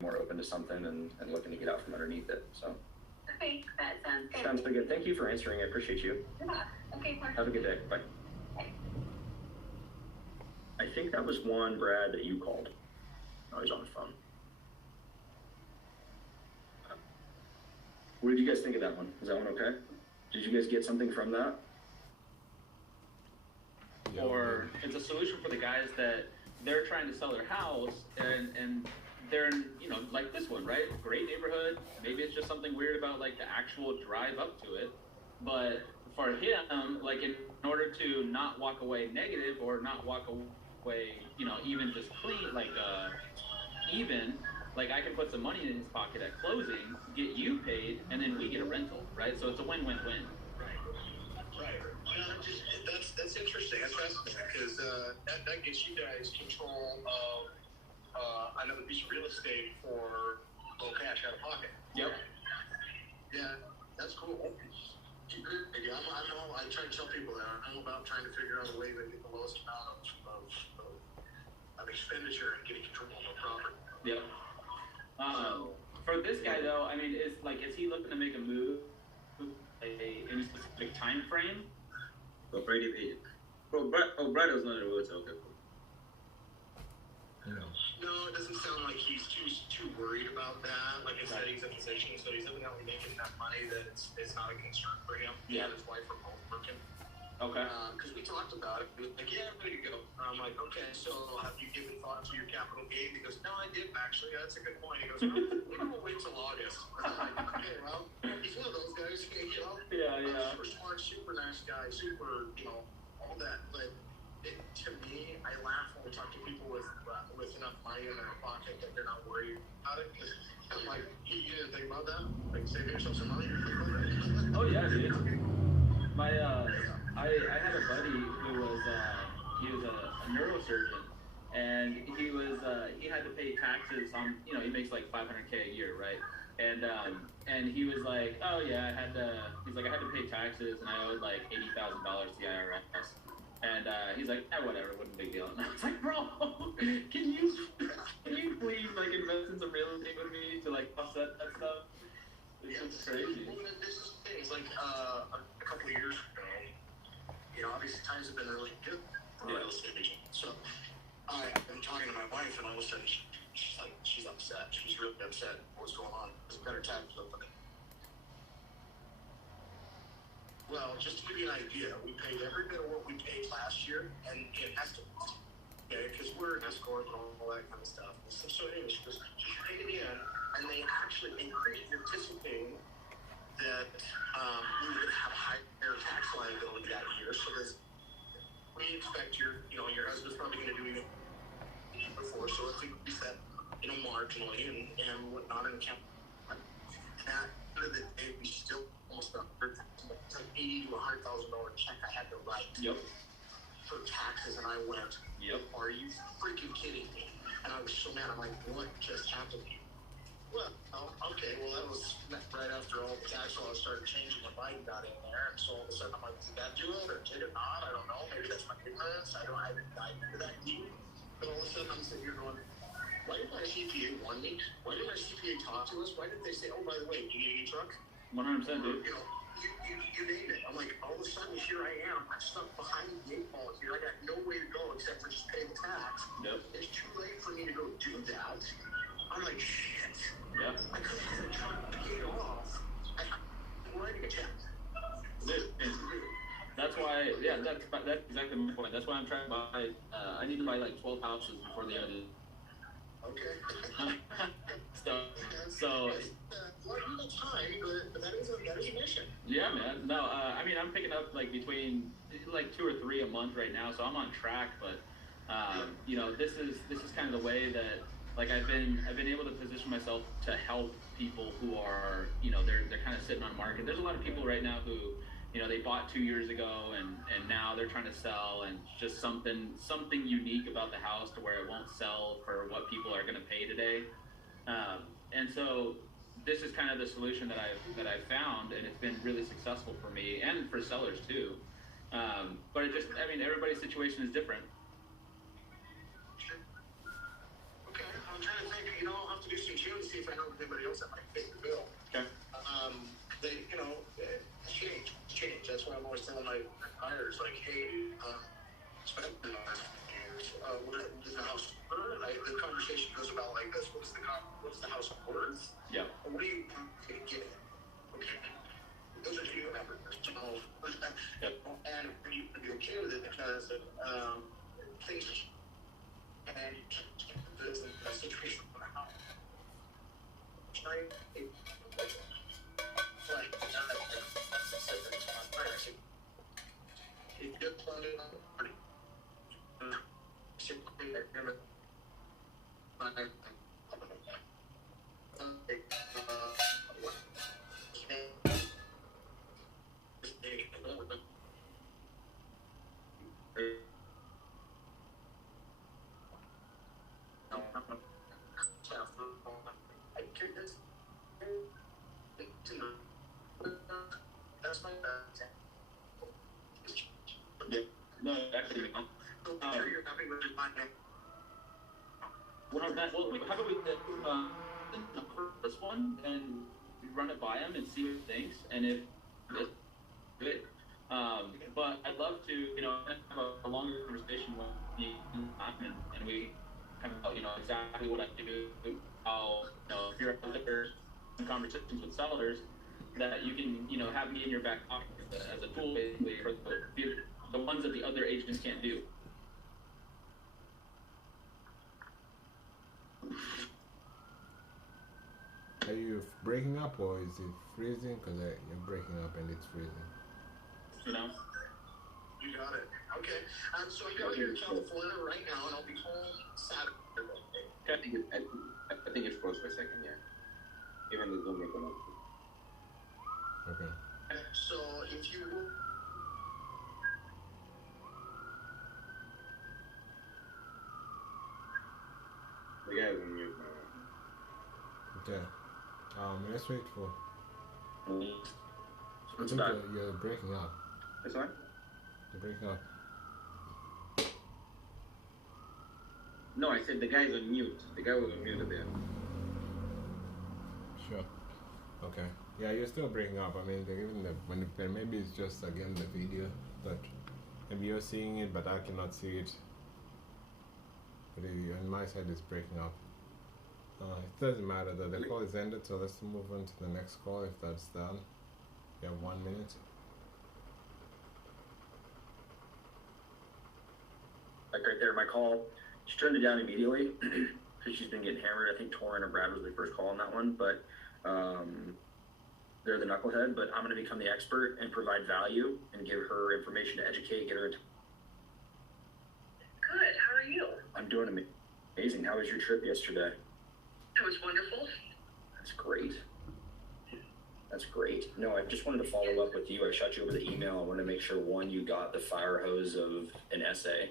more open to something and looking to get out from underneath it. So Okay, that sounds good. sounds pretty good. Thank you for answering. I appreciate you. Yeah. Okay, perfect. Have a good day. Bye. I think that was Juan, Brad, that you called. Oh, he's on the phone. What did you guys think of that one? Is that one okay? Did you guys get something from that? Yeah, Or it's a solution for the guys that they're trying to sell their house and they're in, you know, like this one, right? Great neighborhood. Maybe it's just something weird about like the actual drive up to it. But for him, like in order to not walk away negative or not walk away, you know, even just clean, like even, like I can put some money in his pocket at closing, get you paid, and then we get a rental, right? So it's a win-win-win. Right. That's interesting. That's fascinating because that gives you guys control of another piece of real estate for low cash out of pocket. Yep. Yeah, that's cool. I try to tell people that I'm about trying to figure out a way to get the lowest amount of expenditure and getting control of the property. Yep. For this guy though, I mean, is he looking to make a move, any specific time frame? But Brady paid. Brad was not a realtor. Okay, cool. No, it doesn't sound like he's too worried about that. Like I said, he's a physician, so he's evidently making enough money that it's not a concern for him. He and his wife are both working. Okay. Because we talked about it. He was like, yeah, I'm ready to go. I'm like, okay, so have you given thought to your capital gain? He goes, no, I didn't actually. That's a good point. He goes, no, we'll wait till August. I'm like, okay, well, he's one of those guys, you know? Yeah. Super smart, super nice guy, super, you know, all that. But to me, I laugh when we talk to people with enough money in their pocket that they're not worried about it. Because I'm like, you didn't think about that? Like, saving yourself some money? Oh yeah, dude. My I had a buddy who was he was a neurosurgeon, and he had to pay taxes on, you know, he makes like $500K a year, right? And he was like, oh yeah, I had to pay taxes and I owed like $80,000 to the IRS. And he's like, whatever, wasn't a big deal. And I was like, bro, can you please like invest in some real estate with me to like offset that stuff? It's just crazy. Well, this is things like a couple of years ago, you know, obviously times have been really good for real estate agent. So I've been talking to my wife, and all of a sudden she's upset. She's really upset. What's going on? There's better taxes up for me. Well, just to give you an idea, we paid every bit of what we paid last year, and it has to, okay, because we're an escort and all that kind of stuff. So anyway, she paid it in, and they actually increased, anticipating that we would have higher tax liability that year. So we expect your husband's probably going to do even before, so let's increase that, you know, marginally and whatnot in account. At the end of the day, we still almost got it's like $80,000 to $100,000 check I had to write for taxes, and I went, are you freaking kidding me? And I was so mad. I'm like, what just happened? Well, okay, that was right after all the tax laws started changing and Biden got in there, and so all of a sudden I'm like, did that do it or did it not? I don't know. Maybe that's my ignorance. I haven't dived into that deep. But all of a sudden I'm sitting here going, why did my CPA warn me? Why did my CPA talk to us? Why did they say, oh, by the way, you need a truck? 100%, dude. You know, you name it. I'm like, all of a sudden here I am. I'm stuck behind the 8 ball here. I got no way to go except for just pay the tax. Yep. It's too late for me to go do that. I'm like, shit. Yep. I could have had a truck paid off. I'm writing a check. That's why, that's exactly my point. That's why I'm trying to buy, I need to buy like 12 houses before the end of the Okay. So well, you got time, but that is a mission. Yeah, man. No, I mean, I'm picking up like between like 2 or 3 a month right now, so I'm on track. But you know, this is kind of the way that like I've been able to position myself to help people who are, you know, they're kind of sitting on market. There's a lot of people right now who, you know, they bought 2 years ago and now they're trying to sell, and just something unique about the house to where it won't sell for what people are going to pay today. And so this is kind of the solution that I've found, and it's been really successful for me and for sellers too. But it just, I mean, everybody's situation is different. Sure. Okay, I'm trying to think. You know, I'll have to do some you and see if I know anybody else that might fit the bill. Okay. They, change. That's what I'm always telling my buyers, like, hey, spend the last years. What is the house worth? The conversation goes about like this: what's the house worth? Yeah. And what are you going to get? Okay. Those are two numbers. So, Yep. and you can be okay with it because things and the situation of the house. If you're planning on that's my No, actually, I'm sure you're happy with my name. Well, how about we this one and we run it by him and see what he thinks, and if it's good. But I'd love to, have a longer conversation with you and we kind of, exactly what I do, how, if you're out there in conversations with sellers, that you can, have me in your back pocket as a tool basically for the ones that the other agents can't do. Are you breaking up or is it freezing? Because you're breaking up and it's freezing. You got it. Okay. So I'm down here in California right now, and I'll be home Saturday. I think it's froze for a second, yeah. Even the Zoom may come up. Okay. So if you The guy is on mute now. Okay. Let's wait for. I What's think that? you're breaking up. That's fine. You're breaking up. No, I said the guy's on mute. The guy was on mute there. Sure. Okay. Yeah, you're still breaking up. I mean, maybe it's just again the video, but maybe you're seeing it, but I cannot see it. But on my side, it's breaking up. It doesn't matter though. The call is ended, so let's move on to the next call if that's done. You have 1 minute. Like right there, my call, she turned it down immediately because she's been getting hammered. I think Torin or Brad was the first call on that one, but they're the knucklehead. But I'm going to become the expert and provide value and give her information to educate, get her into. Good. How are you? I'm doing amazing. How was your trip yesterday? It was wonderful. That's great. That's great. No, I just wanted to follow up with you. I shot you over the email. I wanted to make sure, one, you got the fire hose of an essay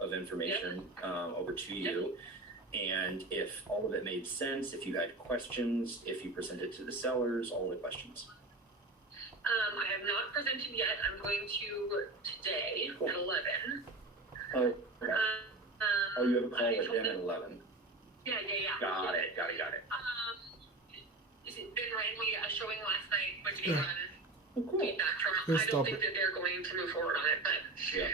of information over to you. And if all of it made sense, if you had questions, if you presented to the sellers, all the questions. I have not presented yet. I'm going to today at 11. Oh, okay. Oh, you have a call I with told them at them- 11. Yeah. Got it. Ben ran me a showing last night, which gave them Oh, cool. feedback from. Let's I stop don't think that they're going to move forward on it, but Yeah.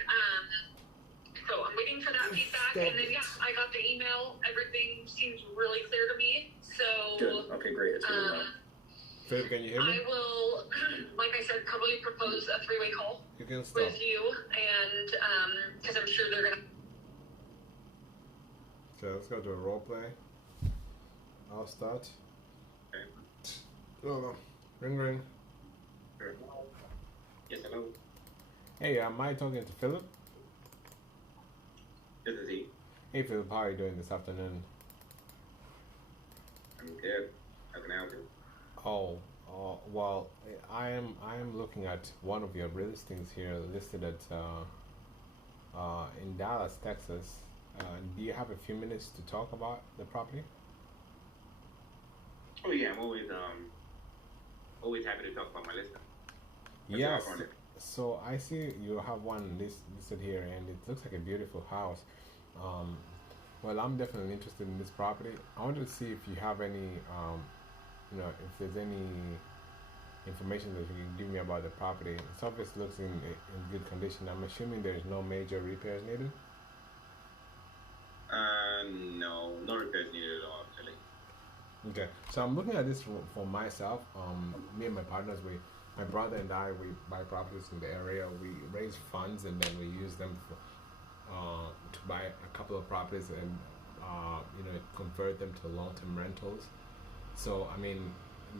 so I'm waiting for that feedback, and then I got the email. Everything seems really clear to me. So Good. Okay, great. It's good to know. Philip, can you hear me? I will, like I said, probably propose a three-way call You can stop. with you, and because I'm sure they're gonna. Okay, let's go to a role play. I'll start. Oh, ring ring. Yes, hello. Hey, am I talking to Philip? This is he. Hey Philip, how are you doing this afternoon? I'm good. How can I help you? Well, I am looking at one of your real listings here listed at in Dallas, Texas. Do you have a few minutes to talk about the property? Oh yeah, I'm always happy to talk about my listing. Yes. On it. So I see you have one listed here, and it looks like a beautiful house. Well, I'm definitely interested in this property. I wanted to see if you have any, if there's any information that you can give me about the property. It's obviously looks in good condition. I'm assuming there's no major repairs needed. No, no repairs needed at all, actually. Okay, so I'm looking at this for myself. Me and my partners, my brother and I, we buy properties in the area. We raise funds and then we use them for, to buy a couple of properties and convert them to long-term rentals. So I mean,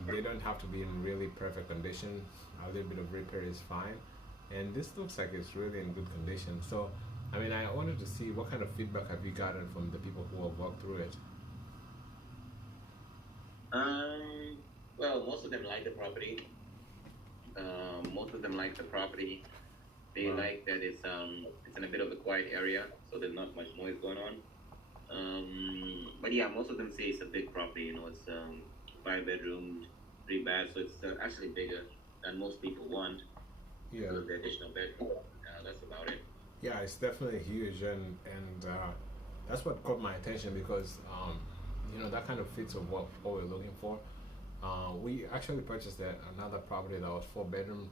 they don't have to be in really perfect condition. A little bit of repair is fine, and this looks like it's really in good condition. So I mean, I wanted to see what kind of feedback have you gotten from the people who have walked through it. Well, most of them like the property. Most of them like the property. They like that it's in a bit of a quiet area, so there's not much noise going on. But yeah, most of them say it's a big property. You know, it's 5 bedrooms, 3 baths, so it's actually bigger than most people want. Yeah. Because the additional bedroom. That's about it. Yeah, it's definitely huge, and that's what caught my attention because that kind of fits of what we're looking for. We actually purchased another property that was 4 bedrooms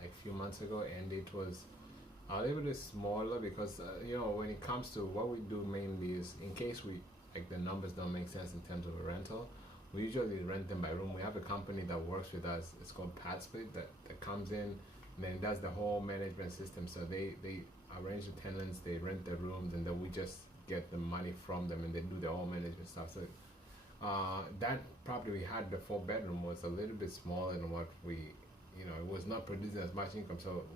like a few months ago, and it was a little bit smaller because when it comes to what we do mainly is in case the numbers don't make sense in terms of a rental, we usually rent them by room. We have a company that works with us. It's called PadSplit that comes in and then does the whole management system. So they arrange the tenants, they rent the rooms, and then we just get the money from them and they do the whole management stuff. So that property we had, the 4 bedroom, was a little bit smaller than what we, it was not producing as much income. So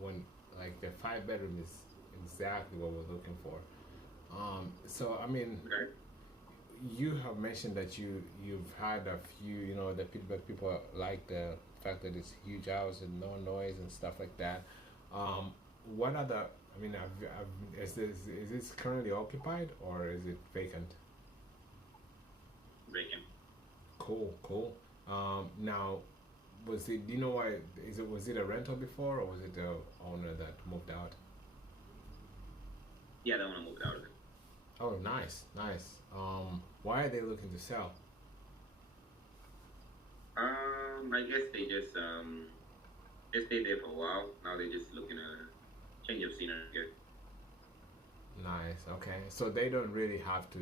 when like the 5 bedroom is exactly what we're looking for. So I mean, you have mentioned that you've had a few, the feedback people like the fact that it's huge house and no noise and stuff like that. What other? I mean, is this currently occupied or is it vacant? Vacant. Cool. Now, do you know why? Was it a rental before, or was it the owner that moved out? Yeah, the owner moved out of it. Oh, nice. Why are they looking to sell? I guess they just stayed there for a while. Now they're just looking at a change of scenery again. Nice. Okay, so they don't really have to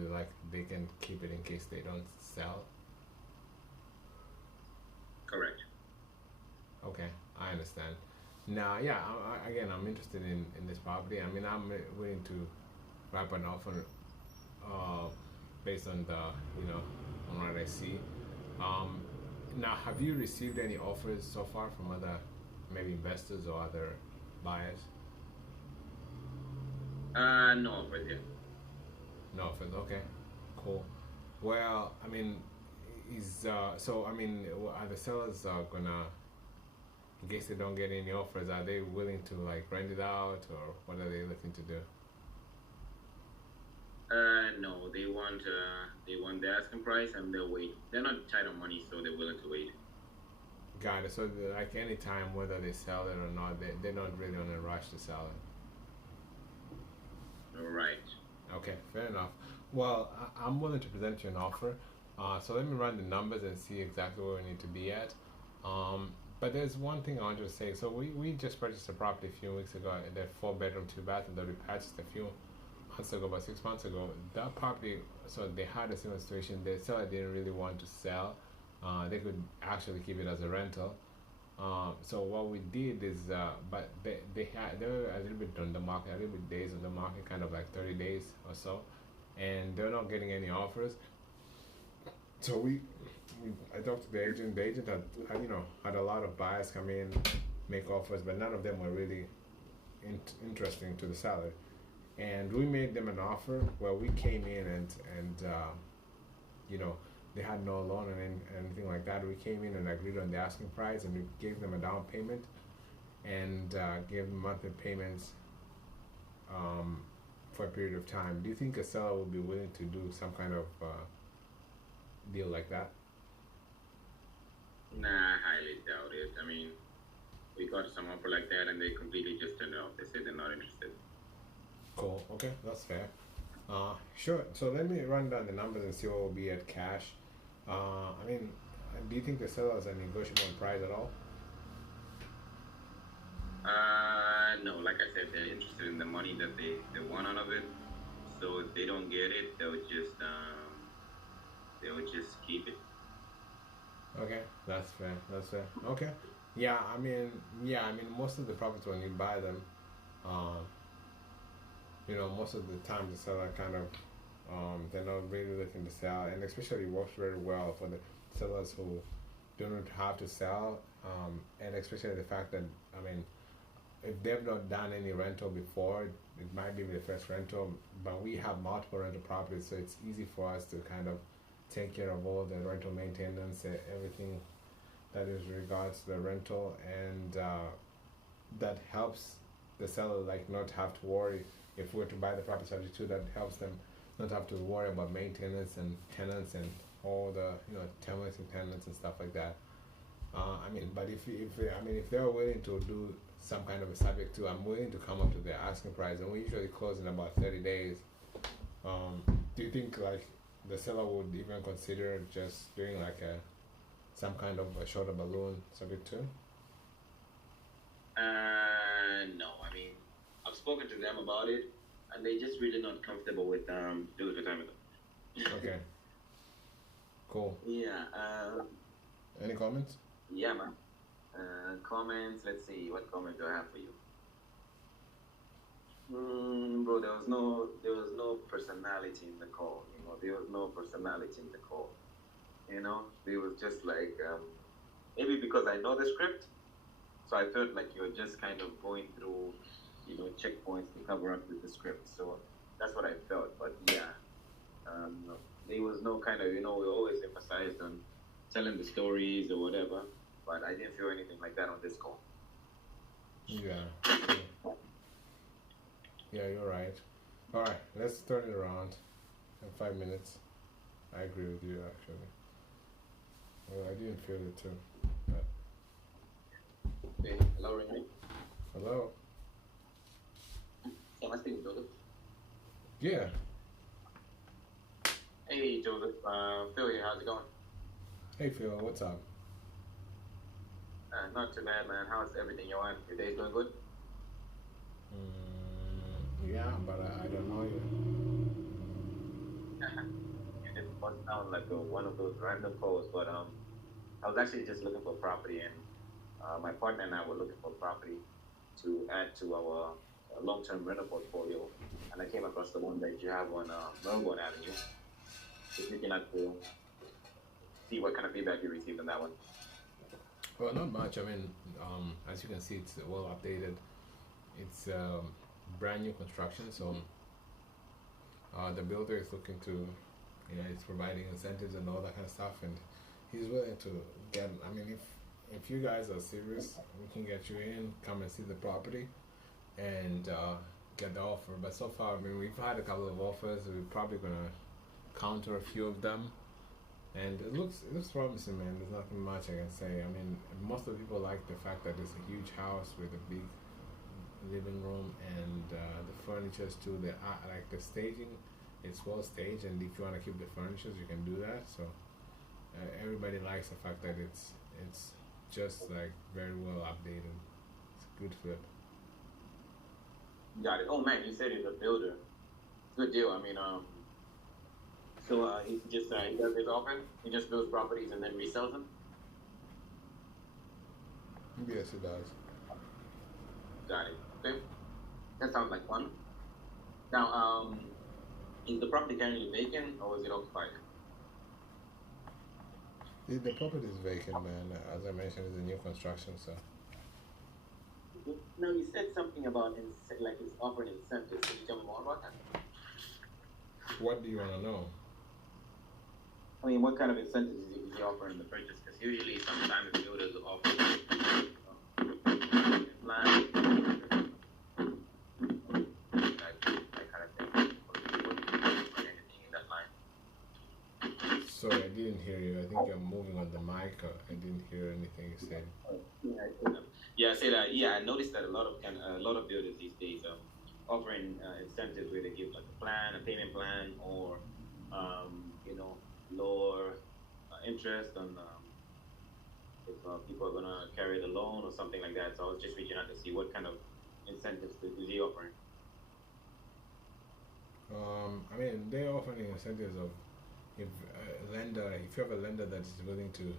they can keep it in case they don't sell. Correct. Okay, I understand. Now, yeah, I'm interested in this property. I mean, I'm willing to wrap an offer based on on what I see. Now, have you received any offers so far from other maybe investors or other buyers? No offers yet. No offers. Okay, cool. Well, I mean, are the sellers gonna, in case they don't get any offers, are they willing to rent it out, or what are they looking to do? No, they want the asking price and they'll wait. They're not tight on money, so they're willing to wait. Got it. So any time, whether they sell it or not, they're not really on a rush to sell it. Right. Okay, fair enough. Well, I'm willing to present you an offer. So let me run the numbers and see exactly where we need to be at. But there's one thing I want to say. So we just purchased a property a few weeks ago, that 4 bedroom, 2 bath, that we purchased a few months ago, about 6 months ago. That property, so they had a similar situation. The seller didn't really want to sell. They could actually keep it as a rental. So what we did is, but they were a little bit on the market, a little bit days on the market, kind of 30 days or so, and they're not getting any offers. So I talked to the agent. The agent had a lot of buyers come in, make offers, but none of them were really interesting to the seller. And we made them an offer where we came in and they had no loan and anything like that. We came in and agreed on the asking price, and we gave them a down payment and gave them monthly payments for a period of time. Do you think a seller would be willing to do some kind of deal like that? Nah, I highly doubt it. I mean, we got some offer like that and they completely just turned it off. They said they're not interested. Cool. Okay, that's fair. Sure. So let me run down the numbers and see what will be at cash. I mean, do you think the sellers are negotiable on price at all? No, like I said, they're interested in the money that they want out of it. So if they don't get it, they'll just keep it. Okay, that's fair. That's fair. Okay. Yeah, I mean, most of the properties when you buy them, uh, most of the time the seller kind of, they're not really looking to sell, and especially works very well for the sellers who don't have to sell, and especially the fact that, I mean, if they've not done any rental before, it might be the first rental, but we have multiple rental properties, so it's easy for us to kind of take care of all the rental maintenance, everything that is regards to the rental, and that helps the seller like not have to worry if we're to buy the property subject to. That helps them not have to worry about maintenance and tenants and all the tenants and tenants and stuff like that. I mean, but if they're willing to do some kind of a subject to, I'm willing to come up to their asking price, and we usually close in about 30 days. Do you think like the seller would even consider just doing like some kind of a shorter balloon subject to? No. I mean, I've spoken to them about it, and they just really not comfortable with doing the time with them. Okay. Cool. Yeah. Any comments? Yeah, man. Comments. Let's see. What comment do I have for you? Bro, there was no personality in the call. There was no personality in the call. It was just like maybe because I know the script, so I felt like you were just kind of going through, checkpoints to cover up with the script. So that's what I felt. But yeah, there was no kind of we always emphasized on telling the stories or whatever. But I didn't feel anything like that on this call. Yeah. Yeah, you're right. All right, let's turn it around in 5 minutes. I agree with you, actually. Well, I didn't feel it too. But... Hey, hello, Renee. Hello? Am I speaking, Joseph? Yeah. Hey, Joseph. Phil here. How's it going? Hey, Phil, what's up? Not too bad, man. How's everything you want? Your day's going good? Yeah, but I don't know you. You didn't sound like one of those random calls, but I was actually just looking for property, and my partner and I were looking for property to add to our long-term rental portfolio, and I came across the one that you have on Melbourne Avenue. Just looking at to see what kind of feedback you received on that one. Well, not much. I mean, as you can see, it's well updated. It's brand new construction, so the builder is looking to, he's providing incentives and all that kind of stuff, and he's willing to get. I mean, if you guys are serious, we can get you in, come and see the property, and get the offer. But so far, I mean, we've had a couple of offers. We're probably gonna counter a few of them. And it looks promising, man. There's nothing much I can say. I mean, most of the people like the fact that it's a huge house with a big living room, and the furnitures too. Like the staging, it's well staged, and if you want to keep the furnitures, you can do that. So everybody likes the fact that it's just like very well updated. It's a good flip. Got it. Oh man, you said he's a builder. Good deal. I mean, so he just he does his often. He just builds properties and then resells them. Yes, it does. Got it. Okay, that sounds like fun. Now, is the property currently vacant or is it occupied? The property is vacant, man. As I mentioned, it's a new construction, so. Now you said something about like he's offering incentives. Can you tell me more about that? What do you want to know? I mean, what kind of incentives is he offering in the purchase? Because usually, sometimes builders offer land, that kind of thing. Or anything in that line. Sorry, I didn't hear you. I think you're moving on the mic. I didn't hear anything you said. Yeah, I said. Yeah, I noticed that a lot of builders these days offering incentives where they give like a payment plan, or lower interest on if people are gonna carry the loan or something like that. So I was just reaching out to see what kind of incentives do they offering. I mean, they offer the incentives of if if you have a lender that is willing to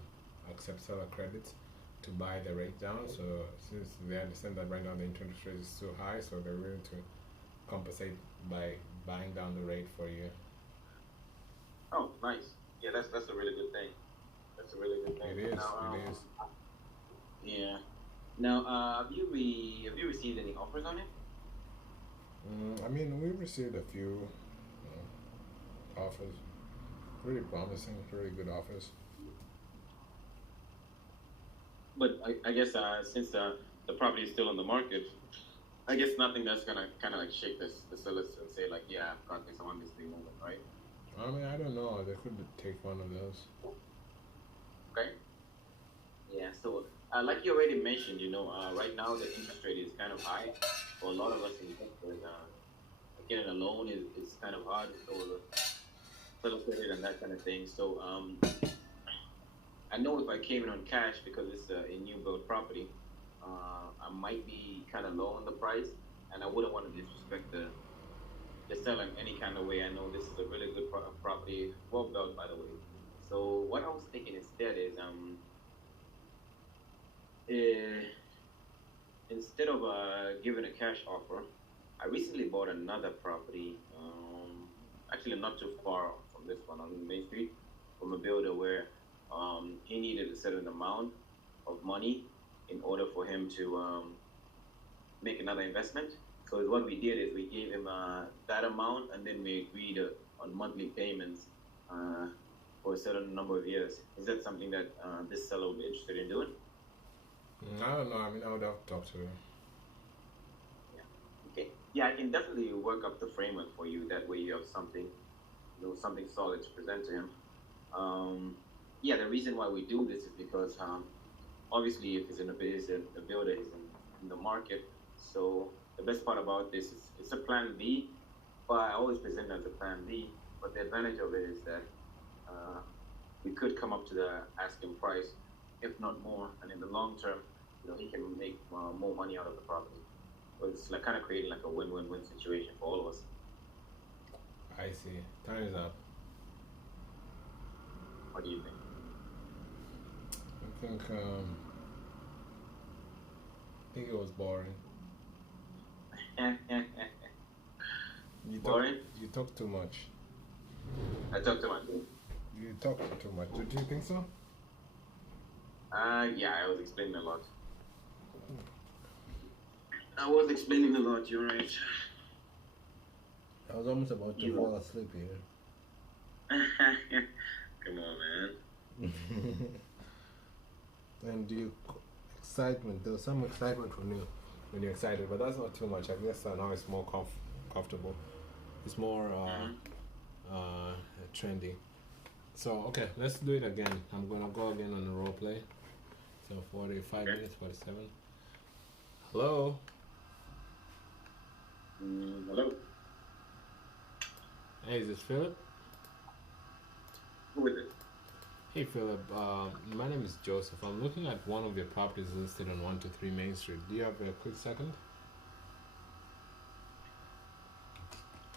accept seller credits to buy the rate down. So since they understand that right now the interest rate is too high, so they're willing to compensate by buying down the rate for you. Oh, nice. Yeah, that's a really good thing. That's a really good thing. It is. Now, it is. Yeah. Now, have you received any offers on it? I mean, we received a few offers. Really promising, really good offers. But I guess since the property is still on the market, I guess nothing that's gonna kind of like shake the sellers and say like, yeah, I've got this, I want this thing moving, right? I mean, I don't know. They could take one of those. Okay. Yeah. So, like you already mentioned, right now the interest rate is kind of high for a lot of us investors. Getting a loan is kind of hard, so the credit and that kind of thing. So, I know if I came in on cash because it's a new build property, I might be kind of low on the price, and I wouldn't want to disrespect the seller in any kind of way. I know this is a really good property, well built, by the way. So what I was thinking instead is, instead of giving a cash offer, I recently bought another property, actually not too far from this one on Main Street, from a builder where he needed a certain amount of money in order for him to make another investment. So what we did is we gave him that amount, and then we agreed on monthly payments for a certain number of years. Is that something that this seller would be interested in doing? I don't know. I mean, I would have to talk to him. Yeah. Okay. Yeah, I can definitely work up the framework for you. That way you have something, something solid to present to him. Yeah, the reason why we do this is because obviously if he's in a builder, he's in the market. So the best part about this is it's a plan B, but I always present it as a plan B. But the advantage of it is that we could come up to the asking price, if not more, and in the long term, he can make more money out of the property. So it's like kind of creating like a win-win-win situation for all of us. I see. Time is up. What do you think? I think it was boring. Boring? You talk too much. I talk too much. You talk too much. Do you think so? Yeah, I was explaining a lot. You're right. I was almost about to fall asleep here. Come on, man. And excitement, there was some excitement when you're excited, but that's not too much. I guess now it's more comfortable. It's more trendy. So, okay, let's do it again. I'm going to go again on the role play. So 45 minutes, 47. Hello? Hello? Hey, is this Philip? Who is it? Hey Philip, my name is Joseph. I'm looking at one of your properties listed on 123 Main Street. Do you have a quick second?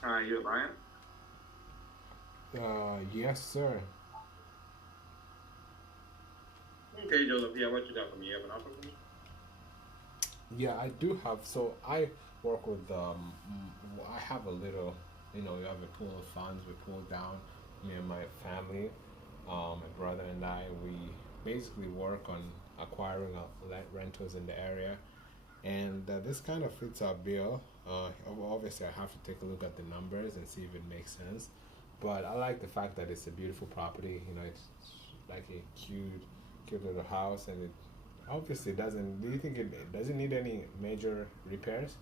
You're a buyer? Yes, sir. Okay, Joseph, yeah, what you got for me? You have an offer for me? Yeah, I do have. So I work with, I have a little, you have a pool of funds. We pull down, me and my family, my brother and I, we basically work on acquiring rentals in the area. And this kind of fits our bill. Obviously, I have to take a look at the numbers and see if it makes sense. But I like the fact that it's a beautiful property. It's like a cute little house, and it obviously doesn't. Do you think it doesn't need any major repairs?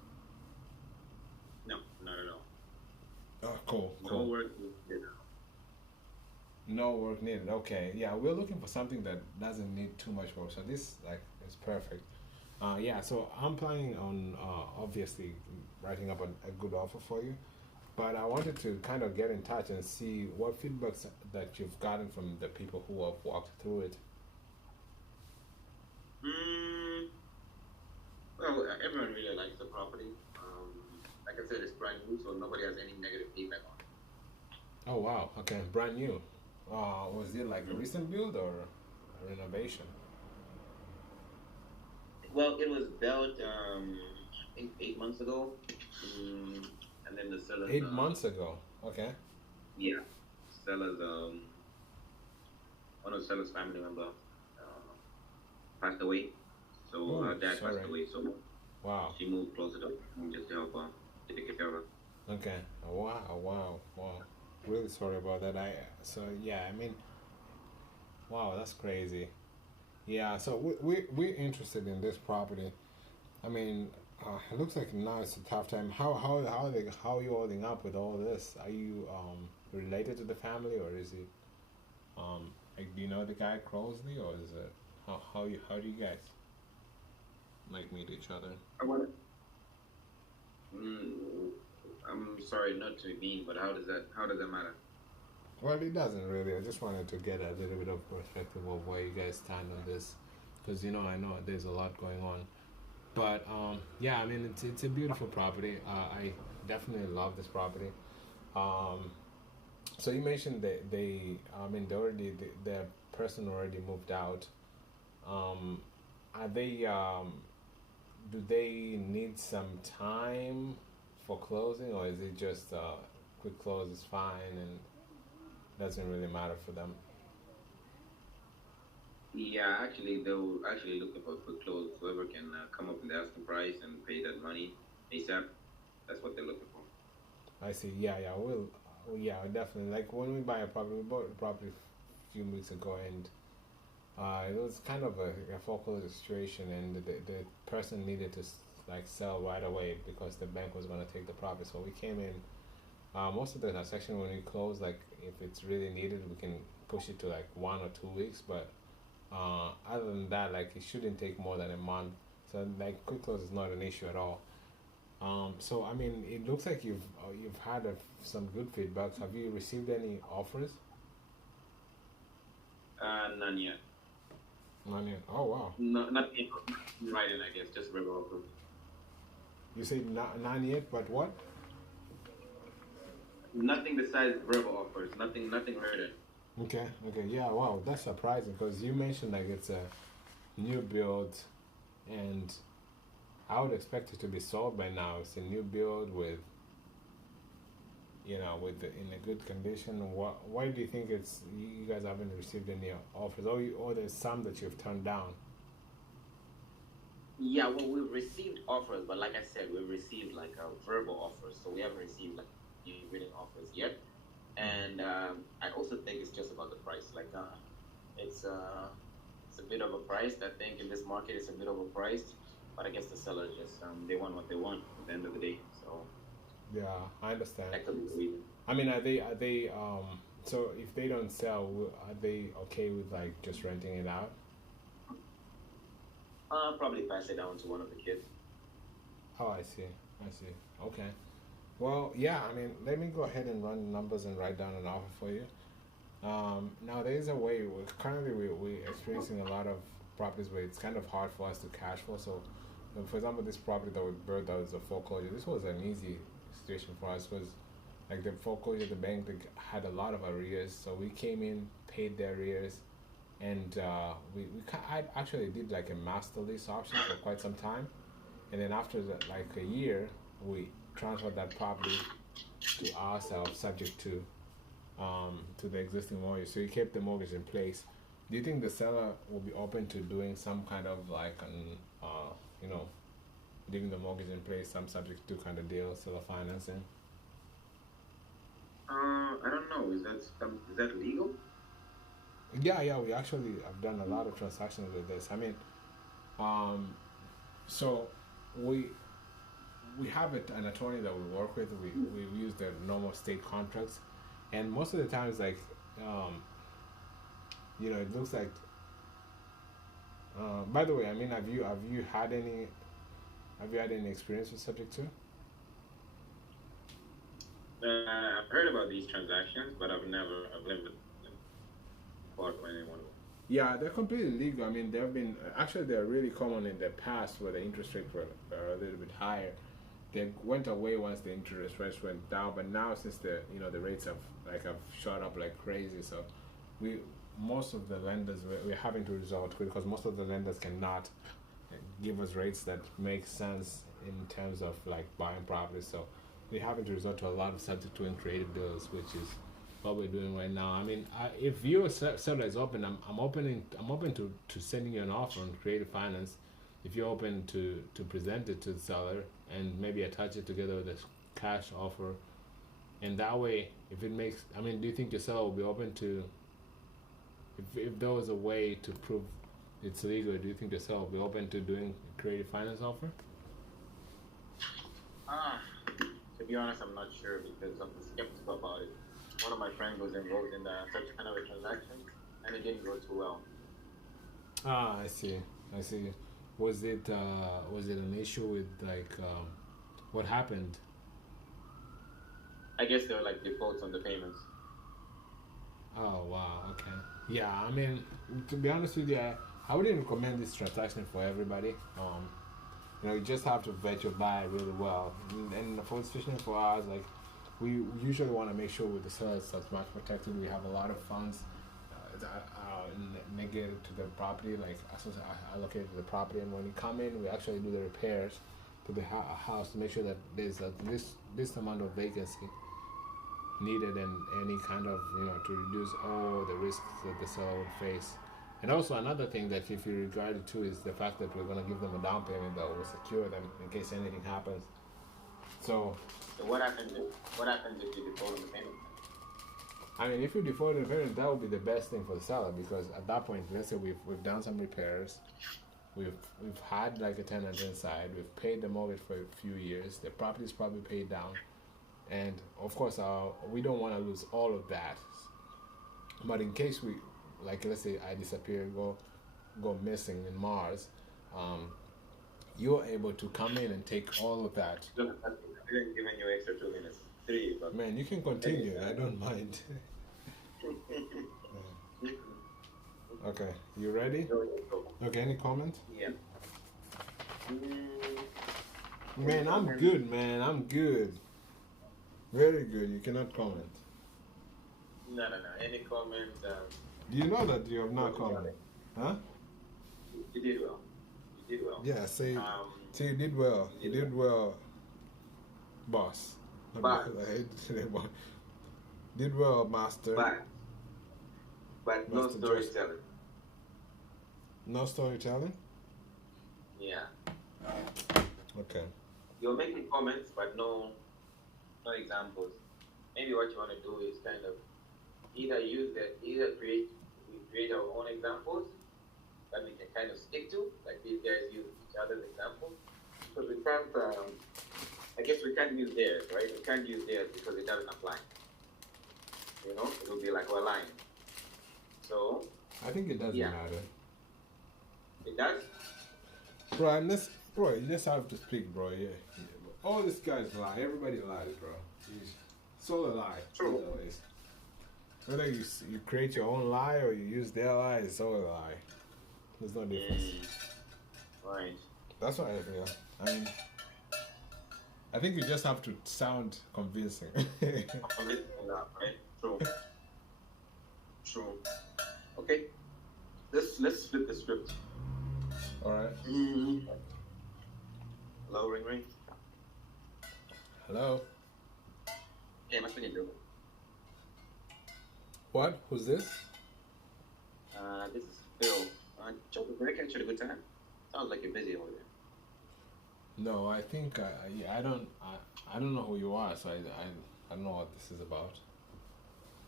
No, not at all. Oh, cool. No work needed. No work needed. Okay, yeah, we're looking for something that doesn't need too much work. So this is perfect. Yeah, so I'm planning on obviously writing up a good offer for you, but I wanted to kind of get in touch and see what feedbacks that you've gotten from the people who have walked through it. Well, everyone really likes the property. Like I said, it's brand new, so nobody has any negative feedback on it. Oh wow, okay, brand new. Was it like a recent build or a renovation? Well, it was built, I think 8 months ago, and then the sellers. 8 months ago. Okay. Yeah, sellers. One of the sellers' family member passed away, so Oh, her dad sorry. passed away. So Wow. she moved closer to home just to help her take care of her. Okay. Wow. Really sorry about that. So yeah, I mean, wow, that's crazy. Yeah, so we're interested in this property. I mean, it looks like now it's a tough time. How are you holding up with all this? Are you related to the family, or is it like, do you know the guy closely, or is it how do you guys like meet each other? I'm sorry not to be mean, but how does that matter? Well, it doesn't really. I just wanted to get a little bit of perspective of where you guys stand on this, because I know there's a lot going on. But yeah, I mean, it's a beautiful property. I definitely love this property. So you mentioned that the person already moved out. Are they do they need some time for closing, or is it just quick close is fine and doesn't really matter for them? Yeah, actually, they were actually looking for a quick close. Whoever can come up with the asking price and pay that money ASAP, that's what they're looking for. I see. Yeah, yeah, definitely. Like when we buy a property, we bought a property a few weeks ago, and it was kind of a foreclosure situation, and the person needed to like sell right away because the bank was going to take the property. So we came in. Most of the transaction when we close, like if it's really needed, we can push it to like 1 or 2 weeks. But other than that, like it shouldn't take more than a month. So like quick close is not an issue at all. So I mean, it looks like you've had some good feedbacks. Have you received any offers? None yet. None yet. Oh wow. No, nothing in writing, I guess, just verbal approval. You say none yet, but what? Nothing besides verbal offers. Nothing written. Okay. Yeah. Wow, that's surprising because you mentioned like it's a new build, and I would expect it to be sold by now. It's a new build with, in a good condition. Why do you think you guys haven't received any offers? Or there's some that you've turned down? Yeah, well, we've received offers, but like I said, we've received like verbal offers, so we haven't received like written offers yet. And I also think it's just about the price. Like, it's a bit of a price. I think in this market, it's a bit of a price. But I guess the sellers just they want what they want at the end of the day. So yeah, I understand. that could be the reason. I mean, are they so if they don't sell, are they okay with like just renting it out? Probably pass it down to one of the kids. Oh, I see. Okay. Well, yeah, I mean, let me go ahead and run the numbers and write down an offer for you. Now, there is a way. We're experiencing a lot of properties where it's kind of hard for us to cash flow. So, for example, this property that we built that was a foreclosure, this was an easy situation for us because, like, the foreclosure, the bank had a lot of arrears. So we came in, paid the arrears, and I actually did like a master lease option for quite some time. And then after like a year, we transferred that property to ourselves, subject to the existing mortgage. So we kept the mortgage in place. Do you think the seller will be open to doing some kind of like leaving the mortgage in place, some subject to kind of deal, seller financing? I don't know. Is that legal? Yeah. We actually have done a lot of transactions with this. I mean, so we have an attorney that we work with. We use the normal state contracts, and most of the times, like, it looks like By the way, I mean, have you had any experience with Subject 2? I've heard about these transactions, but I've never bought anyone. Yeah, they're completely legal. I mean, they're really common in the past where the interest rates were a little bit higher. They went away once the interest rates went down, but now since the rates have shot up like crazy, so most of the lenders we're having to resort to, because most of the lenders cannot give us rates that make sense in terms of like buying property. So we're having to resort to a lot of Subject 2 and creative deals, which is what we're doing right now. I mean, if your seller is open, I'm open to sending you an offer on creative finance. If you're open to present it to the seller and maybe attach it together with a cash offer, and that way, if it makes, I mean, do you think your seller will be open to? If there was a way to prove it's legal, do you think the seller will be open to doing a creative finance offer? To be honest, I'm not sure because I'm skeptical about it. One of my friends was involved in such kind of a transaction, and it didn't go too well. I see. Was it an issue with what happened? I guess there were like defaults on the payments. Oh wow, okay. Yeah, I mean, to be honest with you, I wouldn't recommend this transaction for everybody. You just have to vet your buyer really well. And especially for us, like we usually want to make sure with the sellers that's much protected. We have a lot of funds that are negated to the property, like allocated to the property. And when you come in, we actually do the repairs to the house to make sure that there's this amount of vacancy needed, and any kind of to reduce all the risks that the seller would face. And also another thing that if you regard it to is the fact that we're going to give them a down payment that will secure them in case anything happens. So what happens if you default on the payment? I mean, if you default on the payment, that would be the best thing for the seller, because at that point, let's say we've done some repairs, we've had like a tenant inside, we've paid the mortgage for a few years, the property is probably paid down, and of course we don't want to lose all of that. But in case we, like, let's say I disappear, go missing in Mars, you're able to come in and take all of that. I didn't give you extra 2 minutes. 3, but man, you can continue. I don't mind. Okay, you ready? Okay, any comment? Yeah. Man, I'm good, man. I'm good. Very good. You cannot comment. No. Any comments? You know that you have not commented, huh? You did well. Yeah, say you did well. You did well, boss. But did well, master. But no storytelling. No storytelling? Yeah. Okay. You're making comments, but no examples. Maybe what you want to do is kind of create our own examples that we can kind of stick to, like these guys use each other's examples. Because we can't, I guess we can't use theirs, right? We can't use theirs because it doesn't apply. It will be like we're lying. So I think it doesn't matter. It does? Bro, you just have to speak, bro. Yeah. All these guys lie. Everybody lies, bro. It's all a lie. True. Whether you create your own lie or you use their lie, it's all a lie. There's no difference. Right. That's what I feel. I mean, I think you just have to sound convincing. Right? True. Okay. Let's flip the script. All right. Hello, ring. Hello. Hey, what's you doing? What? Who's this? This is Phil. Did I catch you at a good time? Sounds like you're busy over there. No, I think I don't know who you are, so I don't know what this is about.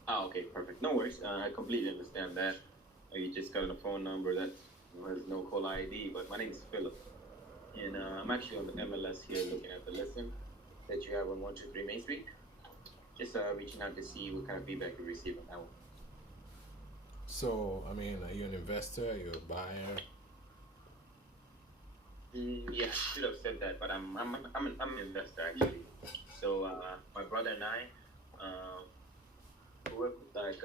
Oh, okay, perfect. No worries. I completely understand that. You just got a phone number that has no call ID, but my name is Philip. And I'm actually on the MLS here looking at the listing that you have on 123 Main Street. Just reaching out to see what kind of feedback you received on that one. So, I mean, are you an investor? Are you a buyer? Yeah, I should have said that, but I'm an investor actually. So my brother and I work with like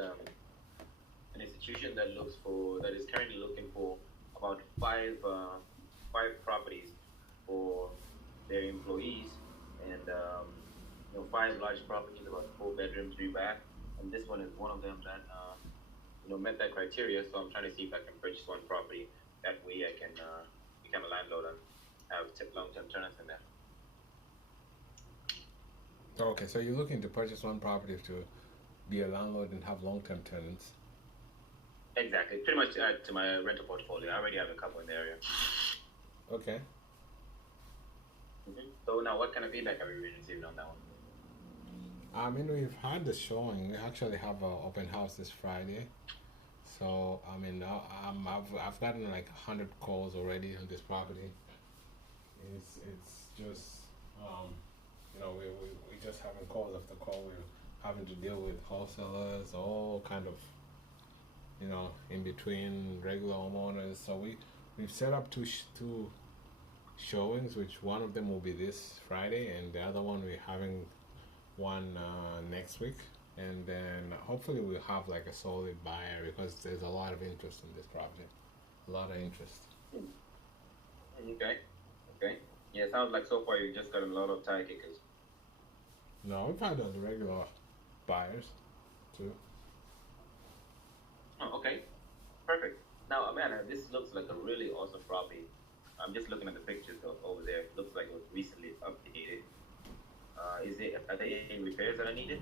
an institution that is currently looking for about five properties for their employees, and five large properties, about 4 bedrooms, 3 bath, and this one is one of them that met that criteria. So I'm trying to see if I can purchase one property. That way I can become a landlord and have long-term tenants in there. Okay, so you're looking to purchase one property to be a landlord and have long-term tenants. Exactly, pretty much to add to my rental portfolio. I already have a couple in the area. Okay. So now, what kind of feedback have you been receiving on that one? I mean, we've had the showing. We actually have an open house this Friday. So, I mean, I've gotten like 100 calls already on this property. It's just, we just having calls after call. We're having to deal with wholesalers, all kind of, in between regular homeowners. So we've set up two showings, which one of them will be this Friday, and the other one we're having one next week, and then hopefully we'll have like a solid buyer, because there's a lot of interest in this property. A lot of interest. Okay. Yeah, it sounds like so far you just got a lot of tie kickers. No, we've had other regular buyers too. Oh, okay. Perfect. Now, Amanda, this looks like a really awesome property. I'm just looking at the pictures over there. It looks like it was recently updated. Are there any repairs that are needed?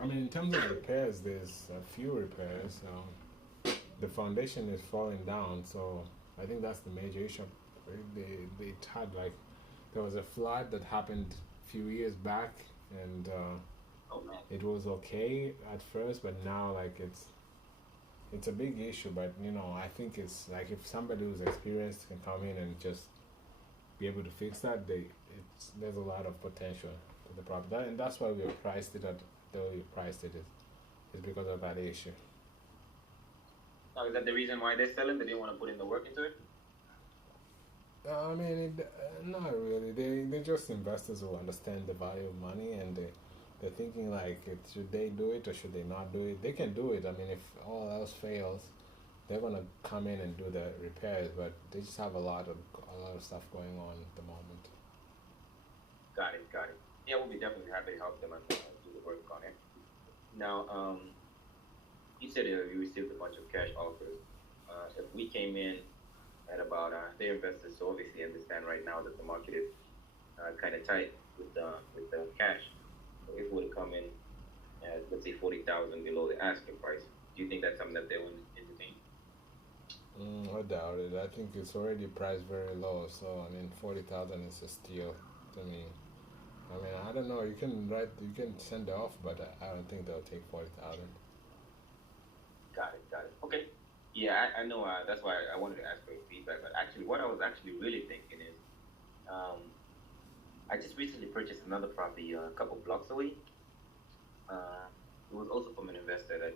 I mean, in terms of repairs, there's a few repairs. The foundation is falling down, so I think that's the major issue. They had like, there was a flood that happened a few years back, and it was okay at first, but now like it's a big issue. But I think it's like if somebody who's experienced can come in and just be able to fix that, there's a lot of potential to the property, and that's why we priced it at the way we priced it is because of that issue. Now, is that the reason why they're selling? They didn't want to put in the work into it? I mean, not really. They're just investors who understand the value of money, and they're thinking like, should they do it or should they not do it? They can do it. I mean, if all else fails, they're gonna come in and do the repairs, but they just have a lot of stuff going on at the moment. Got it. Yeah, we'll be definitely happy to help them and do the work on it. Now, you said you received a bunch of cash offers. If we came in at about, they're investors, so obviously understand right now that the market is kind of tight with the cash. So if we would come in at, let's say, 40,000 below the asking price, do you think that's something that they would entertain? I doubt it. I think it's already priced very low, so I mean, 40,000 is a steal to me. I mean, I don't know. You can send it off, but I don't think they'll take 40,000. Got it. Okay. Yeah, I know. That's why I wanted to ask for your feedback. But actually, what I was actually really thinking is, I just recently purchased another property a couple blocks away. It was also from an investor that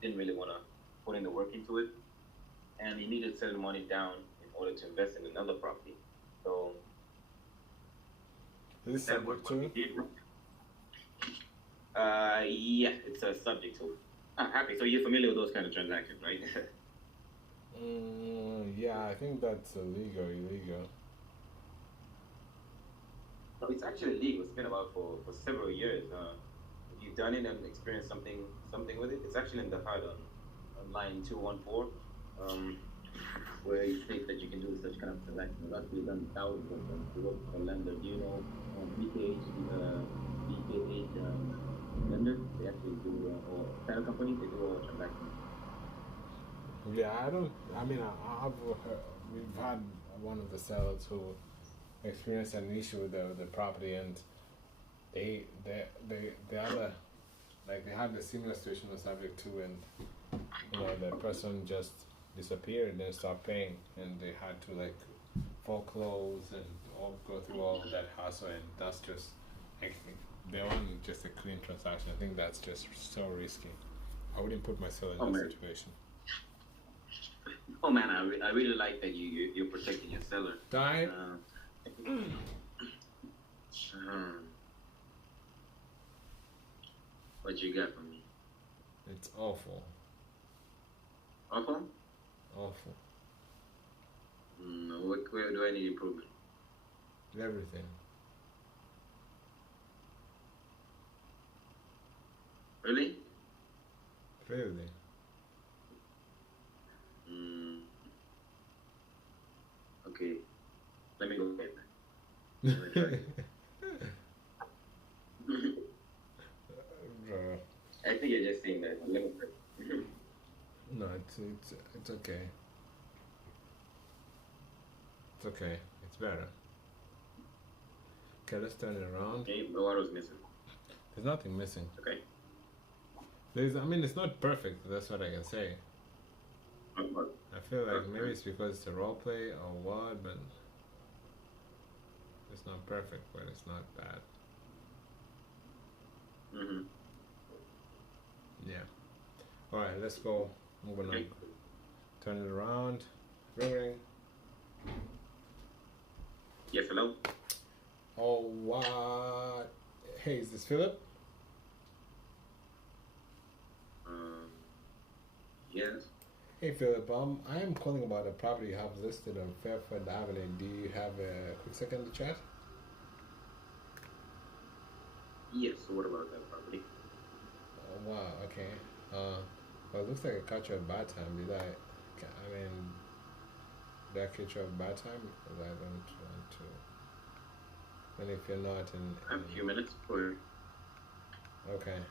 didn't really want to put in the work into it, and he needed to sell the money down in order to invest in another property. So is this subject to? Yeah, it's a subject to. Happy. So you're familiar with those kind of transactions, right? Yeah, I think that's illegal. No, it's actually legal. It's been about for several years. If you've done it and experienced something with it, it's actually in the HUD on line 214, where you state that you can do such kind of transactions. It's actually done thousands of them. You work for a lender. Do you know BKH lender? They actually do, or title companies, they do all transactions. Yeah, we've had one of the sellers who experienced an issue with the property, and they had a similar situation on subject to, and the person just disappeared and stopped paying, and they had to like foreclose and go through all of that hassle, and that's just they want just a clean transaction. I think that's just so risky. I wouldn't put myself in that situation. Oh man, I really like that you're protecting your seller. Die. What you got for me? It's awful. Awful? Awful. Where do I need improvement? Everything. Really? Really. Okay. Let me go get that. I think you're just saying that. Let me No, it's okay. It's okay. It's better. Okay, let's turn it around. Okay, but what was missing? There's nothing missing. Okay. I mean, it's not perfect. That's what I can say. I feel like maybe it's because it's a role play or what, but it's not perfect, but it's not bad. Yeah. All right, let's go. I'm gonna turn it around. Ring. Yes, hello. Oh, what? Hey, is this Philip? Yes. Hey, Philip. I am calling about a property you have listed on Fairfield Avenue. Do you have a quick second to chat? Yes. So what about that property? Oh, wow. Okay. Well, it looks like I caught you at bad time. Did I catch you at bad time? Because I don't want to. And if you're not I have a few minutes for. Okay.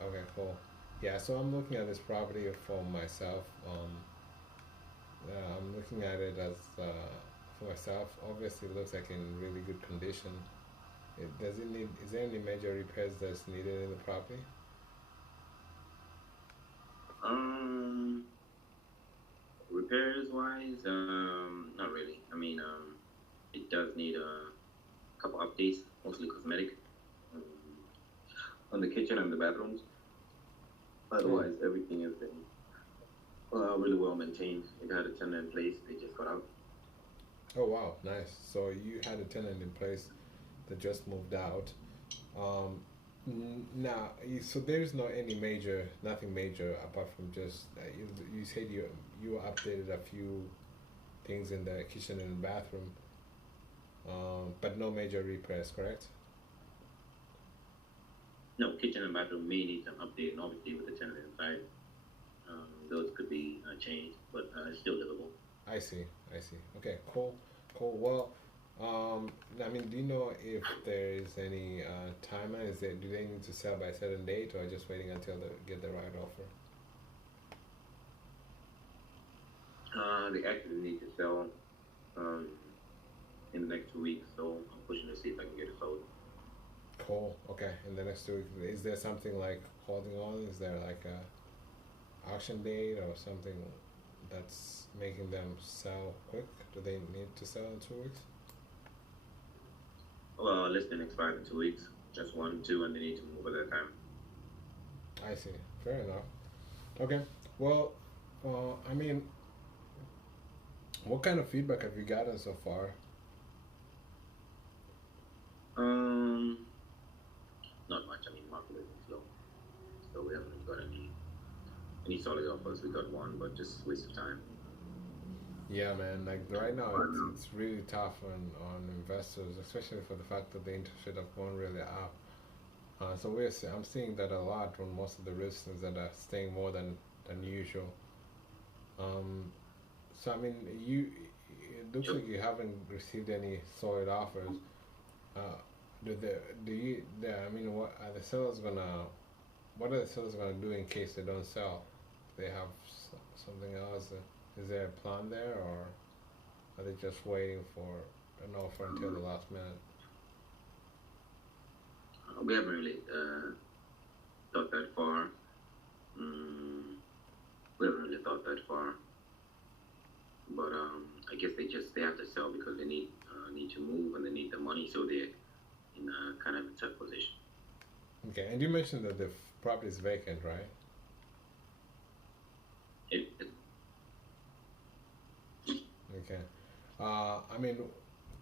Okay. Cool. Yeah. So I'm looking at this property for myself. I'm looking at it as for myself. Obviously, it looks like in really good condition. Does it need? Is there any major repairs that's needed in the property? Repairs wise, not really. I mean, it does need a couple updates, mostly cosmetic, on the kitchen and the bathrooms. Otherwise, everything has been really well maintained. It had a tenant in place. They just got out. Oh wow, nice. So you had a tenant in place that just moved out. Now, so there's nothing major apart from just you said you updated a few things in the kitchen and bathroom, but no major repairs, correct? No, kitchen and bathroom may need some update, and obviously with the tenant inside, those could be changed, but it's still livable. I see. Okay, cool. Well, I mean, do you know if there is any timeline? Do they need to sell by a certain date, or just waiting until they get the right offer? They actually need to sell in the next 2 weeks, so I'm pushing to see if I can get it sold. Cool. Okay. In the next 2 weeks, is there something like holding on? Is there like a auction date or something that's making them sell quick? Do they need to sell in 2 weeks? Well, listing expires in 2 weeks. Just 1, 2, and they need to move at that time. I see. Fair enough. Okay. Well, I mean, what kind of feedback have you gotten so far? Not much. I mean, market is slow, so we haven't got any solid offers. We got one, but just waste of time. Yeah, man. Like right now, it's really tough on investors, especially for the fact that the interest rate have gone really up. So I'm seeing that a lot on most of the risks that are staying more than usual. So I mean, it looks like you haven't received any solid offers. I mean, what are the sellers gonna do in case they don't sell? They have something else. Is there a plan there, or are they just waiting for an offer until the last minute? We haven't really thought that far. We haven't really thought that far. But I guess they have to sell because they need to move and they need the money, so they're in a kind of a tough position. Okay, and you mentioned that the property is vacant, right? Okay. I mean,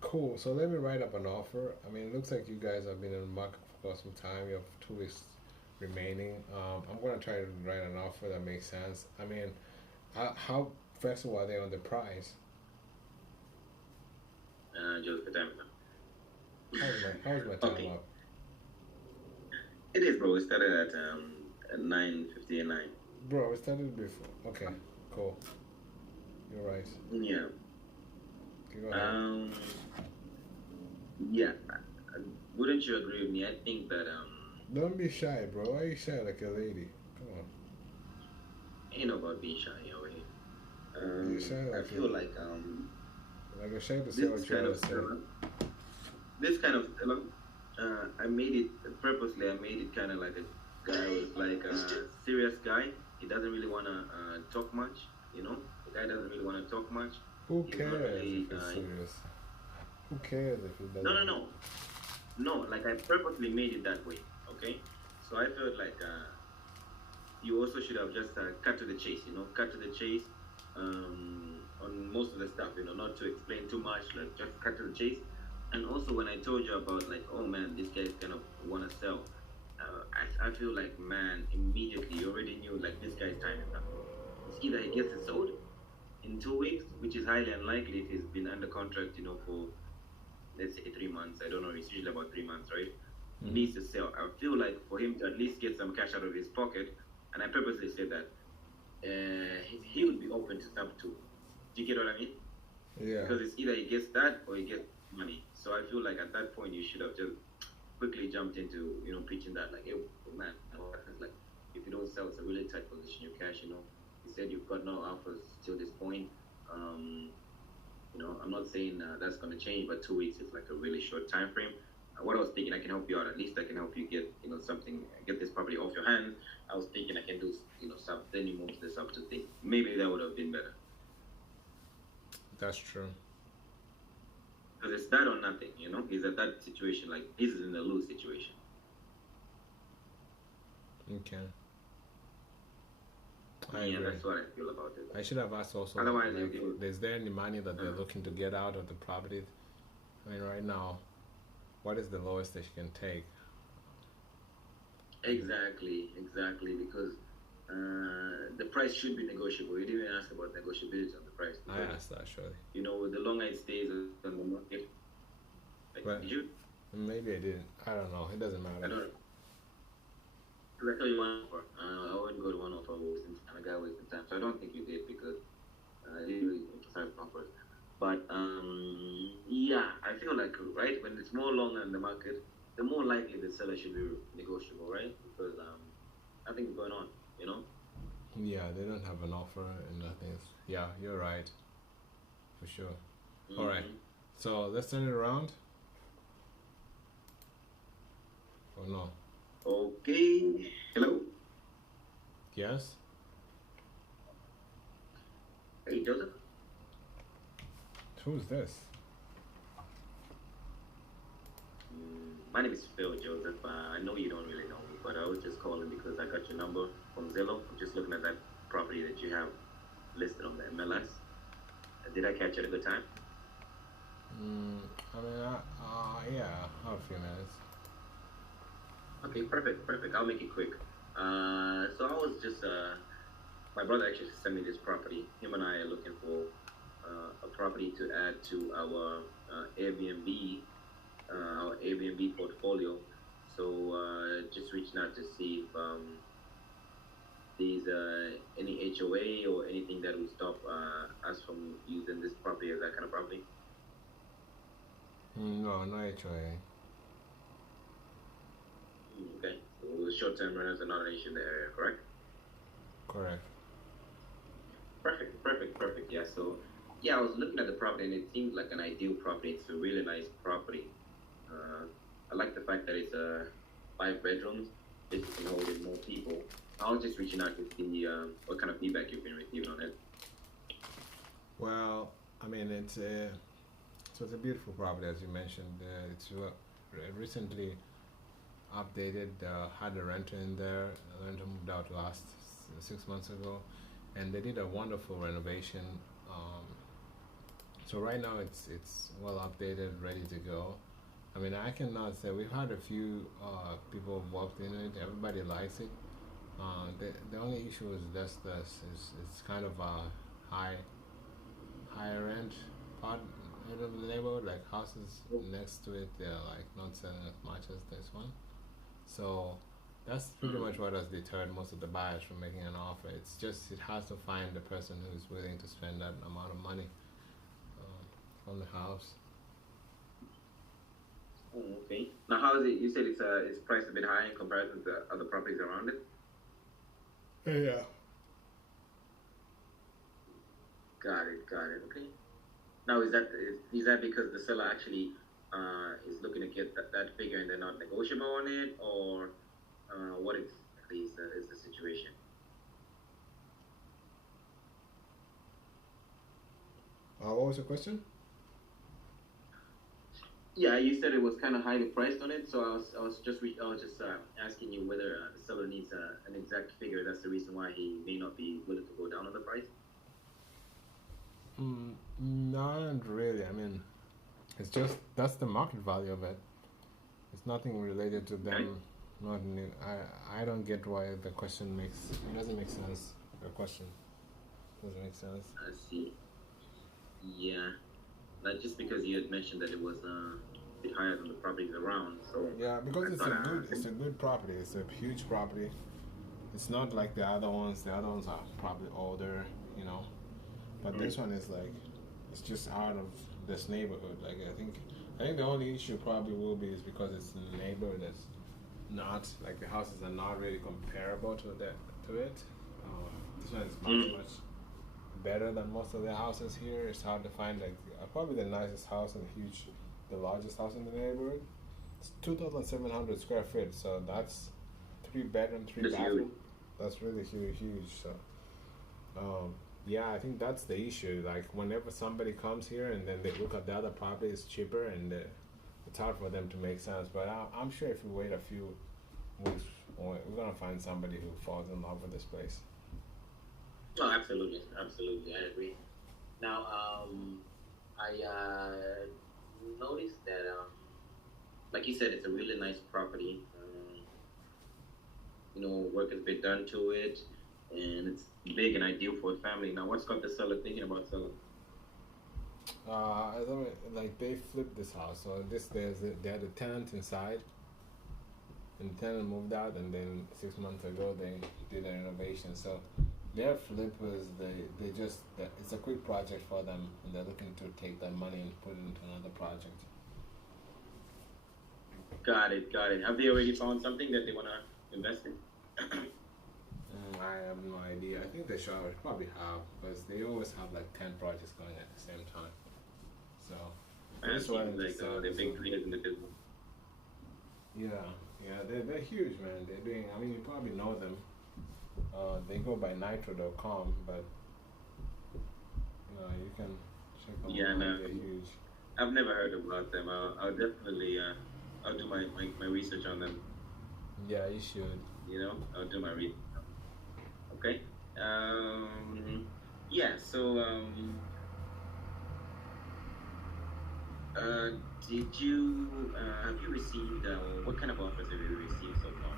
cool. So let me write up an offer. I mean, it looks like you guys have been in the market for some time. You have 2 weeks remaining. I'm gonna try to write an offer that makes sense. I mean, how flexible are they on the price? Just the time. How's my time Okay. up? It is, bro. We started at 9:59. Bro, we started before. Okay, cool. You're right. Yeah. Go ahead. Yeah. Wouldn't you agree with me? I think that Don't be shy, bro. Why are you shy like a lady? Come on. ain't no about being shy over here. You're shy I like feel a, like like a shy to say what this you kind want of to say. seller, this kind of seller, I made it purposely. I made it kind of like a guy was like a serious guy. He doesn't really wanna talk much. You know, the guy doesn't really wanna talk much. Who He's cares not really, if it's serious? Who cares if it doesn't? No. Like I purposely made it that way. Okay, so I felt like you also should have just cut to the chase. You know, cut to the chase on most of the stuff. You know, not to explain too much. Like just cut to the chase. And also when I told you about like, oh man, this guy's kind of wanna sell. I feel like, man, immediately you already knew like this guy's time is up. It's either he gets it sold in 2 weeks, which is highly unlikely if he's been under contract, you know, for let's say 3 months. I don't know, it's usually about 3 months, right? He needs to sell. I feel like for him to at least get some cash out of his pocket, and I purposely said that he would be open to sub 2. Do you get what I mean? Yeah. Because it's either he gets that or he gets money. So I feel like at that point you should have just quickly jumped into, you know, pitching that like, hey, man, like if you don't sell, it's a really tight position. You cash, you know. He said you've got no offers till this point. You know, I'm not saying that's going to change, but 2 weeks is like a really short time frame. What I was thinking, I can help you out. At least I can help you get, you know, something, get this property off your hands. I was thinking I can do, you know, sub. Then you move to the sub to thing. Maybe that would have been better. That's true. Because it's that or nothing, you know. He's at that situation, like he's in the lose situation. Okay. Yeah, that's what I feel about it. I should have asked also, Otherwise, like, is there any money that they're looking to get out of the property? I mean, right now, what is the lowest that you can take? Exactly, because the price should be negotiable. You didn't even ask about negotiability on the price. I asked that, actually. You know, the longer it stays on the market, like, Right. did you? Maybe I didn't. I don't know. It doesn't I matter. don't know. Because I tell you one offer. I wouldn't go to one offer wasting time. A guy wasting time. So I don't think you did because I didn't really emphasize offers. But yeah, I feel like, right, when it's more longer in the market, the more likely the seller should be negotiable, right? Because nothing's going on, you know? Yeah, they don't have an offer and nothing. Yeah, you're right. For sure. All right. So let's turn it around. Or no? Okay. Hello. Yes? Hey, Joseph. Who's this? My name is Phil, Joseph. I know you don't really know me, but I was just calling because I got your number from Zillow. I'm just looking at that property that you have listed on the MLS. Did I catch you at a good time? I mean, yeah, I have a few minutes. Okay, perfect. I'll make it quick. So I was just, my brother actually sent me this property. Him and I are looking for a property to add to our Airbnb portfolio. So just reaching out to see if there's any HOA or anything that would stop us from using this property as that kind of property. No, no HOA. Okay, so short-term rentals are not an issue in the area, correct? Correct. Perfect. Yeah, so yeah, I was looking at the property and it seems like an ideal property. It's a really nice property. I like the fact that it's 5 bedrooms. It can hold in more people. I was just reaching out to see what kind of feedback you've been receiving on it. Well, I mean, it's a beautiful property, as you mentioned. It's recently updated. Had a renter in there. The renter moved out last 6 months ago, and they did a wonderful renovation. So right now it's well updated, ready to go. I mean, I cannot say we've had a few people who've walked in it. Everybody likes it. The only issue is just this is it's kind of a higher end part of the neighborhood. Like houses next to it, they're like not selling as much as this one. So that's pretty much what has deterred most of the buyers from making an offer. It's just it has to find the person who's willing to spend that amount of money on the house. Oh, okay. Now, how is it? You said it's priced a bit high in comparison to other properties around it. Yeah. Got it. Okay. Now, is that because the seller actually is looking to get that figure and they're not negotiable on it, or what exactly is the situation? What was the question? Yeah, you said it was kind of highly priced on it, so I was just asking you whether the seller needs an exact figure. That's the reason why he may not be willing to go down on the price. Not really. I mean, it's just that's the market value of it. It's nothing related to them. Not new. I don't get why the question doesn't make sense. The question doesn't make sense. I see. Yeah. Like just because you had mentioned that it was a bit higher than the properties around, so yeah, because it's a good property. It's a huge property. It's not like the other ones. The other ones are probably older, you know. But this one is like, it's just out of this neighborhood. Like I think the only issue probably will be is because it's in a neighborhood that's not like the houses are not really comparable to it. This one is much better than most of the houses here. It's hard to find like probably the nicest house and the largest house in the neighborhood. It's 2,700 square feet, so that's 3 bedroom, 3 bathroom. That's really huge. So, yeah, I think that's the issue. Like whenever somebody comes here and then they look at the other property, it's cheaper and it's hard for them to make sense. But I'm sure if we wait a few weeks, we're gonna find somebody who falls in love with this place. Oh, absolutely, I agree. Now, I noticed that, like you said, it's a really nice property. Work has been done to it, and it's big and ideal for a family. Now, what's got the seller thinking about selling? Like they flipped this house, so they had a tenant inside, and the tenant moved out, and then 6 months ago they did a renovation. So their flip was it's a quick project for them, and they're looking to take that money and put it into another project. Got it. Have they already found something that they want to invest in? I have no idea. I think they should probably have, because they always have like 10 projects going at the same time. So this one, like they're big players in the business. Yeah, they're huge, man. They're doing. I mean, you probably know them. They go by Nitro.com, but you can check them out. Yeah, no, they're huge. I've never heard about them. I'll definitely I'll do my research on them. Yeah, you should. I'll do my research. Okay. Yeah. So did you have you received what kind of offers have you received so far?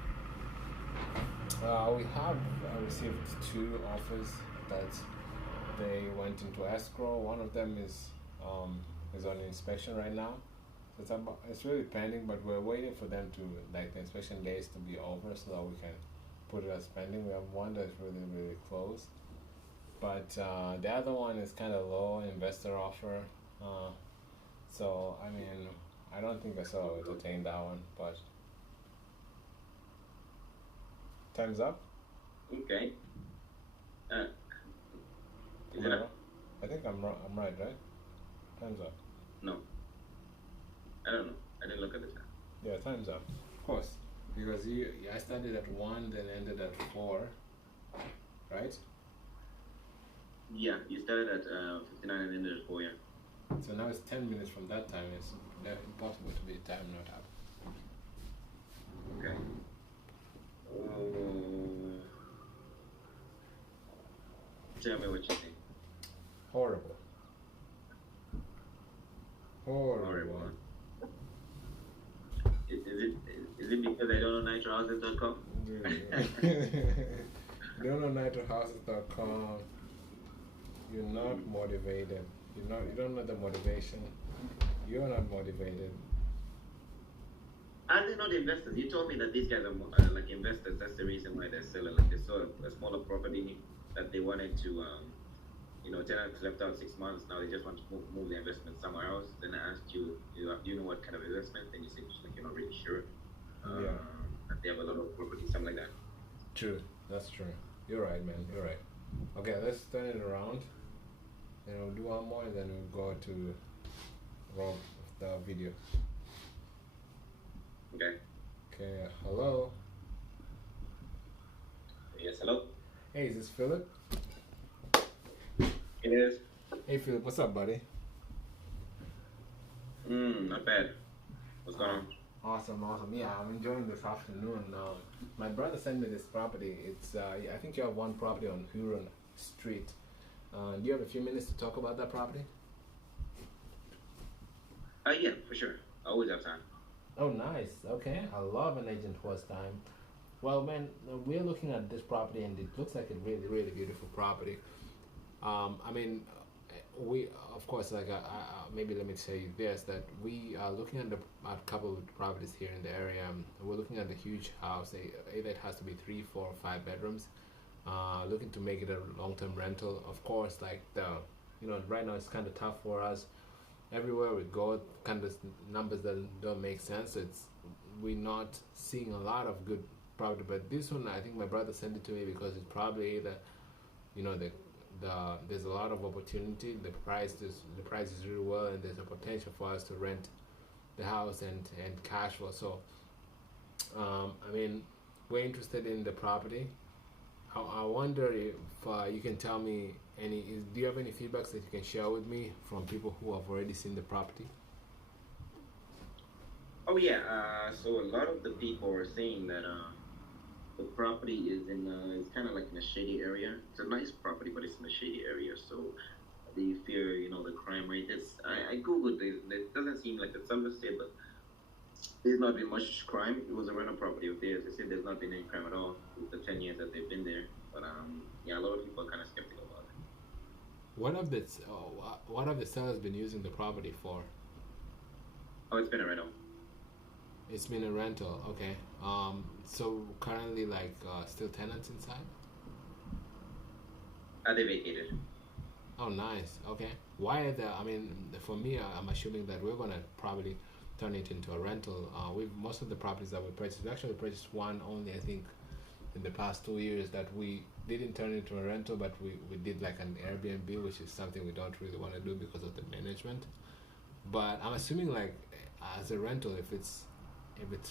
We have received 2 offers that they went into escrow. One of them is on inspection right now. So it's really pending, but we're waiting for them to the inspection days to be over so that we can put it as pending. We have one that's really close, but the other one is kind of low investor offer. So I mean, I don't think I saw entertain that one, but time's up. Okay. I think I'm right? Time's up. No. I don't know. I didn't look at the time. Yeah, time's up. Of course, because I started at 1, then ended at 4, right? Yeah, you started at 59 and ended at 4. Yeah. So now it's 10 minutes from that time. It's impossible to be a time not up. Okay. Tell me what you think. Horrible. Horrible. Is it because I don't know nitrohouses.com? Don't know nitrohouses.com. You're not motivated. You don't know the motivation. You're not motivated. And they're not investors. You told me that these guys are like investors. That's the reason why they're selling. Like they saw a smaller property that they wanted to, tenants left out 6 months. Now they just want to move the investment somewhere else. Then I asked you, do you know what kind of investment? And you said like you're not really sure. That they have a lot of property, something like that. True. That's true. You're right, man. You're right. Okay, let's turn it around. Then we'll do one more, and then we'll go to Rob with the video. Okay. Okay. Hello. Yes. Hello. Hey, is this Philip? It is. Hey, Philip. What's up, buddy? Not bad. What's going on? Awesome. Yeah, I'm enjoying this afternoon. My brother sent me this property. It's I think you have one property on Huron Street. Do you have a few minutes to talk about that property? Yeah, for sure. I always have time. Oh, nice. Okay. I love an agent who has time. Well, man, we're looking at this property, and it looks like a really, really beautiful property. I mean, we, of course, like, maybe let me say this, that we are looking at a couple of properties here in the area. We're looking at a huge house. Either it has to be 3, 4, or 5 bedrooms. Looking to make it a long-term rental. Of course, like right now it's kind of tough for us. Everywhere we go, kind of numbers that don't make sense. We're not seeing a lot of good property, but this one, I think my brother sent it to me because it's probably there's a lot of opportunity. The price is really well, and there's a potential for us to rent the house and cash flow. So, I mean, we're interested in the property. I wonder if you can tell me do you have any feedbacks that you can share with me from people who have already seen the property? Oh yeah. So a lot of the people are saying that the property is it's kind of like in a shady area. It's a nice property, but it's in a shady area. So they fear, the crime rate. I googled it. It doesn't seem like it's some say, but there's not been much crime. It was a rental property of theirs. They said there's not been any crime at all with the 10 years that they've been there. But yeah, a lot of people are kind of skeptical about it. What have the sellers been using the property for? Oh, it's been a rental. It's been a rental, okay. So currently, like, still tenants inside? They vacated. Oh, nice. Okay. Why are there? I mean, for me, I'm assuming that we're gonna probably turn it into a rental. Most of the properties that we purchased, we actually purchased one only, I think, in the past 2 years that we didn't turn it into a rental, but we did like an Airbnb, which is something we don't really want to do because of the management. But I'm assuming, like, as a rental, if it's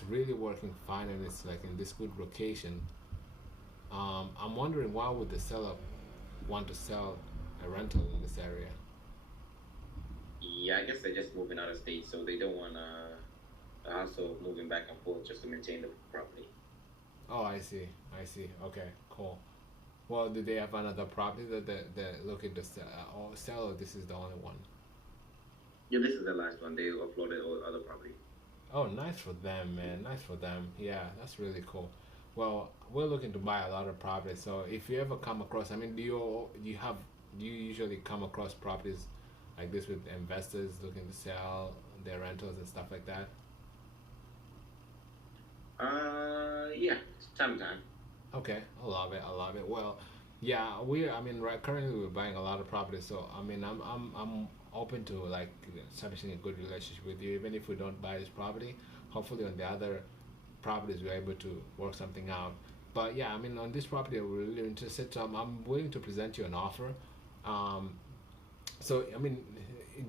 really working fine and it's like in this good location, I'm wondering why would the seller want to sell a rental in this area? Yeah, I guess they're just moving out of state, so they don't want the hassle of moving back and forth just to maintain the property. Oh, I see. Okay, cool. Well, do they have another property that they're looking to sell, or this is the only one? Yeah, this is the last one. They offloaded all other property. Oh, nice for them, man. Nice for them. Yeah, that's really cool. Well, we're looking to buy a lot of properties. So if you ever come across, I mean, do you usually come across properties like this with investors looking to sell their rentals and stuff like that? Yeah, sometime. Okay, I love it. Well, yeah, currently we're buying a lot of properties. So I mean, I'm open to like establishing a good relationship with you, even if we don't buy this property. Hopefully, on the other properties, we're able to work something out. But yeah, I mean, on this property, we're really interested. So I'm willing to present you an offer. So I mean,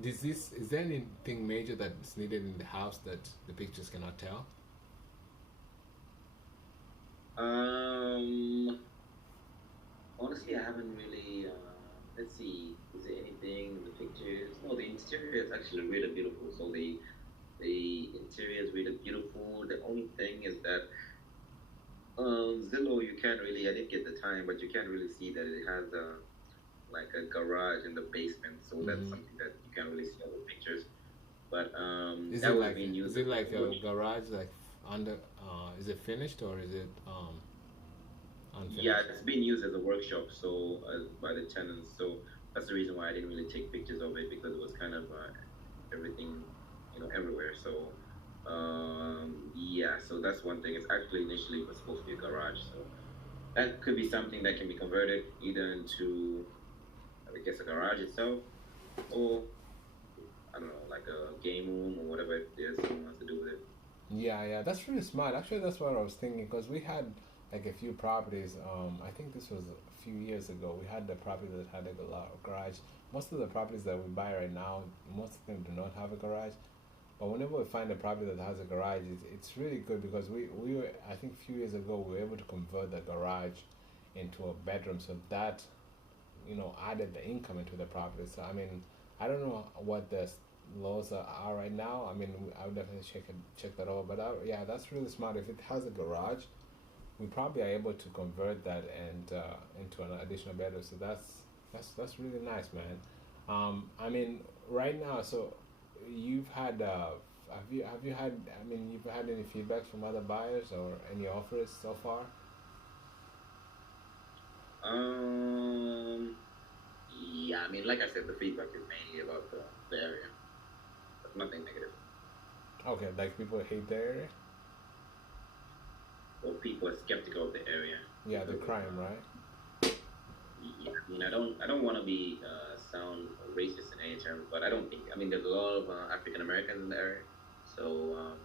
is there anything major that's needed in the house that the pictures cannot tell? Honestly, I haven't really. Let's see. Is there anything in the pictures? No, the interior is actually really beautiful. So the interior is really beautiful. The only thing is that Zillow, you can't really. I didn't get the time, but you can't really see that it has like a garage in the basement. So that's something that you can't really see on the pictures. But Is that it was like being used is it as like a a workshop. garage like under? Is it finished or is it unfinished? Yeah, it's being used as a workshop, so by the tenants. So that's the reason why I didn't really take pictures of it, because it was kind of everything, everywhere. So yeah, so that's one thing. It's actually initially was supposed to be a garage, so that could be something that can be converted either into, I guess, a garage itself, or I don't know, like a game room or whatever it is someone wants to do with it. Yeah, that's really smart. Actually, that's what I was thinking because we had like a few properties. I think this was a few years ago. We had the property that had like a garage. Most of the properties that we buy right now, most of them do not have a garage. But whenever we find a property that has a garage, it's really good because we were, I think a few years ago, we were able to convert the garage into a bedroom. So that, added the income into the property. So, I mean, I don't know what the laws are right now. I mean, I would definitely check that over. But yeah, that's really smart. If it has a garage, we probably are able to convert that and into an additional bedroom. So that's really nice, man. I mean, right now, so you've had have you had, I mean, you've had any feedback from other buyers or any offers so far? Yeah, I mean, like I said, the feedback is mainly about the area, but nothing negative. Okay, like people hate the area. Or people are skeptical of the area. Yeah, the crime, right? Yeah, I mean, I don't want to be sound racist in any terms, but I don't think. I mean, there's a lot of African Americans in the area, so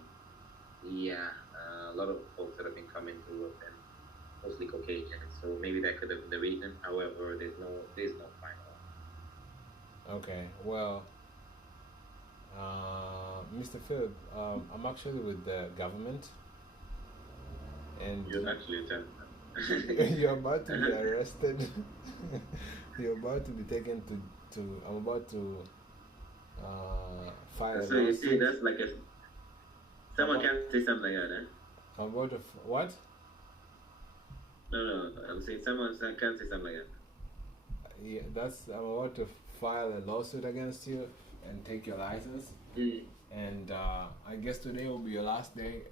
yeah, a lot of folks that have been coming through have been mostly Caucasian, so maybe that could have been the reason. However, there's no final. Okay, well, Mr. Philip, I'm actually with the government, and You're actually a you're about to be arrested. You're about to be taken to. I'm about to file a So you see, lawsuit. that's like a someone can't say something like that. Eh? I'm about to what? No, I'm saying someone can't say something like that. Yeah, I'm about to file a lawsuit against you and take your license. Mm. And I guess today will be your last day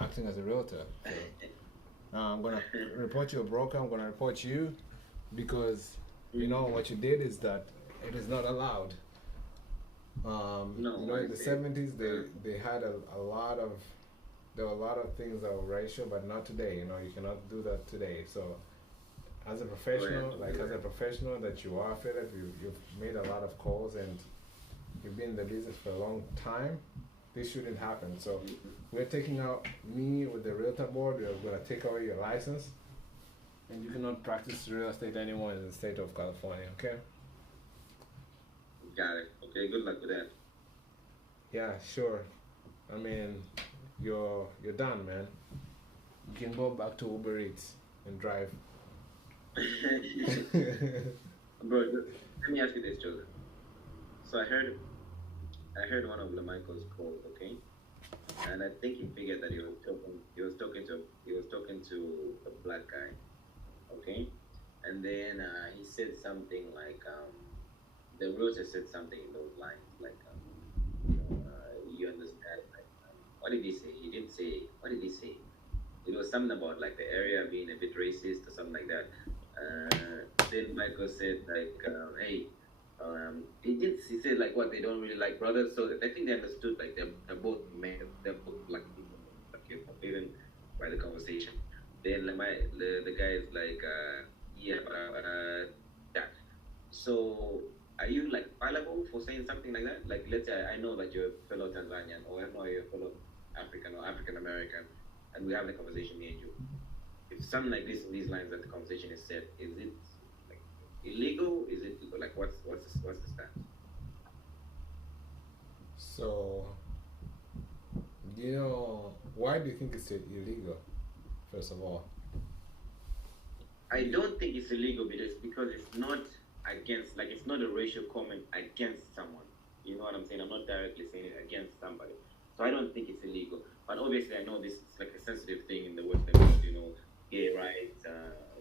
acting as a realtor. So, I'm gonna report you a broker. I'm gonna report you because what you did is that it is not allowed. No, in the 70s they had a lot of, there were a lot of things that were racial, but not today. You cannot do that today. So as a professional, as a professional that you are, Philip, you've made a lot of calls and you've been in the business for a long time. This shouldn't happen. So we're taking out me with the realtor board. We're going to take away your license, and you cannot practice real estate anymore in the state of California. Okay? Got it. Okay, good luck with that. Yeah, sure. I mean, you're done, man. You can go back to Uber Eats and drive. Bro, let me ask you this, Joseph. So I heard one of Lamichael's calls, okay? And I think he figured that he was talking to a black guy, okay? And then he said something like the realtor said something in those lines, like you understand, like what did he say? He didn't say, what did he say? It was something about like the area being a bit racist or something like that. Then Michael said like, hey, he said like what, they don't really like brothers. So I think they understood like they're both men, they're both black people, like, even by the conversation. Then the guy is like, yeah, that. So are you like fallible for saying something like that? Like, let's say I know that you're a fellow Tanzanian, or I know you're a fellow African or African American, and we have the conversation, me and you. If something like this in these lines that the conversation is said, is it like illegal? Is it like what's the stance? So, why do you think it's illegal? First of all, I don't think it's illegal because it's not against, like, it's not a racial comment against someone. You know what I'm saying? I'm not directly saying it against somebody. So I don't think it's illegal. But obviously I know this is like a sensitive thing in the Western world, gay rights,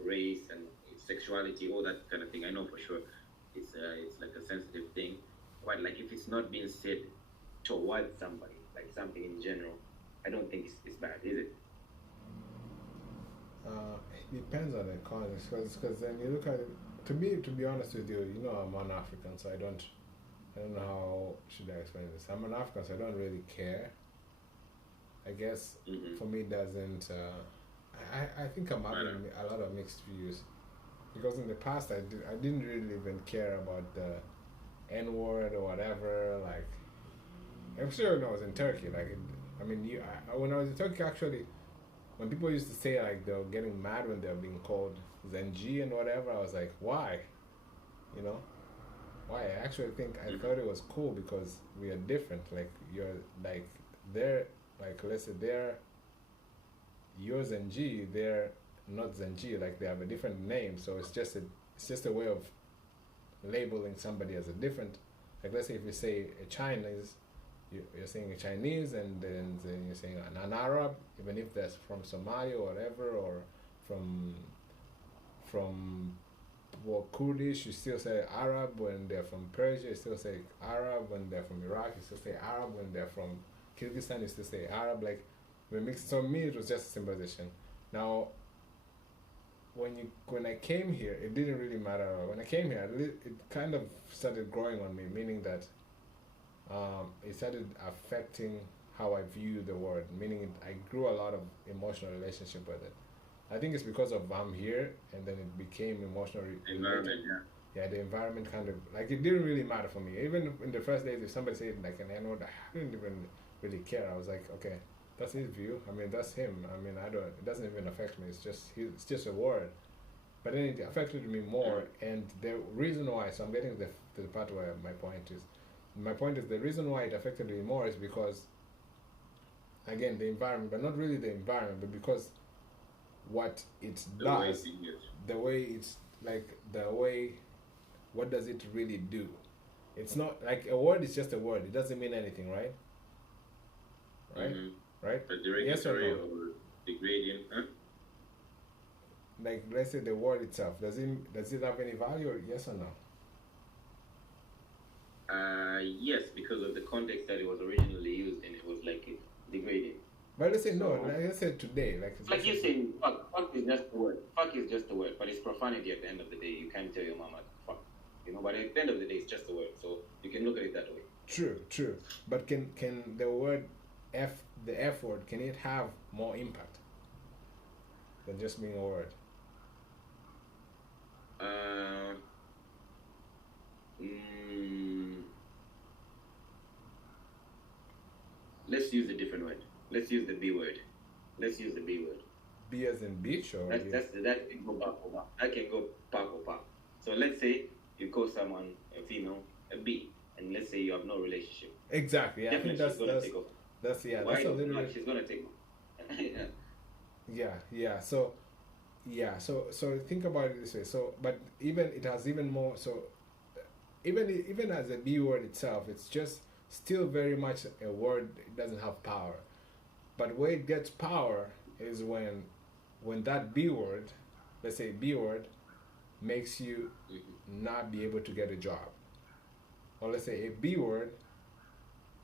race and sexuality, all that kind of thing. I know for sure it's like a sensitive thing. But like if it's not being said towards somebody, like something in general, I don't think it's bad, is it? It depends on the context, because then you look at it. To be honest with you, you know I'm an African, so I don't know how should I explain this. I'm an African, so I don't really care. I guess for me it doesn't. I think I'm having a lot of mixed views, because in the past I didn't really even care about the N word or whatever. Like, I'm sure when I was in Turkey, like, when I was in Turkey, actually, when people used to say like they were getting mad when they were being called Zenji and whatever, I was like, why? You know, why? I actually think I thought it was cool because we are different. Like, you're like they're like, let's say you're Zenji, they're not Zenji. Like, they have a different name, so it's just a way of labeling somebody as a different. Like, let's say if you say a Chinese, you're saying a Chinese, and then you're saying an Arab, even if that's from Somalia or whatever, or from Kurdish, you still say Arab. When they're from Persia, you still say Arab. When they're from Iraq, you still say Arab. When they're from Kyrgyzstan, you still say Arab. Like, we mix. So me, it was just a symbolization. Now, when I came here, it didn't really matter. When I came here, it kind of started growing on me, meaning that it started affecting how I view the word, meaning I grew a lot of emotional relationship with it. I think it's because of I'm here, and then it became emotional. Environment, yeah, the environment kind of, like, it didn't really matter for me. Even in the first days, if somebody said like an N-word, I didn't even really care. I was like, okay, that's his view. I mean, that's him. I mean, it doesn't even affect me. It's just a word. But then it affected me more, and the reason why. So I'm getting to the part where my point is. My point is, the reason why it affected me more is because, again, the environment, but not really the environment, but because what it does, the way it's like, what does it really do? It's not like a word is just a word. It doesn't mean anything, right? Right? Right? The derogatory or degrading, huh? Like, let's say the word itself, does it have any value, or yes or no? Yes, because of the context that it was originally used in, it was like degrading. But let's say no. Let's say today, like you saying fuck. Fuck is just the word. Fuck is just the word, but it's profanity at the end of the day. You can't tell your mama fuck, you know. But at the end of the day, it's just a word, so you can look at it that way. True. But can the word the F word, can it have more impact than just being a word? Let's use a different word. Let's use the B word. Let's use the B word. B as in beach, or that can go back or back. That can go back or back. So let's say you call someone, a female, a B, and let's say you have no relationship. Exactly. Yeah, definitely I think that's Why? That's a little she's gonna take off. Yeah. So think about it this way. So, but even it has even more. So, even as a B word itself, it's just still very much a word. It doesn't have power. But where it gets power is when that B word, let's say B word, makes you not be able to get a job. Or let's say a B word.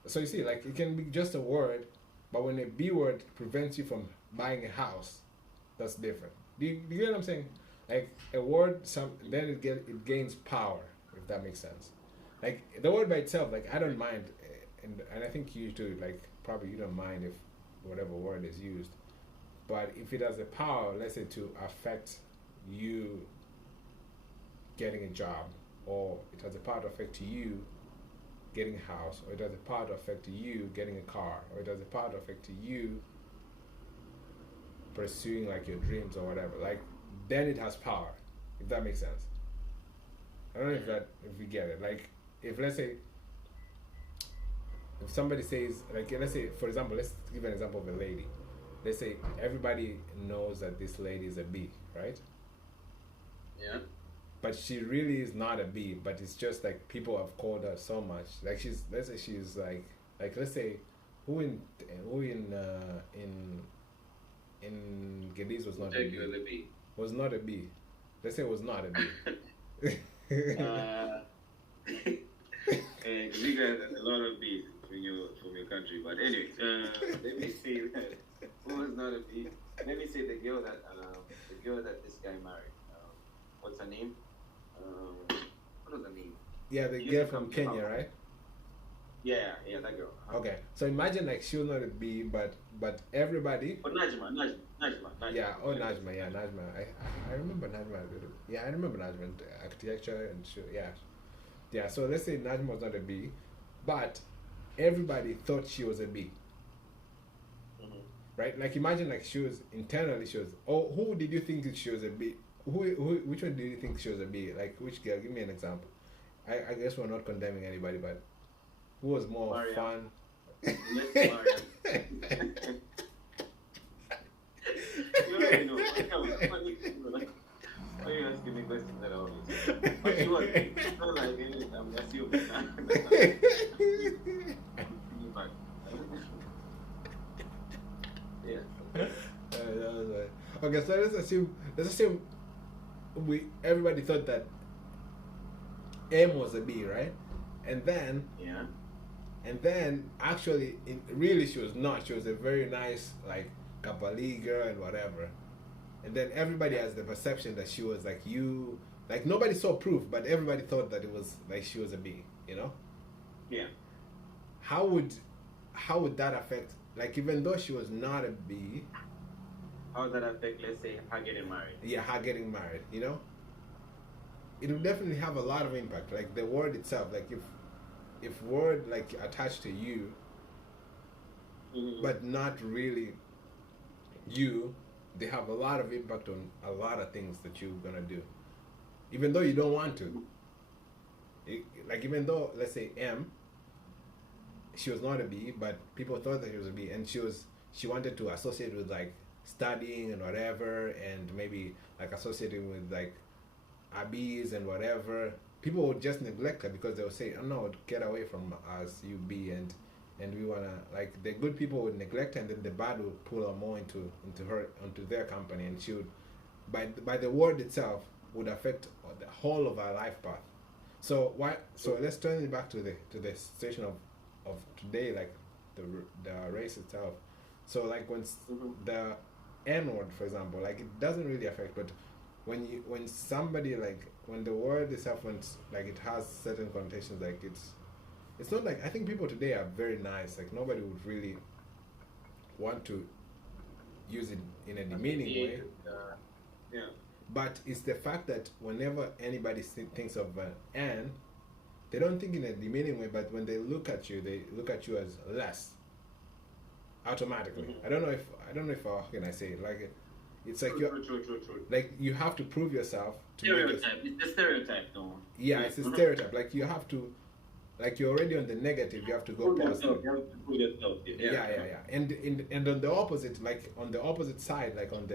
So you see, like, it can be just a word, but when a B word prevents you from buying a house, that's different. Do you get what I'm saying? Like, a word, then it gains power, if that makes sense. Like, the word by itself, like, I don't mind, and I think you too, like, probably you don't mind if whatever word is used. But if it has the power, let's say, to affect you getting a job, or it has the power to affect you getting a house, or it has the power to affect you getting a car, or it has the power to affect you pursuing, like, your dreams or whatever, like, then it has power, if that makes sense. I don't know if we get it. Like, if, let's say, if somebody says, like, let's say, for example, let's give an example of a lady. Let's say everybody knows that this lady is a B, right? Yeah. But she really is not a B, but it's just like people have called her so much. Like, let's say she's like let's say who in Gediz was not a B. Was not a B. Let's say it was not a B. You guys, there's a lot of B's. from your country. But anyway, let me say that who was not a B. Let me say the girl that this guy married. What's her name? What was her name? Yeah, the She girl used to from come to Kenya, Hong- right? Yeah, that girl. Okay, so imagine like she was not a B, but everybody. But Najma. Yeah, oh Najma, yeah, Najma. I remember Najma. Yeah, I remember Najma, architecture and yeah. So let's say Najma was not a B, but everybody thought she was a B. Mhm. Right? Like imagine like she was internally she was. Oh, who did you think that she was a B? Which one did you think she was a B? Like which girl? Give me an example. I guess we're not condemning anybody, but who was more Mariam. fun? Yes, Mariam. You already know. Why are you asking me questions that I always But she was. It's not like I'm assuming. Yeah. That was right. Okay, so let's assume everybody thought that M was a B, right? And then actually really she was not. She was a very nice like Kapali girl and whatever. And then everybody has the perception that she was like you, like nobody saw proof, but everybody thought that it was like she was a B, you know? Yeah. How would that affect, like even though she was not a B? How does that affect, let's say, her getting married? Yeah, her getting married, you know? It will definitely have a lot of impact. Like the word itself, like if word like attached to you, Mm-hmm. but not really you, they have a lot of impact on a lot of things that you're gonna do, even though you don't want to. Like even though let's say M, she was not a B, but people thought that she was a B, and she wanted to associate with like studying and whatever, and maybe like associating with like Abis and whatever. People would just neglect her because they would say, "Oh no, get away from us, you B," and we wanna like the good people would neglect her, and then the bad would pull her more into their company, and she would by the word itself would affect the whole of her life path. So let's turn it back to the situation of today, like the race itself. So like when the N word, for example, like it doesn't really affect, but when somebody like when the word itself, when like it has certain connotations, like it's not like, I think people today are very nice, like nobody would really want to use it in a demeaning way. Yeah. But it's the fact that whenever anybody thinks of N, they don't think in a demeaning way, but when they look at you as less automatically. Mm-hmm. I don't know if how can I say it, like it's like True. like you have to prove yourself to Stereotype. It's a stereotype, though. yeah, it's a stereotype. Like you have to, like you're already on the negative, you have to go positive. You have to prove yourself. Yeah. And on the opposite, like on the opposite side, like on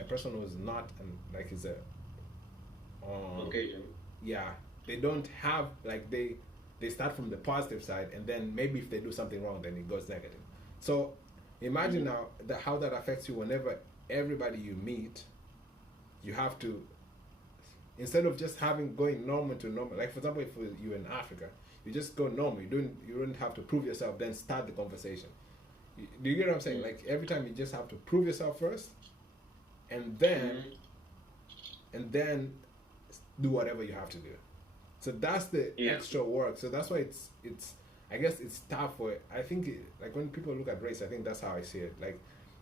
a person who's not like is a Caucasian. yeah, they don't have like they start from the positive side, and then maybe if they do something wrong, then it goes negative. So imagine now how that affects you whenever everybody you meet, you have to, instead of just going normal to normal, like for example, if you're in Africa, you just go normal. You don't have to prove yourself, then start the conversation. Do you get what I'm saying? Like every time you just have to prove yourself first, and then do whatever you have to do. So that's the extra work. So that's why it's I guess it's tough for, I think like when people look at race, I think that's how I see it. Like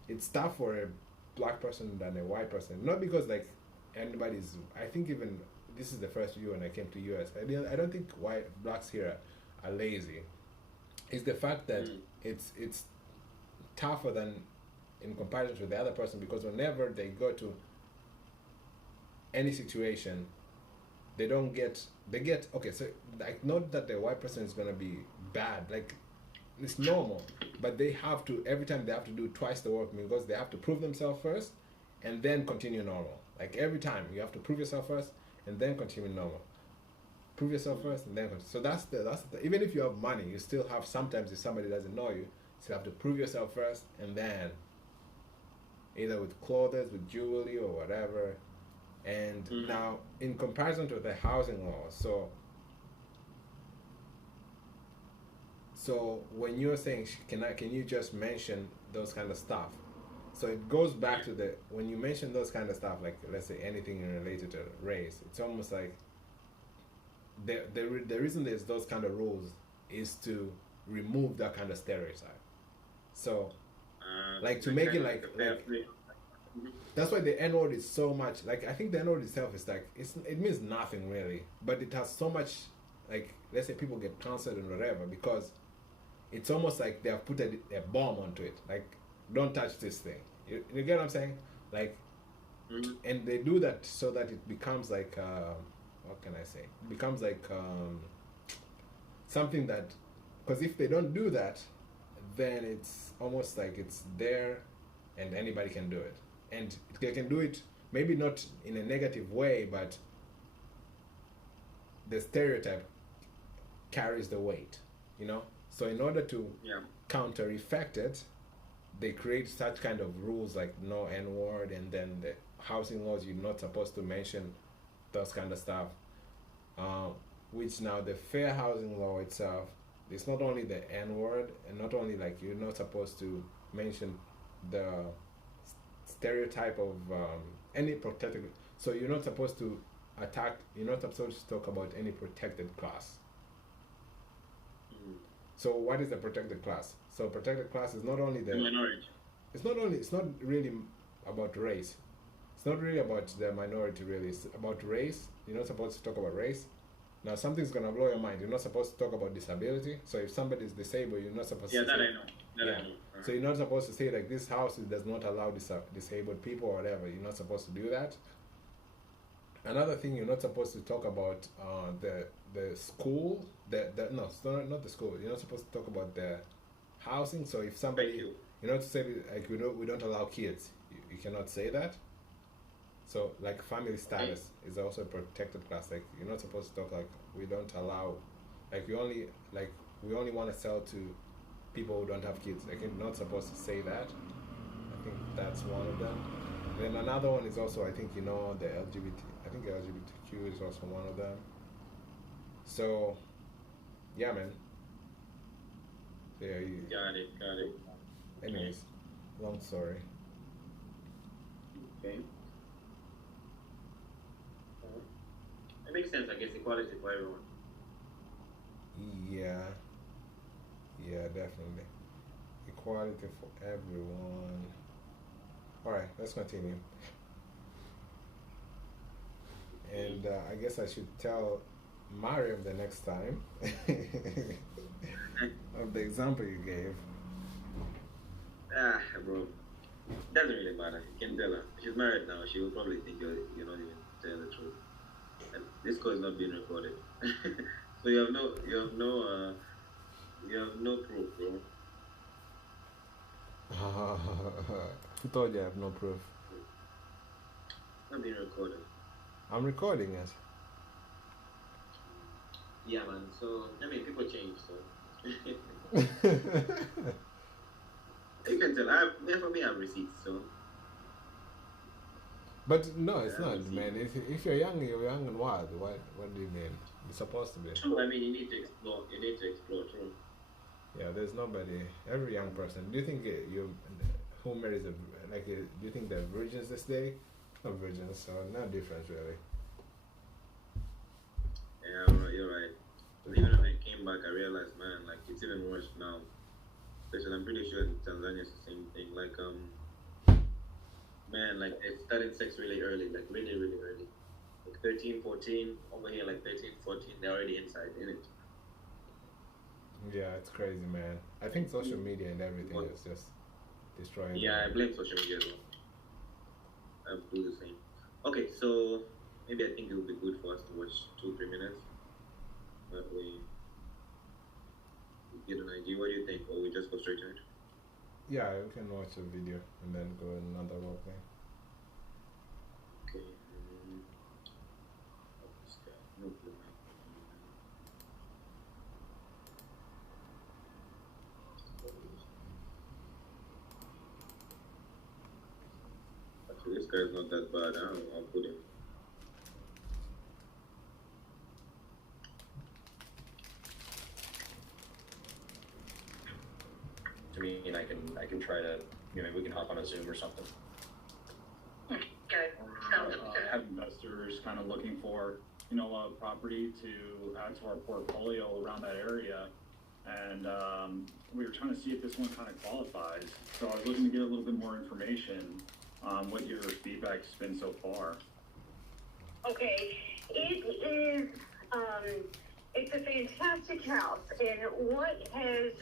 it's tough for a black person than a white person. Not because like anybody's, I think even this is the first year when I came to US. I don't think blacks here are lazy. It's the fact that it's tougher than in comparison to the other person, because whenever they go to any situation, they get okay. So like, not that the white person is gonna be bad. Like it's normal, but they have to, every time they have to do twice the work, because they have to prove themselves first, and then continue normal. Like every time you have to prove yourself first, and then continue normal. Prove yourself first, and then continue. So that's the even if you have money, you still have, sometimes if somebody doesn't know you, you have to prove yourself first, and then either with clothes, with jewelry, or whatever. And now, in comparison to the housing laws, So when you're saying can you just mention those kind of stuff? So it goes back to when you mention those kind of stuff, like let's say anything related to race, it's almost like the reason there's those kind of rules is to remove that kind of stereotype. So like to make it like that's why the N-word is so much, like I think the N-word itself is like it means nothing really, but it has so much, like let's say people get canceled and whatever because it's almost like they have put a bomb onto it, like don't touch this thing. You get what I'm saying? Like, and they do that so that it becomes like what can I say? It becomes like something that, because if they don't do that, then it's almost like it's there and anybody can do it. And they can do it maybe not in a negative way, but the stereotype carries the weight, you know? So in order to counter effect it, they create such kind of rules like no N-word, and then the housing laws, you're not supposed to mention those kind of stuff. Which now the fair housing law itself, it's not only the N-word, and not only like you're not supposed to mention the stereotype of any protected, so you're not supposed to you're not supposed to talk about any protected class. So what is the protected class? So protected class is not only the minority. It's not really about race. It's not really about the minority really. It's about race. You're not supposed to talk about race. Now something's gonna blow your mind. You're not supposed to talk about disability. So if somebody is disabled, you're not supposed to say, I know. I know. So you're not supposed to say like this house does not allow disabled people or whatever. You're not supposed to do that. Another thing, you're not supposed to talk about the school. No, it's not the school. You're not supposed to talk about the housing. So if somebody, you're not to say like we don't allow kids. You cannot say that. So like family status is also a protected class. Like you're not supposed to talk like we don't allow, like we only want to sell to people who don't have kids. Like you're not supposed to say that. I think that's one of them. Then another one is also, I think, the LGBT. I think LGBTQ is also one of them. So, yeah, man. So, yeah, Got it. Anyways, long story. Okay. It makes sense, I guess, equality for everyone. Yeah, definitely. Equality for everyone. Alright, let's continue. And I guess I should tell Mariam the next time of the example you gave. Bro. Doesn't really matter. You can tell her. She's married now. She will probably think you're not even telling the truth. And this call is not being recorded. So you have no proof, bro. Who told you I have no proof? It's not being recorded. I'm recording it. Yeah, man. So, people change, so. You can tell. For me, I have receipts, so. But no, it's not, man. If you're young and wild. What do you mean? You're supposed to be. True. You need to explore. True. Yeah, there's nobody. Every young person. Do you think who marries do you think they're virgins this day? Not virgins, so not different really. Yeah, you're right. But even when I came back, I realized, man, it's even worse now. Especially, I'm pretty sure in Tanzania it's the same thing. It's starting sex really early, really, really early. 13, 14, over here 13, 14, they're already inside, in it. Yeah, it's crazy, man. I think social media and everything is just destroying. Yeah, I blame social media as well. I do the same. Okay, so maybe I think it would be good for us to watch 2-3 minutes. That way we get an idea. What do you think? Or we just go straight to it? Yeah, we can watch a video and then go another role play. Okay. Actually, this guy's not that bad. I'll put him. to me, and I can try to, maybe we can hop on a Zoom or something. Good. Sounds good. Have investors kind of looking for, a property to add to our portfolio around that area. And we were trying to see if this one kind of qualifies. So I was looking to get a little bit more information on what your feedback's been so far. Okay, it is, it's a fantastic house, and what has,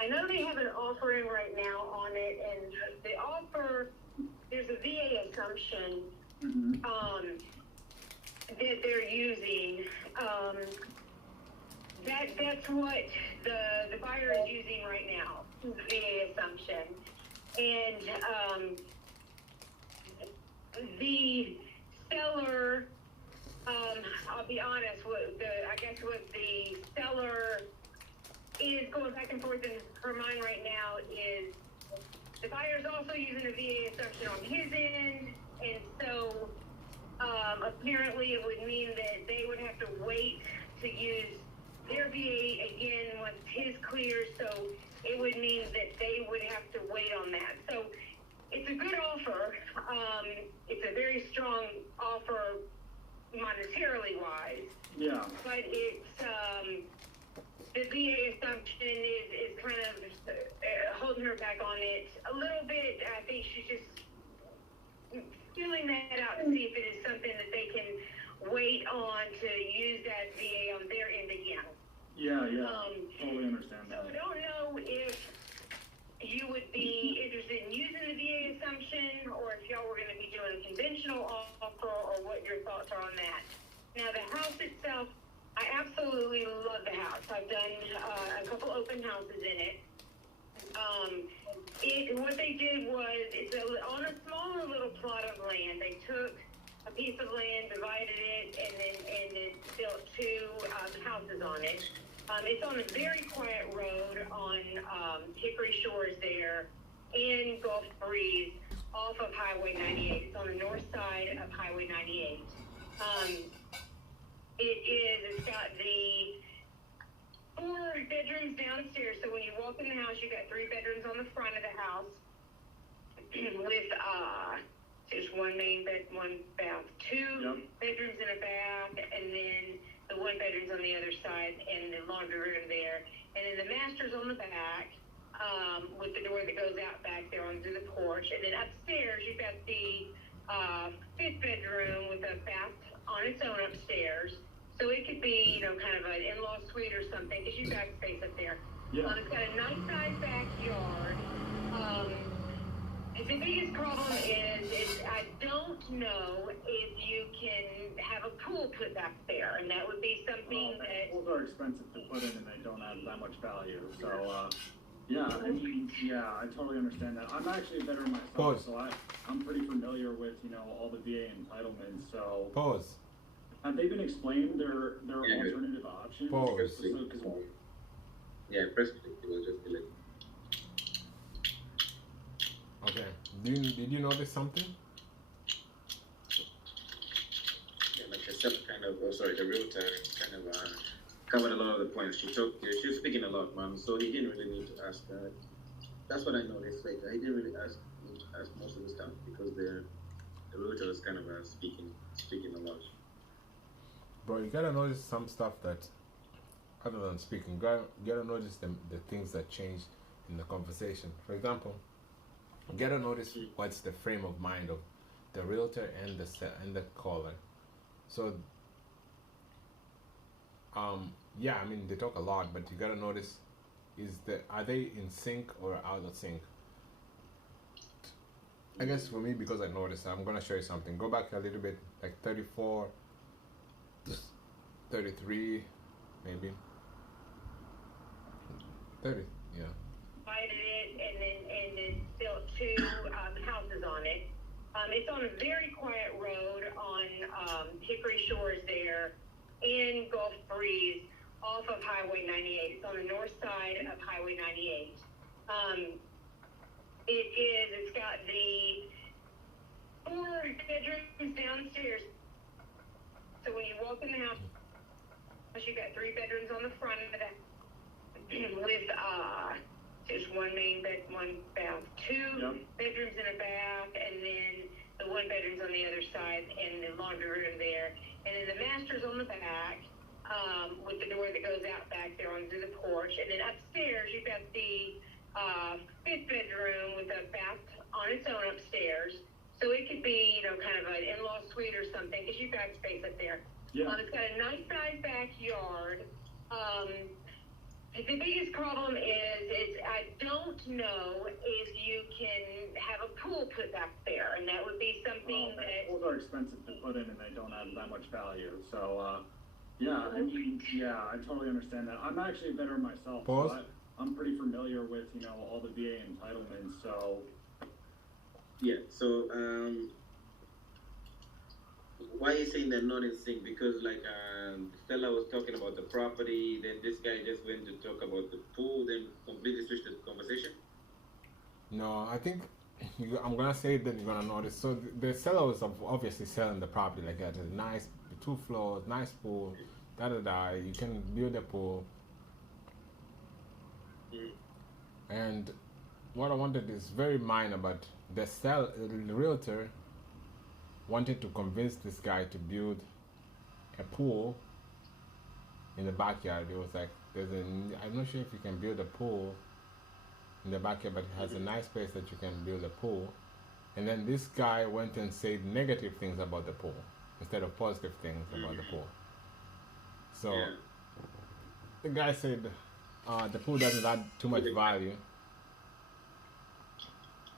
I know they have an offering right now on it, and the offer, there's a VA assumption, that they're using, that's what the buyer is using right now, the VA assumption, and, the seller, I'll be honest, what the seller is going back and forth in her mind right now is the buyer's also using a VA assumption on his end, and so apparently it would mean that they would have to wait to use their VA again once his clears, so it would mean that they would have to wait on that. So it's a good offer. It's a very strong offer monetarily wise. Yeah. But it's, the VA assumption is kind of holding her back on it a little bit. I think she's just feeling that out to see if it is something that they can wait on to use that VA on their end again. Yeah, totally understand So that. I don't know if you would be interested in using the VA assumption, or if y'all were going to be doing a conventional offer, or what your thoughts are on that. Now, the house itself, I absolutely love the house. I've done a couple open houses in it. What they did was, it's on a smaller little plot of land. They took a piece of land, divided it, and then built two houses on it. It's on a very quiet road on Hickory Shores there in Gulf Breeze off of Highway 98. It's on the north side of Highway 98. It's got the 4 bedrooms downstairs. So when you walk in the house, you got 3 bedrooms on the front of the house with just one main bed, one bath, 2 bedrooms and a bath, and then the 1 bedroom's on the other side, and the laundry room there. And then the master's on the back, with the door that goes out back there onto the porch. And then upstairs, you've got the 5th bedroom with a bath on its own upstairs. So it could be, kind of an in-law suite or something, because you've got space up there. Yeah. It's got a nice sized backyard. The biggest problem is I don't know if you can have a pool put back there, and that would be something that... Pools are expensive to put in, and they don't have that much value. So, I totally understand that. I'm actually a veteran myself, Pause. so I'm pretty familiar with, all the VA entitlements. So, Pause. have they been explained their alternative options? Pause. Yeah, press click, it will just be like. Okay. Did you notice something? Yeah, like the seller the realtor kind of covered a lot of the points. She was speaking a lot, man, so he didn't really need to ask that. That's what I noticed, like, he didn't really ask most of the stuff, because the realtor was kind of speaking a lot. Bro, you gotta notice some stuff that, other than speaking, you gotta notice the things that change in the conversation. For example, you gotta notice what's the frame of mind of the realtor and the caller. So, they talk a lot, but you gotta notice, are they in sync or out of sync? I guess for me, because I noticed, I'm gonna show you something. Go back a little bit, like 34, 33, maybe 30, yeah. Divided it, and then built 2 houses on it. It's on a very quiet road on Hickory Shores there in Gulf Breeze off of Highway 98. It's on the north side of Highway 98. It's got the 4 bedrooms downstairs. So when you walk in the house, you got 3 bedrooms on the front of that with There's one main bed, one bath, two bedrooms and a bath, and then the one bedroom's on the other side, and the laundry room there. And then the master's on the back, with the door that goes out back there onto the porch. And then upstairs, you've got the fifth bedroom with a bath on its own upstairs. So it could be, kind of an in-law suite or something, because you've got space up there. Yeah. It's got a nice sized backyard. The biggest problem is I don't know if you can have a pool put back there, and that would be something that... Pools are expensive to put in, and they don't have that much value. So, yeah, I totally understand that. I'm actually a veteran myself, so I'm pretty familiar with, all the VA entitlements, so... Yeah, so, why are you saying they're not in sync? Because Stella was talking about the property, then this guy just went to talk about the pool, then completely switched the conversation? No, I think I'm gonna say that you're gonna notice. So the seller was obviously selling the property, like it has a nice 2 floors, nice pool, you can build a pool. And what I wanted is very minor, but the realtor wanted to convince this guy to build a pool in the backyard. It was like, I'm not sure if you can build a pool in the backyard, but it has a nice place that you can build a pool. And then this guy went and said negative things about the pool instead of positive things about the pool. So the guy said the pool doesn't add too much value.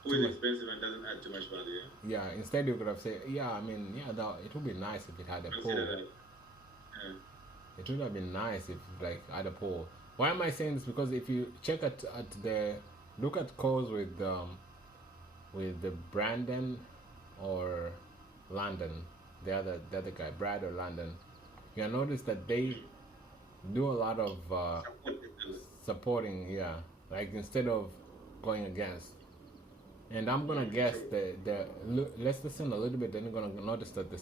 Pool is expensive and doesn't add too much value. Yeah, instead you could have said, it would be nice if it had a pool. It would have been nice if had a pool. Why am I saying this? Because if you check look at calls with the Brandon or Landon, the other guy, Brad or Landon, you'll notice that they do a lot of supporting, instead of going against. And I'm gonna guess let's listen a little bit, then you're gonna notice that the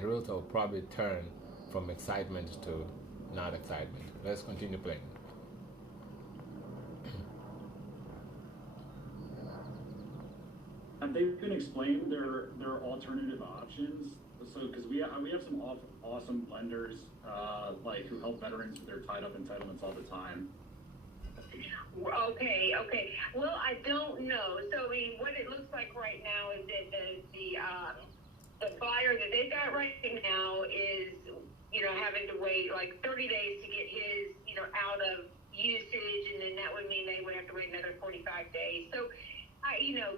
realtor will probably turn from excitement to not excitement. Let's continue playing. Have they been explained their alternative options? So, because we have some awesome lenders who help veterans with their tied-up entitlements all the time. Okay. Well, I don't know. So, what it looks like right now is that the buyer that they've got right now is, having to wait 30 days to get his, out of usage, and then that would mean they would have to wait another 45 days. So,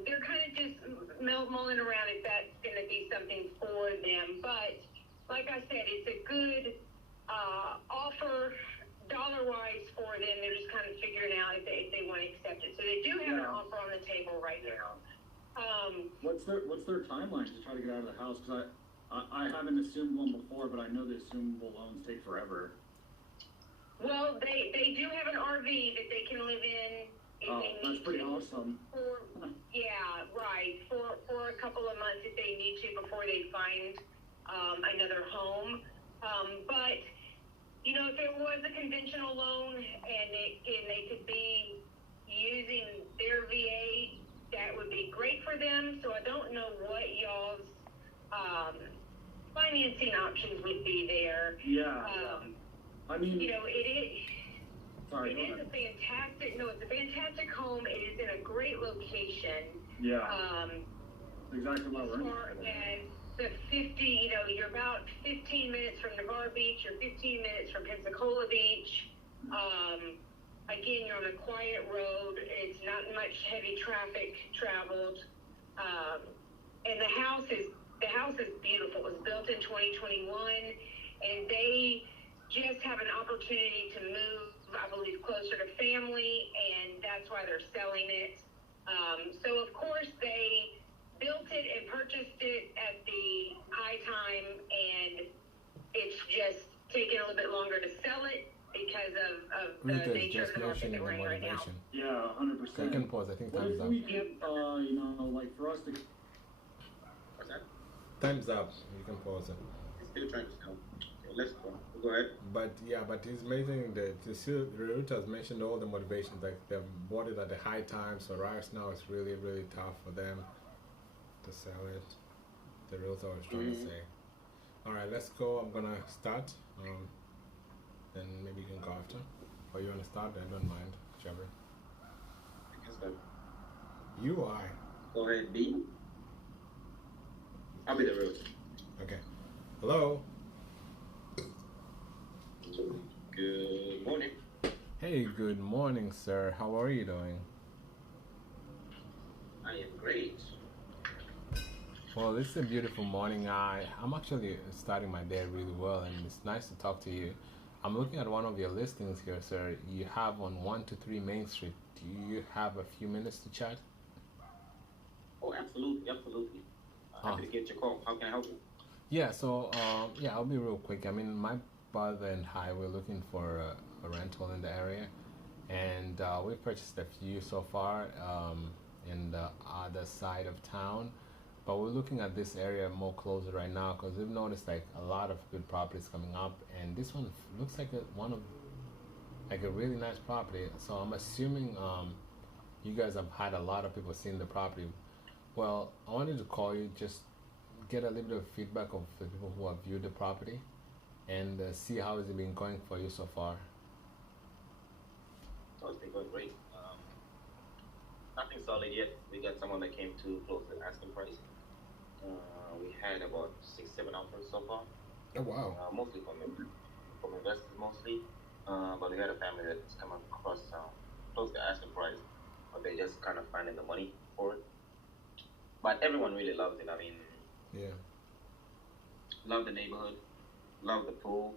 they're kind of just mulling around if that's going to be something for them. But, like I said, it's a good offer dollar-wise for them. They're just kind of figuring out if they want to accept it. So they do have an offer on the table right now. What's their timeline to try to get out of the house? Because I haven't assumed one before, but I know the assumable loans take forever. Well, they do have an RV that they can live in. That's pretty awesome. For a couple of months if they need to before they find another home. But if it was a conventional loan and they could be using their VA, that would be great for them. So I don't know what y'all's financing options would be there. Yeah. It is. Sorry, it's a fantastic home. It is in a great location. Yeah. Exactly what we're interested in. The 50, you're about 15 minutes from Navarre Beach, you're 15 minutes from Pensacola Beach. Again, you're on a quiet road. It's not much heavy traffic traveled. And the house is beautiful. It was built in 2021, and they just have an opportunity to move, I believe, closer to family, and that's why they're selling it. So, of course, they built it and purchased it at the high time, and it's just taking a little bit longer to sell it because of the nature of the market that we're in right now. Yeah, 100%. You can pause. I think time's up. We can, for us to... What's that? Time's up. You can pause it. He's still trying to sell. let's go ahead. But yeah, but he's mentioning that the realtor has mentioned all the motivations, like they've bought it at the high time, so right now it's really, really tough for them to sell it. The realtor was trying to say. All right, let's go. I'm gonna start. Then maybe you can go after. Or you wanna start? I don't mind, whichever. I guess that. You or I? Go ahead, B. I'll be the realtor. Okay. Hello. Good morning. Hey, good morning, sir. How are you doing? I am great. Well, it's a beautiful morning. I'm actually starting my day really well, and it's nice to talk to you. I'm looking at one of your listings here, sir. You have on 123 Main Street. Do you have a few minutes to chat? Oh, absolutely, absolutely. Happy to get your call. How can I help you? Yeah, so yeah, I'll be real quick. I mean, my brother and I were looking for a rental in the area, and we've purchased a few so far in the other side of town. But we're looking at this area more closer right now because we've noticed like a lot of good properties coming up, and this one looks like a really nice property. So I'm assuming you guys have had a lot of people seeing the property. Well, I wanted to call you, just get a little bit of feedback of the people who have viewed the property, and see how has it been going for you so far. Oh, it's been going great. Nothing solid yet. We got someone that came too close to the asking price. We had about 6-7 offers so far. Oh wow! Mostly from investors, mostly. But we had a family that's come across close to asking price, but they just kind of finding the money for it. But everyone really loves it. I mean, yeah. Love the neighborhood, love the pool.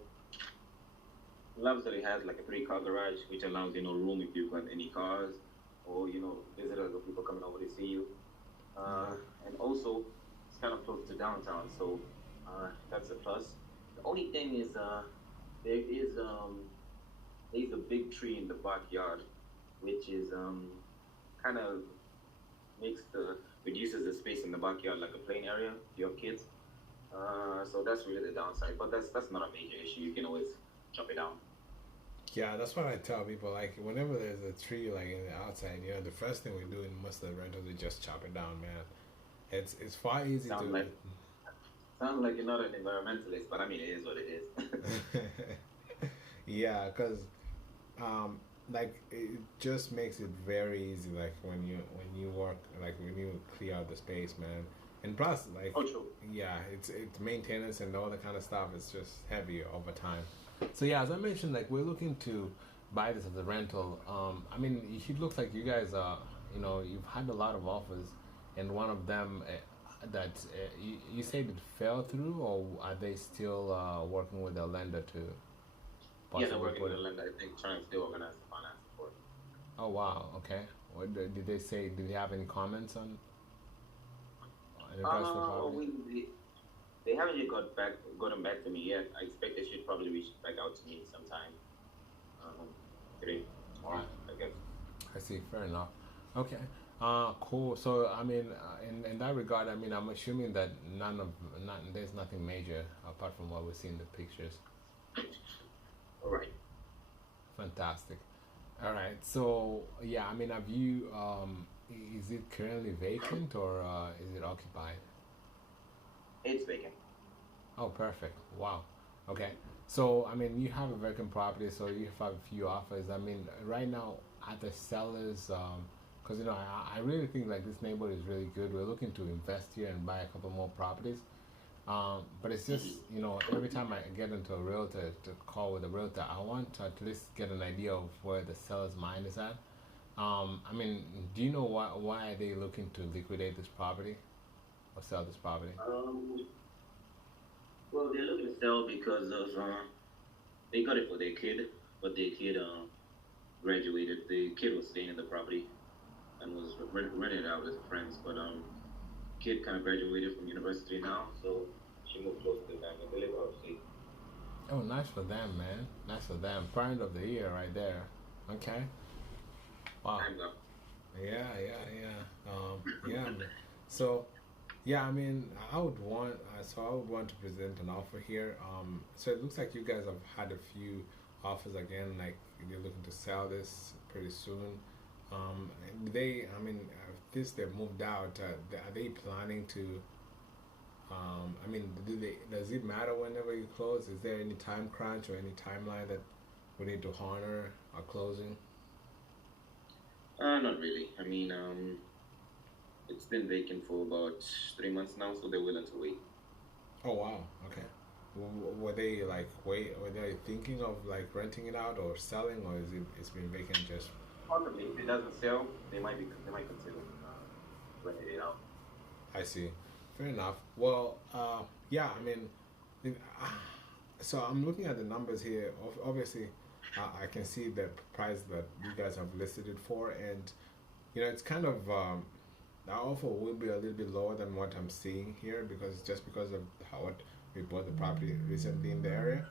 Loves that it has like a 3-car garage, which allows room if you've got any cars, or visitors or people coming over to see you. And also, it's kind of close to downtown, so that's a plus. The only thing is there's a big tree in the backyard, which is kind of reduces the space in the backyard, like a playing area if you have kids. So that's really the downside, but that's not a major issue. You can always chop it down. Yeah, that's what I tell people. Like, whenever there's a tree like in the outside, the first thing we do in most of the rentals is just chop it down, man. It's far easy Sounds to. Sounds like you're not an environmentalist, but I mean, it is what it is. Yeah, because like it just makes it very easy. Like when you work, like when you clear out the space, man. And plus, like, yeah, it's maintenance and all that kind of stuff. It's just heavier over time. So yeah, as I mentioned, like we're looking to buy this as a rental. I mean, it looks like you guys are, you've had a lot of offers, and one of them that you said it fell through, or are they still working with a lender to? Yeah, they're working with a lender. I think trying to still organize the finance for it. Oh wow, okay. What did they say? Did they have any comments on? They haven't yet gotten back to me yet. I expect they should probably reach back out to me sometime today, tomorrow, I guess. I see. Fair enough. Okay. Cool. So I mean, in that regard, I mean, I'm assuming that there's nothing major apart from what we see in the pictures. All right. Fantastic. All right. So yeah, I mean, have you? Is it currently vacant or is it occupied? It's vacant. Oh, perfect. Wow. Okay. So, I mean, you have a vacant property, so you have a few offers. I mean, right now, at the sellers, because, I really think, like, this neighborhood is really good. We're looking to invest here and buy a couple more properties. But it's just, every time I get into a realtor, to call with a realtor, I want to at least get an idea of where the seller's mind is at. I mean, do you know why are they looking to liquidate this property or sell this property? Well, they're looking to sell because of they got it for their kid, but their kid graduated. The kid was staying in the property and was rented out with friends, but kid kind of graduated from university now, so she moved close to the family. They live upstate. Oh, nice for them, man. Nice for them. Parent of the year right there. Okay. Wow. Yeah. Yeah. So, Yeah, I mean, I would want so I would want to present an offer here. So it looks like you guys have had a few offers again, like you're looking to sell this pretty soon. I mean, this they've moved out. Are they planning to? I mean, does it matter whenever you close? Is there any time crunch or any timeline that we need to honor our closing? Not really. I mean, it's been vacant for about 3 months now, so they're willing to wait. Oh wow, okay. Were they like were they thinking of like renting it out or selling, or is it's been vacant just? Possibly, if it doesn't sell, they might consider renting it out. I see. Fair enough. Well, yeah. I mean, so I'm looking at the numbers here. Obviously, I can see the price that you guys have listed it for, and it's kind of the offer will be a little bit lower than what I'm seeing here because of what we bought the property recently in the area.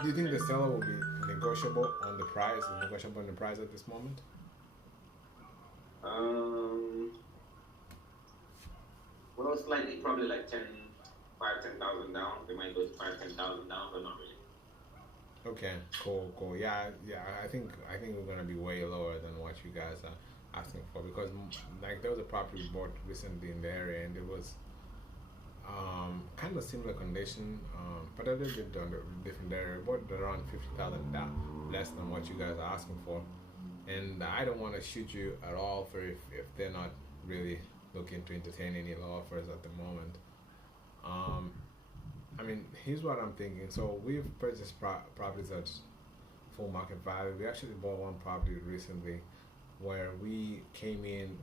Do you think the seller will be negotiable on the price? Negotiable on the price at this moment? Well, slightly, probably like 10,000 down. They might go to 10,000 down, but not really. Okay, cool. Yeah. I think we're gonna be way lower than what you guys are asking for, because like there was a property we bought recently in the area, and it was kind of similar condition, but a little bit on the different area. We bought it around 50,000 down, less than what you guys are asking for, and I don't want to shoot you at all for if they're not really looking to entertain any low offers at the moment. I mean, here's what I'm thinking. So we've purchased properties at full market value. We actually bought one property recently where we came in,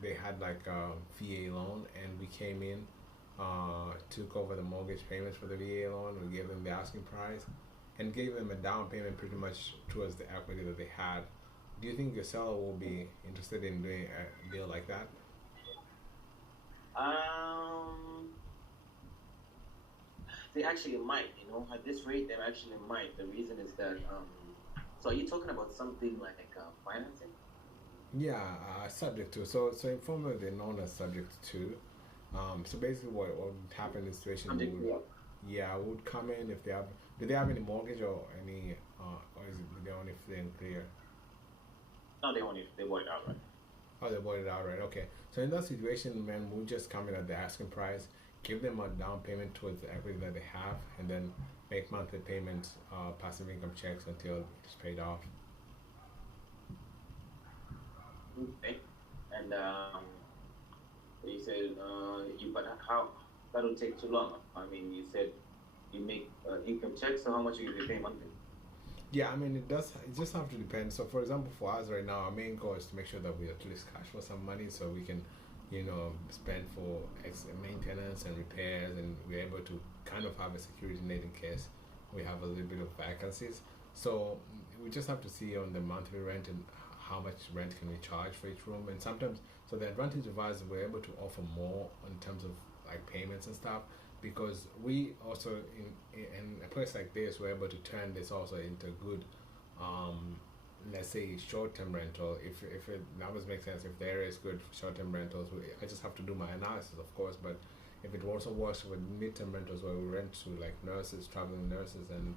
they had like a VA loan, and we came in, took over the mortgage payments for the VA loan. We gave them the asking price and gave them a down payment pretty much towards the equity that they had. Do you think your seller will be interested in doing a deal like that? They actually might, at this rate, they actually might. The reason is that, so are you talking about something like financing? Yeah, subject to. So informally they're known as subject to. So basically what would happen in this situation would come in if they have, do they have any mortgage or any, or is it they only free and clear? No, they bought it outright. Oh, they bought it outright. Okay. So in that situation, man, we'll just come in at the asking price, give them a down payment towards the equity that they have, and then make monthly payments, passive income checks until it's paid off. Okay. And you said but how that'll take too long? I mean, you said you make income checks, so how much you pay monthly? Yeah, I mean, it just have to depend. So for example, for us right now, our main goal is to make sure that we at least cash for some money so we can, spend for maintenance and repairs, and we're able to kind of have a security net in case we have a little bit of vacancies. So we just have to see on the monthly rent and how much rent can we charge for each room. And sometimes, so the advantage of us is we're able to offer more in terms of like payments and stuff, because we also in a place like this, we're able to turn this also into good, let's say short-term rental. If it numbers make sense, if the area is good for short-term rentals, I just have to do my analysis, of course. But if it also works with mid-term rentals, where we rent to like nurses, traveling nurses, and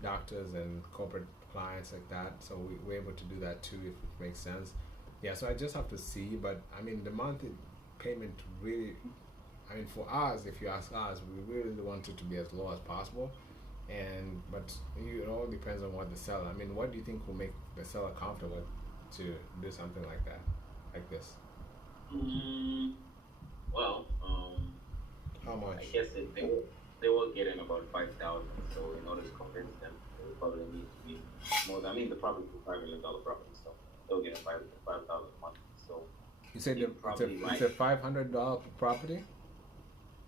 doctors and corporate clients like that, so we're able to do that too if it makes sense. Yeah, so I just have to see. But I mean, the monthly payment really, I mean, for us, if you ask us, we really want it to be as low as possible. But it all depends on what the seller. I mean, what do you think will make the seller comfortable to do something like that, like this? Well, how much? I guess they will get in about 5,000. So in order to convince them, they will probably need to be more. I mean, the property is $5 million property, so they'll get 5,000 a month. So you said it's a $500 property.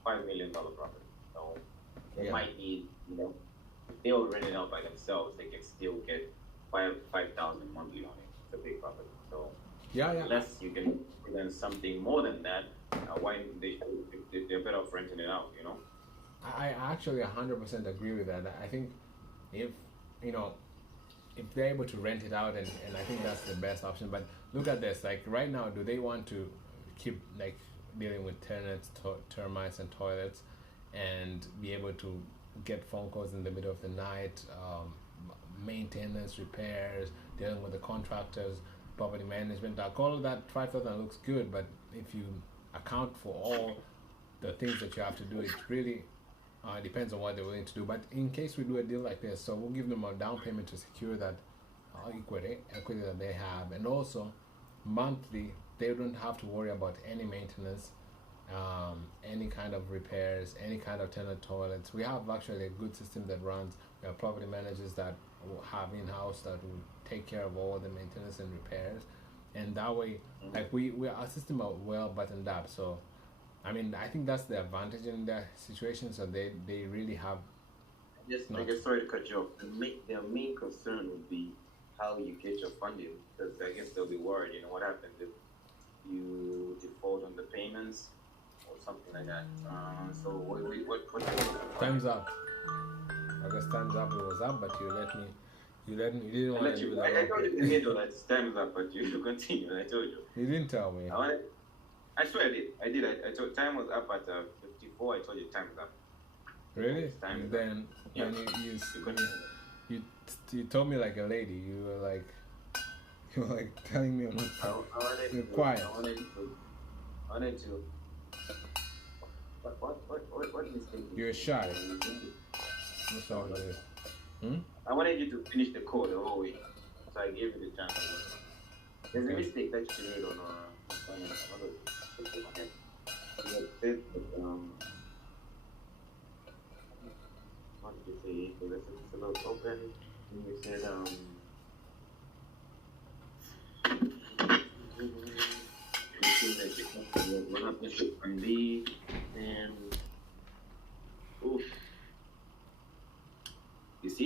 $5 million property. So they might need, if they will rent it out by themselves, they can still get 5,000 monthly on it. It's a big property. So unless you can present something more than that, why they're better off renting it out, I actually 100% agree with that. I think if they're able to rent it out, and I think that's the best option. But look at this, like right now, do they want to keep like dealing with tenants, termites, and toilets, and be able to get phone calls in the middle of the night, maintenance, repairs, dealing with the contractors, property management. Like all of that, 5,000 looks good, but if you account for all the things that you have to do, it really depends on what they're willing to do. But in case we do a deal like this, so we'll give them a down payment to secure that equity that they have, and also monthly they don't have to worry about any maintenance, any kind of repairs, any kind of tenant toilets. We have actually a good system that runs. We have property managers that will have in-house that will take care of all the maintenance and repairs, and that way, like our system are well buttoned up. So I mean, I think that's the advantage in that situation. So they really have. I guess sorry to cut you off. Their main concern would be how you get your funding, because I guess they'll be worried. You know, what happens if you default on the payments or something like that. So what Time's up. I guess time's up. It was up, but you didn't want to do that. I told you in the middle that time's up, but you continue. I told you. You didn't tell me. I swear I did. I told time was up at 54. I told you time was up. Really? And then you told me like a lady. You were like telling me you're quiet. I wanted to. What mistake? You're shy. What's wrong with this? I wanted you to finish the code the whole way, so I gave you the chance. There's a mistake that you made on what did you say? So let's just about open. And you said what happens on B and oof. You see?